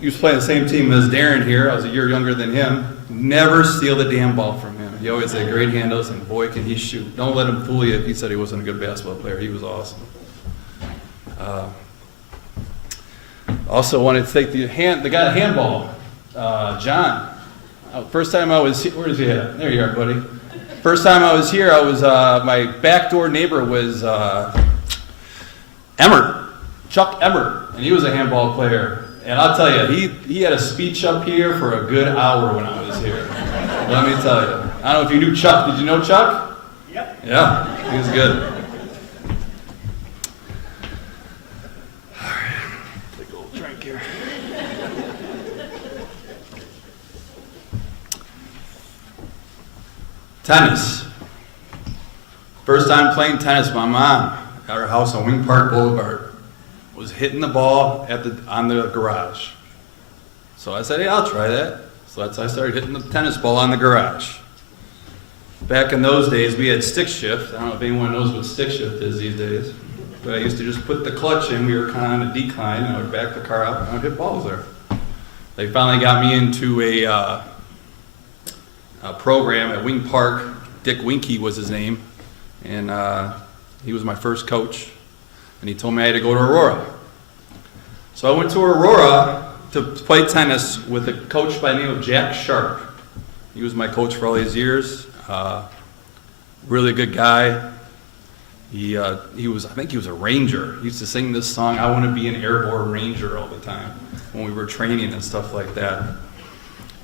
He was playing the same team as Darren here. I was a year younger than him. Never steal the damn ball from him. He always had great handles, and boy, can he shoot. Don't let him fool you if he said he wasn't a good basketball player. He was awesome. Also wanted to thank the guy at handball, John. First time I was here, where is he at? There you are, buddy. first time I was here, I was my backdoor neighbor was Chuck Emmert, and he was a handball player. And I'll tell you, he had a speech up here for a good hour when I was here. Let me tell you. I don't know if you knew Chuck. Did you know Chuck? Yep. Yeah, he was good. All right, big old drink here. Tennis. First time playing tennis, my mom at her house on Wing Park Boulevard was hitting the ball on the garage. So I said, hey, I'll try that. So that's how I started hitting the tennis ball on the garage. Back in those days, we had stick shift. I don't know if anyone knows what stick shift is these days. But I used to just put the clutch in. We were kind of on a decline, and I would back the car out, and I would hit balls there. They finally got me into a program at Wing Park. Dick Winkie was his name, and he was my first coach. And he told me I had to go to Aurora. So I went to Aurora to play tennis with a coach by the name of Jack Sharp. He was my coach for all these years. Really good guy. He was, I think he was a ranger. He used to sing this song, I Want to Be an Airborne Ranger, all the time when we were training and stuff like that.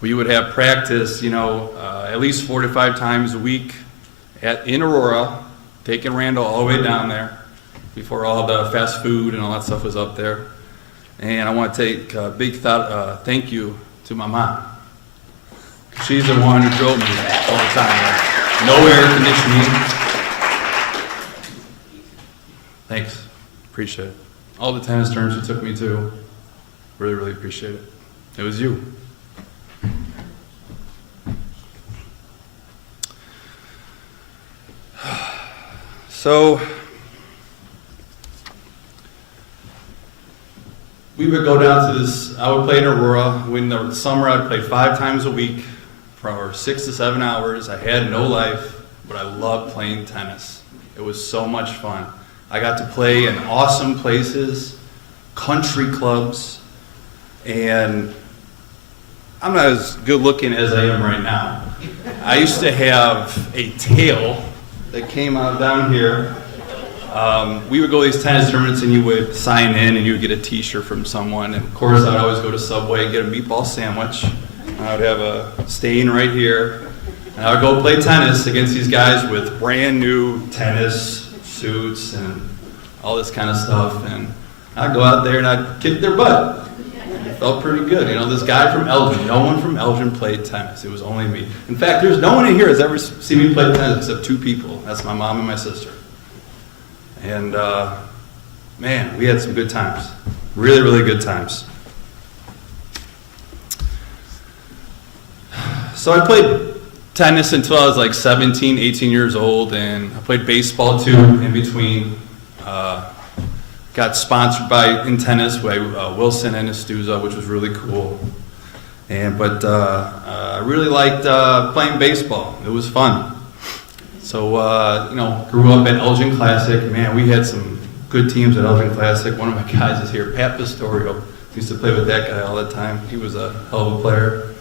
We would have practice, at least 4 to 5 times a week in Aurora, taking Randall all the way down there before all the fast food and all that stuff was up there. And I want to take a big thank you to my mom. She's the one who drove me all the time. No air conditioning. Thanks. Appreciate it. All the tennis tournaments you took me to, really, really appreciate it. It was you. So, we would go down to this, I would play in Aurora. In the summer, I'd play 5 times a week for 6 to 7 hours. I had no life, but I loved playing tennis. It was so much fun. I got to play in awesome places, country clubs, and I'm not as good looking as I am right now. I used to have a tail that came out down here. We would go to these tennis tournaments and you would sign in and you would get a t-shirt from someone. And of course I'd always go to Subway and get a meatball sandwich. I would have a stain right here. And I would go play tennis against these guys with brand new tennis suits and all this kind of stuff. And I'd go out there and I'd kick their butt. It felt pretty good. This guy from Elgin, no one from Elgin played tennis. It was only me. In fact, there's no one in here that's ever seen me play tennis except 2 people. That's my mom and my sister. And man, we had some good times. Really, really good times. So I played tennis until I was like 17, 18 years old, and I played baseball too in between. Got sponsored in tennis by Wilson and Estuza, which was really cool. But I really liked playing baseball. It was fun. So, grew up at Elgin Classic. Man, we had some good teams at Elgin Classic. One of my guys is here, Pat Pistorio. Used to play with that guy all the time. He was a hell of a player.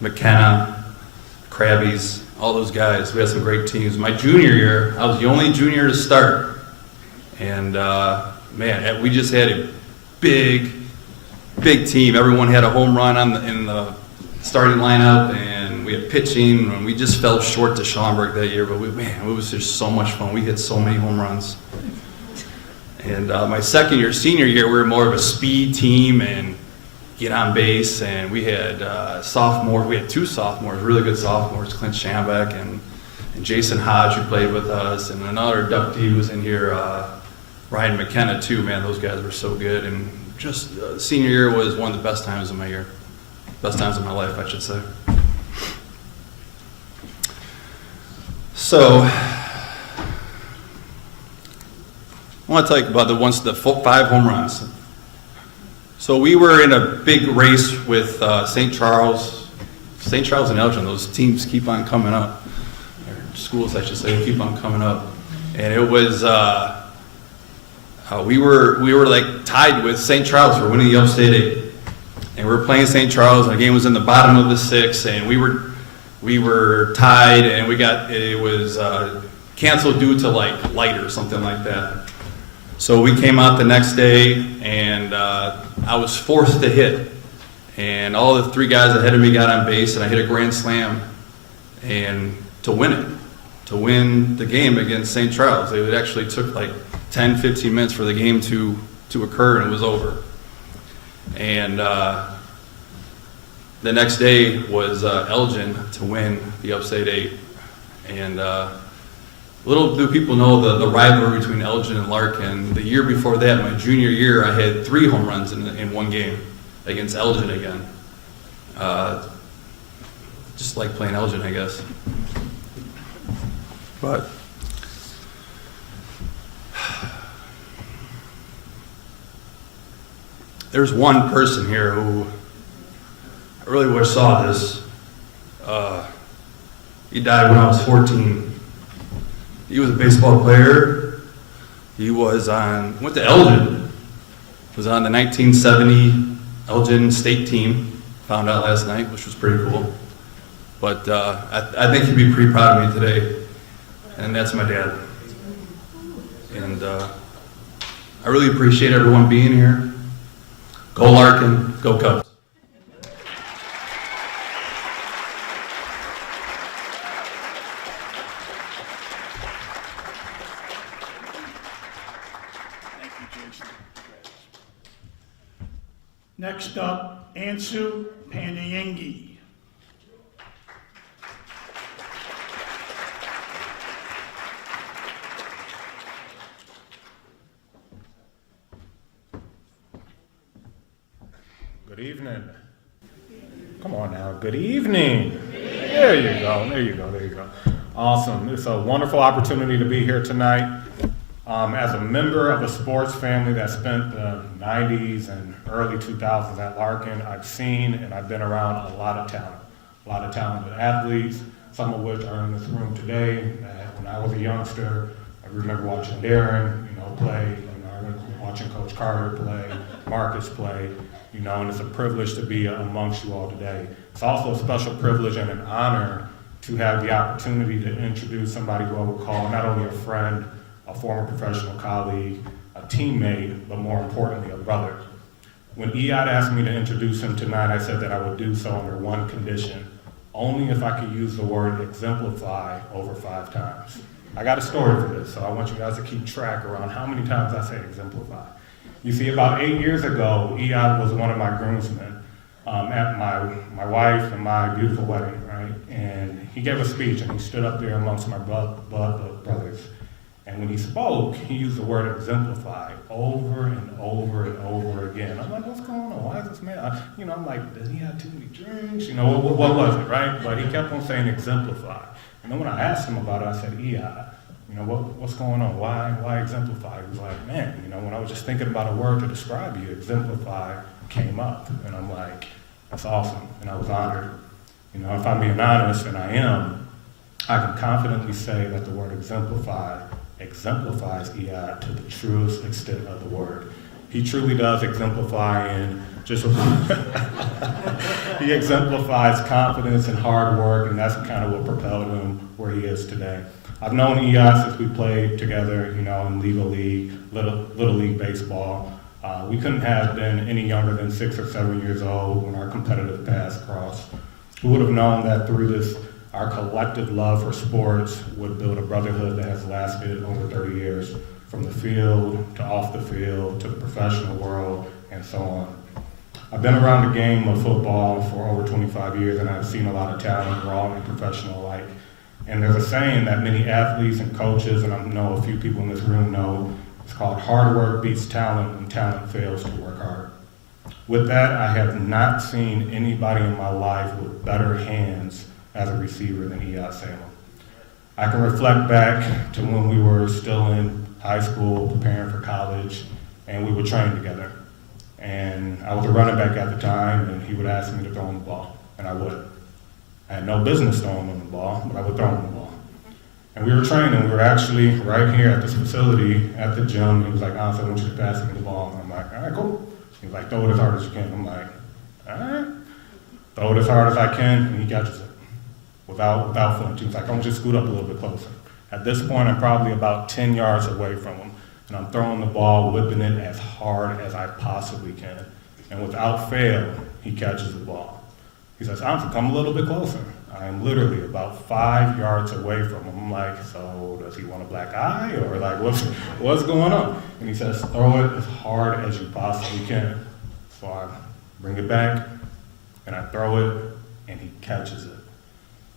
McKenna, Krabbies, all those guys. We had some great teams. My junior year, I was the only junior to start. And, man, we just had a big team. Everyone had a home run in the starting lineup, and we had pitching, and we just fell short to Schaumburg that year. But, it was just so much fun. We hit so many home runs. And my second year, senior year, we were more of a speed team and get on base. And we had sophomores. We had 2 sophomores, really good sophomores, Clint Schambeck and Jason Hodge, who played with us. And another inductee was in here, Ryan McKenna, too. Man, those guys were so good. And just senior year was one of the best times of my year. Best times of my life, I should say. So, I want to tell you about the 5 home runs. So we were in a big race with St. Charles and Elgin. Those teams keep on coming up. Or schools, I should say, keep on coming up. And it was, we were like tied with St. Charles for winning the Upstate 8. And we were playing St. Charles, and the game was in the bottom of the 6th, and we we were tied and it was canceled due to like light or something like that. So we came out the next day and I was forced to hit. And all the 3 guys ahead of me got on base and I hit a grand slam and to win it. To win the game against St. Charles. It actually took like 10, 15 minutes for the game to occur and it was over. And the next day was Elgin to win the Upstate 8. And little do people know the rivalry between Elgin and Larkin. The year before that, my junior year, I had 3 home runs in one game against Elgin again. Just like playing Elgin, I guess. But there's one person here who I really wish saw this. He died when I was 14. He was a baseball player. He was went to Eldon. Was on the 1970 Elgin state team. Found out last night, which was pretty cool. But I think he'd be pretty proud of me today. And that's my dad. And I really appreciate everyone being here. Go Larkin, go Cubs. Next up, Ansu Panayengi. Good evening. Come on now, good evening. There you go, there you go, there you go. Awesome, it's a wonderful opportunity to be here tonight. As a member of a sports family that spent the 90s and early 2000s at Larkin, I've seen and I've been around a lot of talented athletes, some of which are in this room today. When I was a youngster, I remember watching Darren, play, I remember watching Coach Carter play, Marcus play, and it's a privilege to be amongst you all today. It's also a special privilege and an honor to have the opportunity to introduce somebody who I would call not only a friend, a former professional colleague, a teammate, but more importantly, a brother. When EOD asked me to introduce him tonight, I said that I would do so under one condition, only if I could use the word exemplify over 5 times. I got a story for this, so I want you guys to keep track around how many times I say exemplify. You see, about 8 years ago, EOD was one of my groomsmen at my wife and my beautiful wedding, right? And he gave a speech, and he stood up there amongst my brothers. And when he spoke, he used the word exemplify over and over and over again. I'm like, what's going on? Why is this man? I'm like, does he have too many drinks? What was it, right? But he kept on saying exemplify. And then when I asked him about it, I said, EOD, what's going on? Why exemplify? He was like, man, when I was just thinking about a word to describe you, exemplify came up. And I'm like, that's awesome. And I was honored. If I'm being honest, and I am, I can confidently say that the word exemplify exemplifies EOD to the truest extent of the word. He truly does exemplify in just he exemplifies confidence and hard work, and that's kind of what propelled him where he is today. I've known EOD since we played together, in Little League baseball. We couldn't have been any younger than 6 or 7 years old when our competitive paths crossed. Who would have known that through this, our collective love for sports would build a brotherhood that has lasted over 30 years, from the field to off the field to the professional world and so on. I've been around the game of football for over 25 years, and I've seen a lot of talent, raw and professional alike. And there's a saying that many athletes and coaches, and I know a few people in this room know, it's called hard work beats talent when talent fails to work hard. With that, I have not seen anybody in my life with better hands as a receiver than EOD Salem. I can reflect back to when we were still in high school, preparing for college, and we would train together. And I was a running back at the time, and he would ask me to throw him the ball, and I would. I had no business throwing him the ball, but I would throw him the ball. And we were training. We were actually right here at this facility at the gym. He was like, I want you to pass me the ball. And I'm like, all right, cool. He was like, throw it as hard as you can. I'm like, all right. Throw it as hard as I can, and he catches it. without feeling too. He's like, "I'm just scoot up a little bit closer." At this point, I'm probably about 10 yards away from him, and I'm throwing the ball, whipping it as hard as I possibly can. And without fail, he catches the ball. He says, "Honestly, come a little bit closer." I am literally about 5 yards away from him. I'm like, "So does he want a black eye, or like what's going on?" And he says, "Throw it as hard as you possibly can." So I bring it back, and I throw it, and he catches it.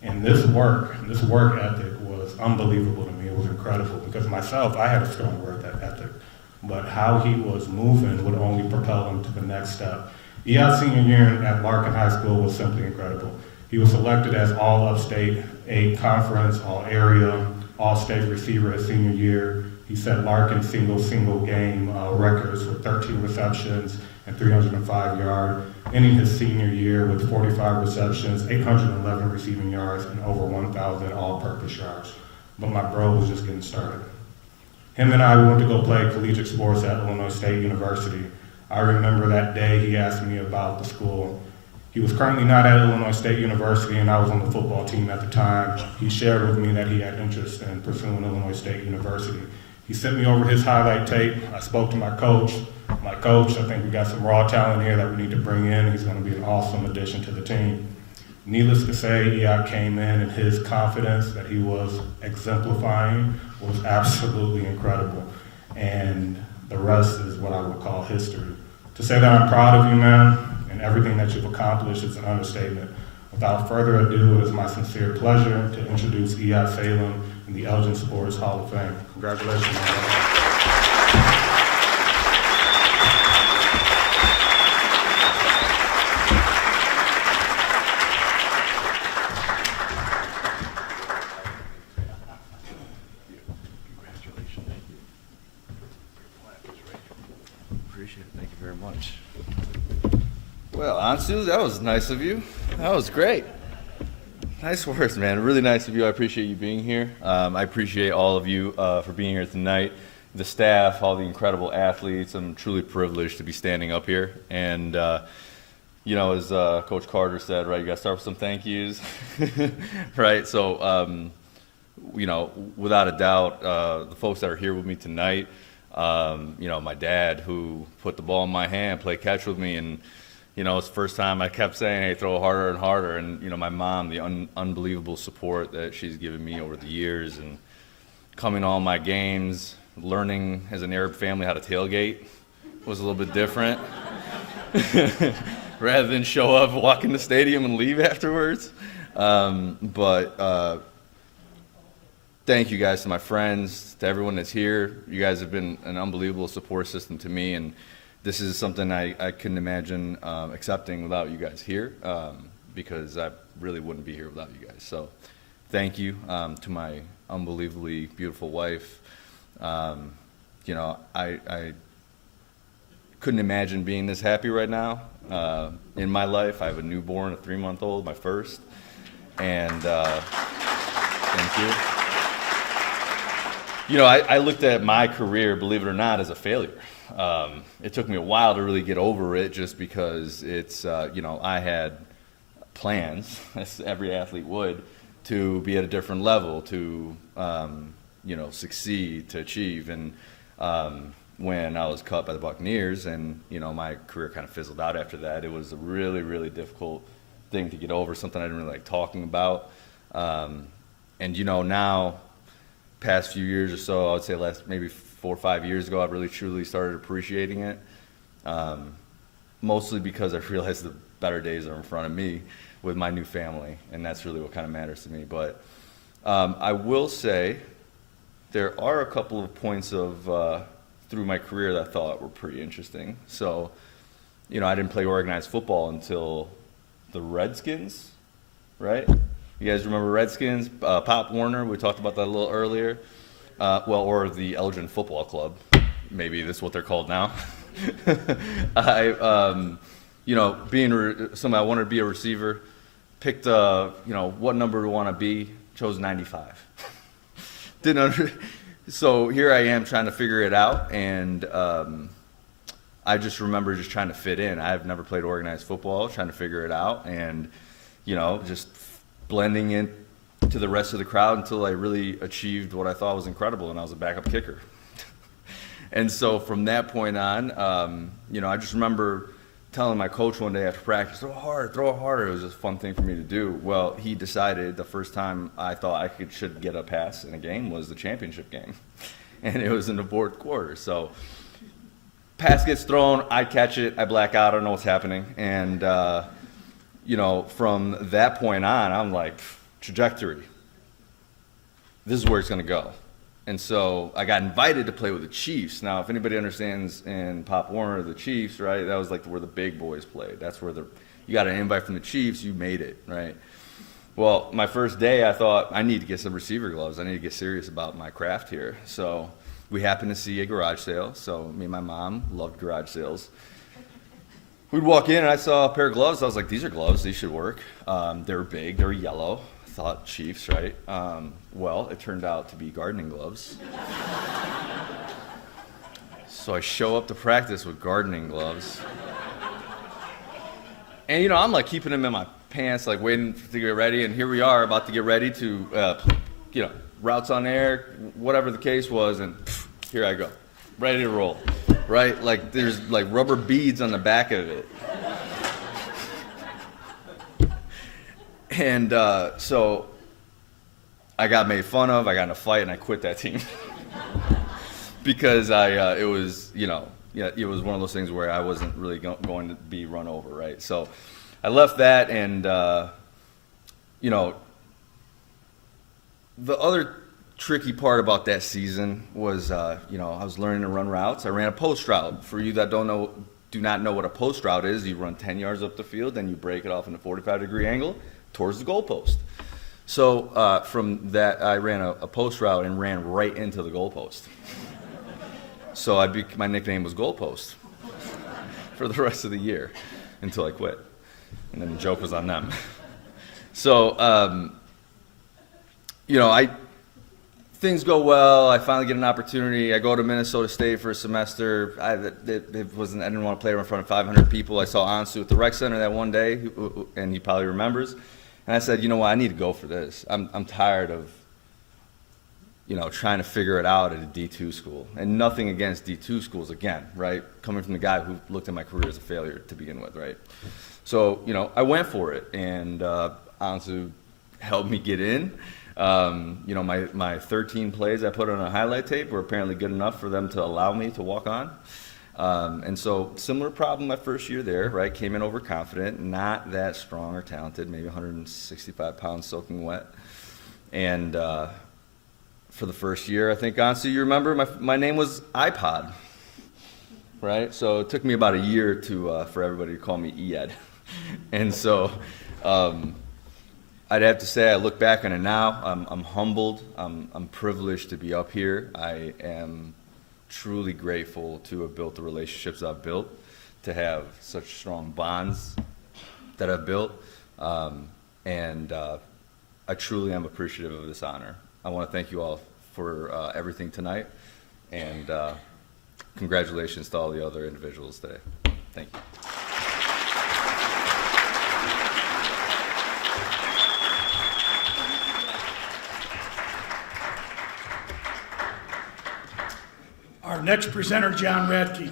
And this work ethic was unbelievable to me. It was incredible, because myself, I had a strong work ethic, but how he was moving would only propel him to the next step. EI's senior year at Larkin High School was simply incredible. He was selected as all upstate, A conference, all area, all state receiver his senior year. He set Larkin single game records with 13 receptions and 305 yards, ending his senior year with 45 receptions, 811 receiving yards, and over 1,000 all-purpose yards. But my bro was just getting started. Him and I went to go play collegiate sports at Illinois State University. I remember that day he asked me about the school. He was currently not at Illinois State University, and I was on the football team at the time. He shared with me that he had interest in pursuing Illinois State University. He sent me over his highlight tape. I spoke to my coach. My coach, "I think we got some raw talent here that we need to bring in. He's going to be an awesome addition to the team." Needless to say, EI came in, and his confidence that he was exemplifying was absolutely incredible. And the rest is what I would call history. To say that I'm proud of you, man, and everything that you've accomplished is an understatement. Without further ado, it is my sincere pleasure to introduce EI Salem in the Elgin Sports Hall of Fame. Congratulations, man. Well, Ansu, that was nice of you. That was great. Nice words, man. Really nice of you. I appreciate you being here. I appreciate all of you for being here tonight. The staff, all the incredible athletes. I'm truly privileged to be standing up here. And, you know, as Coach Carter said, right, you got to start with some thank yous, right? So, you know, without a doubt, the folks that are here with me tonight, you know, my dad who put the ball in my hand, played catch with me, and you know, it's the first time I kept saying, "Hey, throw harder and harder." And, you know, my mom, the unbelievable support that she's given me over the years, and coming to all my games, learning as an Arab family how to tailgate was a little bit different. Rather than show up, walk in the stadium, and leave afterwards. But thank you guys to my friends, to everyone that's here. You guys have been an unbelievable support system to me, and this is something I couldn't imagine accepting without you guys here, because I really wouldn't be here without you guys. So thank you to my unbelievably beautiful wife. You know, I couldn't imagine being this happy right now in my life. I have a newborn, a 3-month-old, my first, and thank you. You know, I looked at my career, believe it or not, as a failure. It took me a while to really get over it, just because it's, you know, I had plans, as every athlete would, to be at a different level, to, you know, succeed, to achieve. And when I was cut by the Buccaneers and, you know, my career kind of fizzled out after that, it was a really, really difficult thing to get over, something I didn't really like talking about. And, you know, now, past few years or so, I would say last maybe 4 or 5 years ago, I've really truly started appreciating it, mostly because I realized the better days are in front of me with my new family, and that's really what kind of matters to me. But I will say there are a couple of points of through my career that I thought were pretty interesting. So, you know, I didn't play organized football until the Redskins, right? You guys remember Redskins? Pop Warner, we talked about that a little earlier. Well, or the Elgin Football Club. Maybe that's what they're called now. You know, being somebody, I wanted to be a receiver, picked, you know, what number to want to be, chose 95. So here I am trying to figure it out, and I just remember just trying to fit in. I've never played organized football, trying to figure it out, and, you know, just blending in to the rest of the crowd until I really achieved what I thought was incredible, and I was a backup kicker. And so from that point on, I just remember telling my coach one day after practice, throw it harder. It was just a fun thing for me to do. Well, he decided the first time I thought I should get a pass in a game was the championship game. And it was in the fourth quarter. So pass gets thrown, I catch it, I black out, I don't know what's happening. And, from that point on, I'm like, trajectory. This is where it's going to go. And so I got invited to play with the Chiefs. Now, if anybody understands in Pop Warner, the Chiefs, right, that was like where the big boys played. That's where you got an invite from the Chiefs, you made it, right? Well, my first day, I thought, I need to get some receiver gloves. I need to get serious about my craft here. So we happened to see a garage sale. So me and my mom loved garage sales. We'd walk in, and I saw a pair of gloves. I was like, these are gloves. These should work. They were big. They were yellow. I thought Chiefs, right? Well, it turned out to be gardening gloves. So I show up to practice with gardening gloves. And, I'm like keeping them in my pants, like waiting to get ready. And here we are about to get ready to, routes on air, whatever the case was. And here I go, ready to roll, right? Like there's like rubber beads on the back of it. And so I got made fun of, I got in a fight, and I quit that team. Because it was one of those things where I wasn't really going to be run over, right? So I left that, and, the other tricky part about that season was, I was learning to run routes. I ran a post route. For you that do not know what a post route is, you run 10 yards up the field, then you break it off in a 45-degree angle towards the goalpost. So from that, I ran a post route and ran right into the goalpost. So my nickname was Goalpost for the rest of the year until I quit. And then the joke was on them. So, things go well. I finally get an opportunity. I go to Minnesota State for a semester. I didn't want to play in front of 500 people. I saw Ansu at the rec center that one day, and he probably remembers. And I said, you know what, I need to go for this. I'm tired of, trying to figure it out at a D2 school. And nothing against D2 schools, again, right? Coming from the guy who looked at my career as a failure to begin with, right? So, I went for it, and Ansu helped me get in. My 13 plays I put on a highlight tape were apparently good enough for them to allow me to walk on. And so similar problem my first year there, right? Came in overconfident, not that strong or talented, maybe 165 pounds soaking wet. And for the first year, I think, honestly, you remember, my name was iPod, right? So it took me about a year for everybody to call me Ed. And so I'd have to say I look back on it now, I'm humbled, I'm privileged to be up here. I am truly grateful to have built the relationships I've built, to have such strong bonds that I've built, and I truly am appreciative of this honor. I want to thank you all for everything tonight, and congratulations to all the other individuals today. Thank you. Our next presenter, John Rackey.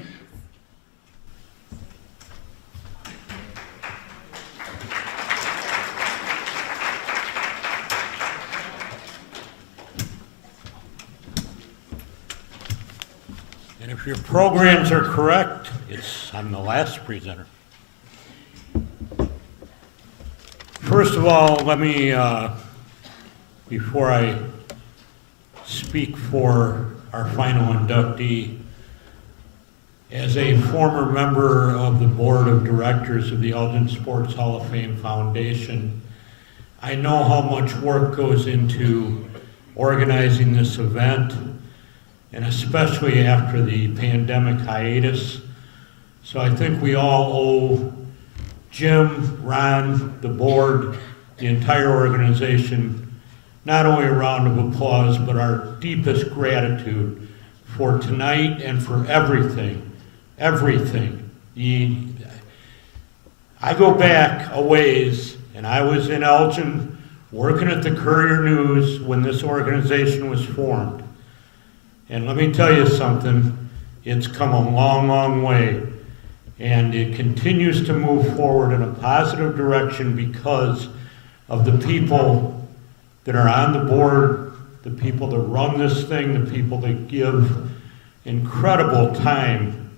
And if your programs are correct, I'm the last presenter. First of all, let me, before I speak for our final inductee, as a former member of the board of directors of the Elgin Sports Hall of Fame Foundation, I know how much work goes into organizing this event, and especially after the pandemic hiatus. So I think we all owe Jim, Ron, the board, the entire organization, not only a round of applause, but our deepest gratitude for tonight and for everything. I go back a ways, and I was in Elgin working at the Courier News when this organization was formed. And let me tell you something, it's come a long, long way. And it continues to move forward in a positive direction because of the people that are on the board, the people that run this thing, the people that give incredible time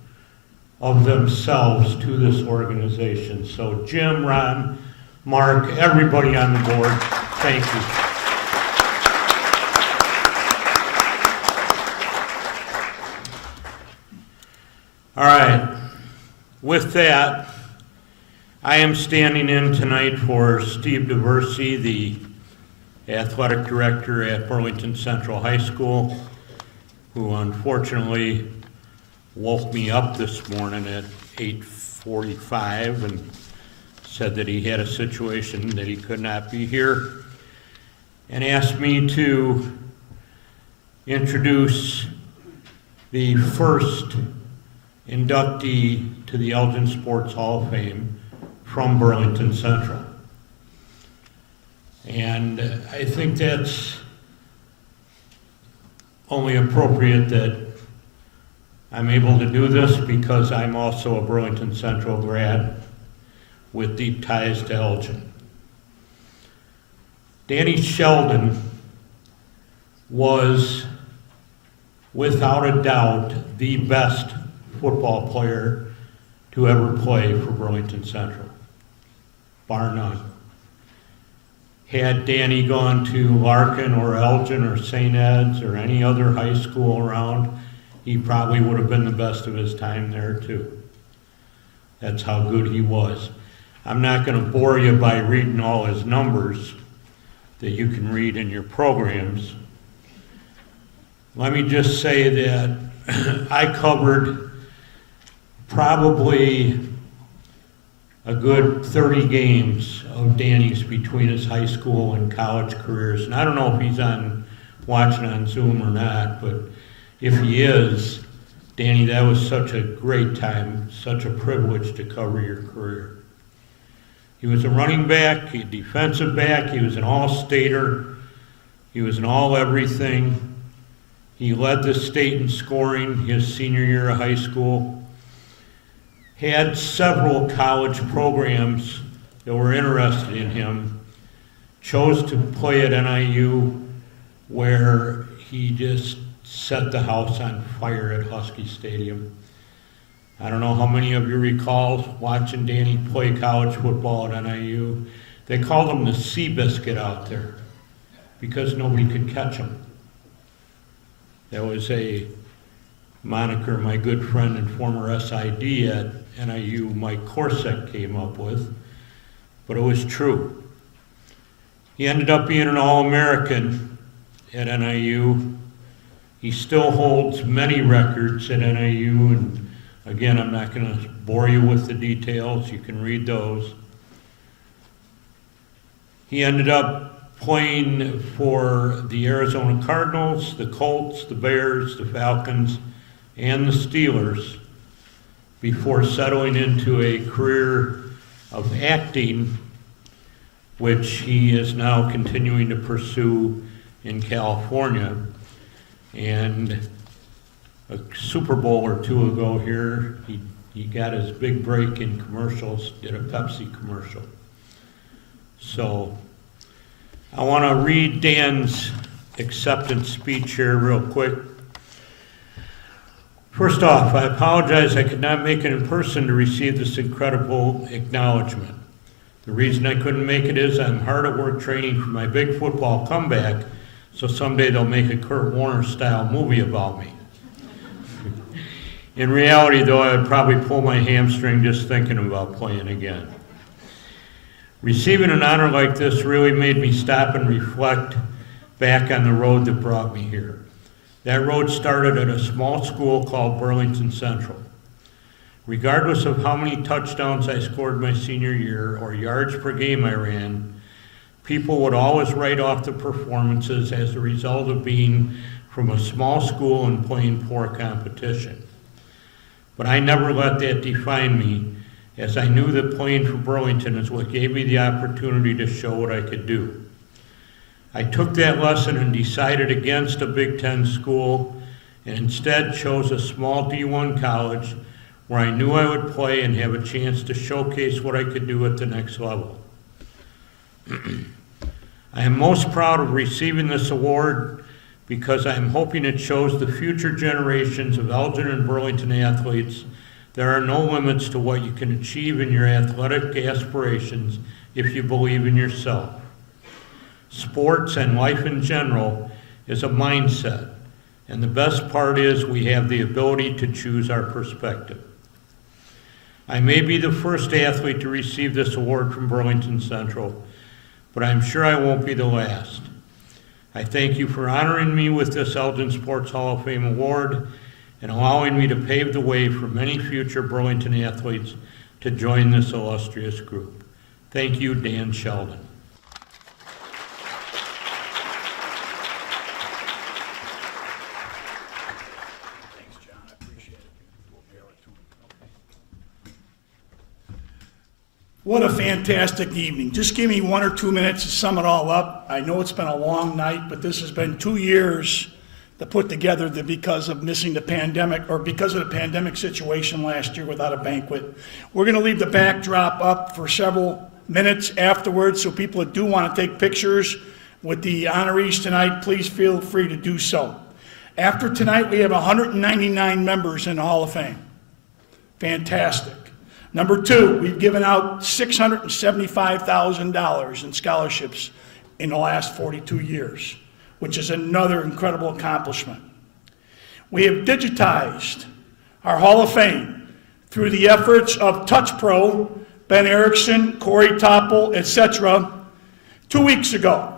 of themselves to this organization. So Jim, Ron, Mark, everybody on the board, thank you. All right, with that, I am standing in tonight for Steve DeVersey, the athletic director at Burlington Central High School, who unfortunately woke me up this morning at 8:45 and said that he had a situation that he could not be here, and asked me to introduce the first inductee to the Elgin Sports Hall of Fame from Burlington Central. And I think that's only appropriate that I'm able to do this because I'm also a Burlington Central grad with deep ties to Elgin. Danny Sheldon was, without a doubt, the best football player to ever play for Burlington Central, bar none. Had Danny gone to Larkin or Elgin or St. Ed's or any other high school around, he probably would have been the best of his time there too. That's how good he was. I'm not going to bore you by reading all his numbers that you can read in your programs. Let me just say that I covered probably a good 30 games of Danny's between his high school and college careers. And I don't know if he's watching on Zoom or not, but if he is, Danny, that was such a great time, such a privilege to cover your career. He was a running back, a defensive back, he was an all-stater, he was an all-everything. He led the state in scoring his senior year of high school. Had several college programs that were interested in him. Chose to play at NIU, where he just set the house on fire at Husky Stadium. I don't know how many of you recall watching Danny play college football at NIU. They called him the Seabiscuit out there because nobody could catch him. That was a moniker my good friend and former SID at NIU, Mike Korsek, came up with, but it was true. He ended up being an All-American at NIU. He still holds many records at NIU, and again, I'm not going to bore you with the details. You can read those. He ended up playing for the Arizona Cardinals, the Colts, the Bears, the Falcons, and the Steelers before settling into a career of acting, which he is now continuing to pursue in California. And a Super Bowl or two ago here, he got his big break in commercials, did a Pepsi commercial. So I want to read Dan's acceptance speech here real quick. First off, I apologize I could not make it in person to receive this incredible acknowledgement. The reason I couldn't make it is I'm hard at work training for my big football comeback, so someday they'll make a Kurt Warner-style movie about me. In reality, though, I would probably pull my hamstring just thinking about playing again. Receiving an honor like this really made me stop and reflect back on the road that brought me here. That road started at a small school called Burlington Central. Regardless of how many touchdowns I scored my senior year or yards per game I ran, people would always write off the performances as a result of being from a small school and playing poor competition. But I never let that define me, as I knew that playing for Burlington is what gave me the opportunity to show what I could do. I took that lesson and decided against a Big Ten school and instead chose a small D1 college where I knew I would play and have a chance to showcase what I could do at the next level. I am most proud of receiving this award because I am hoping it shows the future generations of Elgin and Burlington athletes there are no limits to what you can achieve in your athletic aspirations if you believe in yourself. Sports and life in general is a mindset, and the best part is we have the ability to choose our perspective. I may be the first athlete to receive this award from Burlington Central, but I'm sure I won't be the last. I thank you for honoring me with this Elgin Sports Hall of Fame award and allowing me to pave the way for many future Burlington athletes to join this illustrious group. Thank you, Dan Sheldon. What a fantastic evening. Just give me 1 or 2 minutes to sum it all up. I know it's been a long night, but this has been 2 years to put together because of missing the pandemic, or because of the pandemic situation last year without a banquet. We're going to leave the backdrop up for several minutes afterwards, so people that do want to take pictures with the honorees tonight, please feel free to do so. After tonight, we have 199 members in the Hall of Fame. Fantastic. Number 2, we've given out $675,000 in scholarships in the last 42 years, which is another incredible accomplishment. We have digitized our Hall of Fame through the efforts of Touch Pro, Ben Erickson, Corey Topple, etc. 2 weeks ago.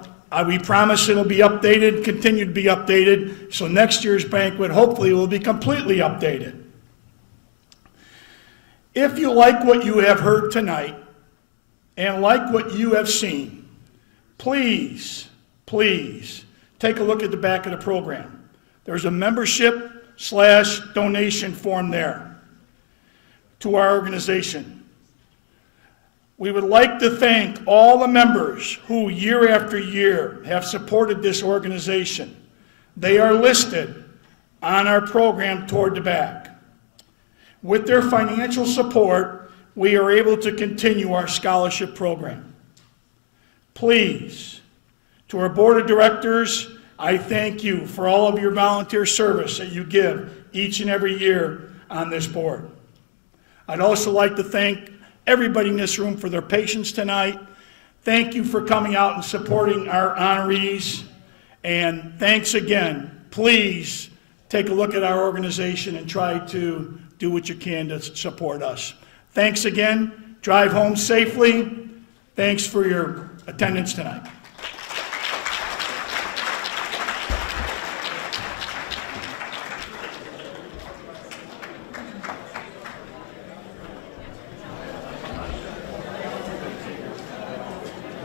We promise it'll be updated, continue to be updated, so next year's banquet hopefully will be completely updated. If you like what you have heard tonight and like what you have seen, please, please take a look at the back of the program. There's a membership/donation form there to our organization. We would like to thank all the members who year after year have supported this organization. They are listed on our program toward the back. With their financial support, we are able to continue our scholarship program. Please, to our board of directors, I thank you for all of your volunteer service that you give each and every year on this board. I'd also like to thank everybody in this room for their patience tonight. Thank you for coming out and supporting our honorees. And thanks again. Please take a look at our organization and try to do what you can to support us. Thanks again. Drive home safely. Thanks for your attendance tonight.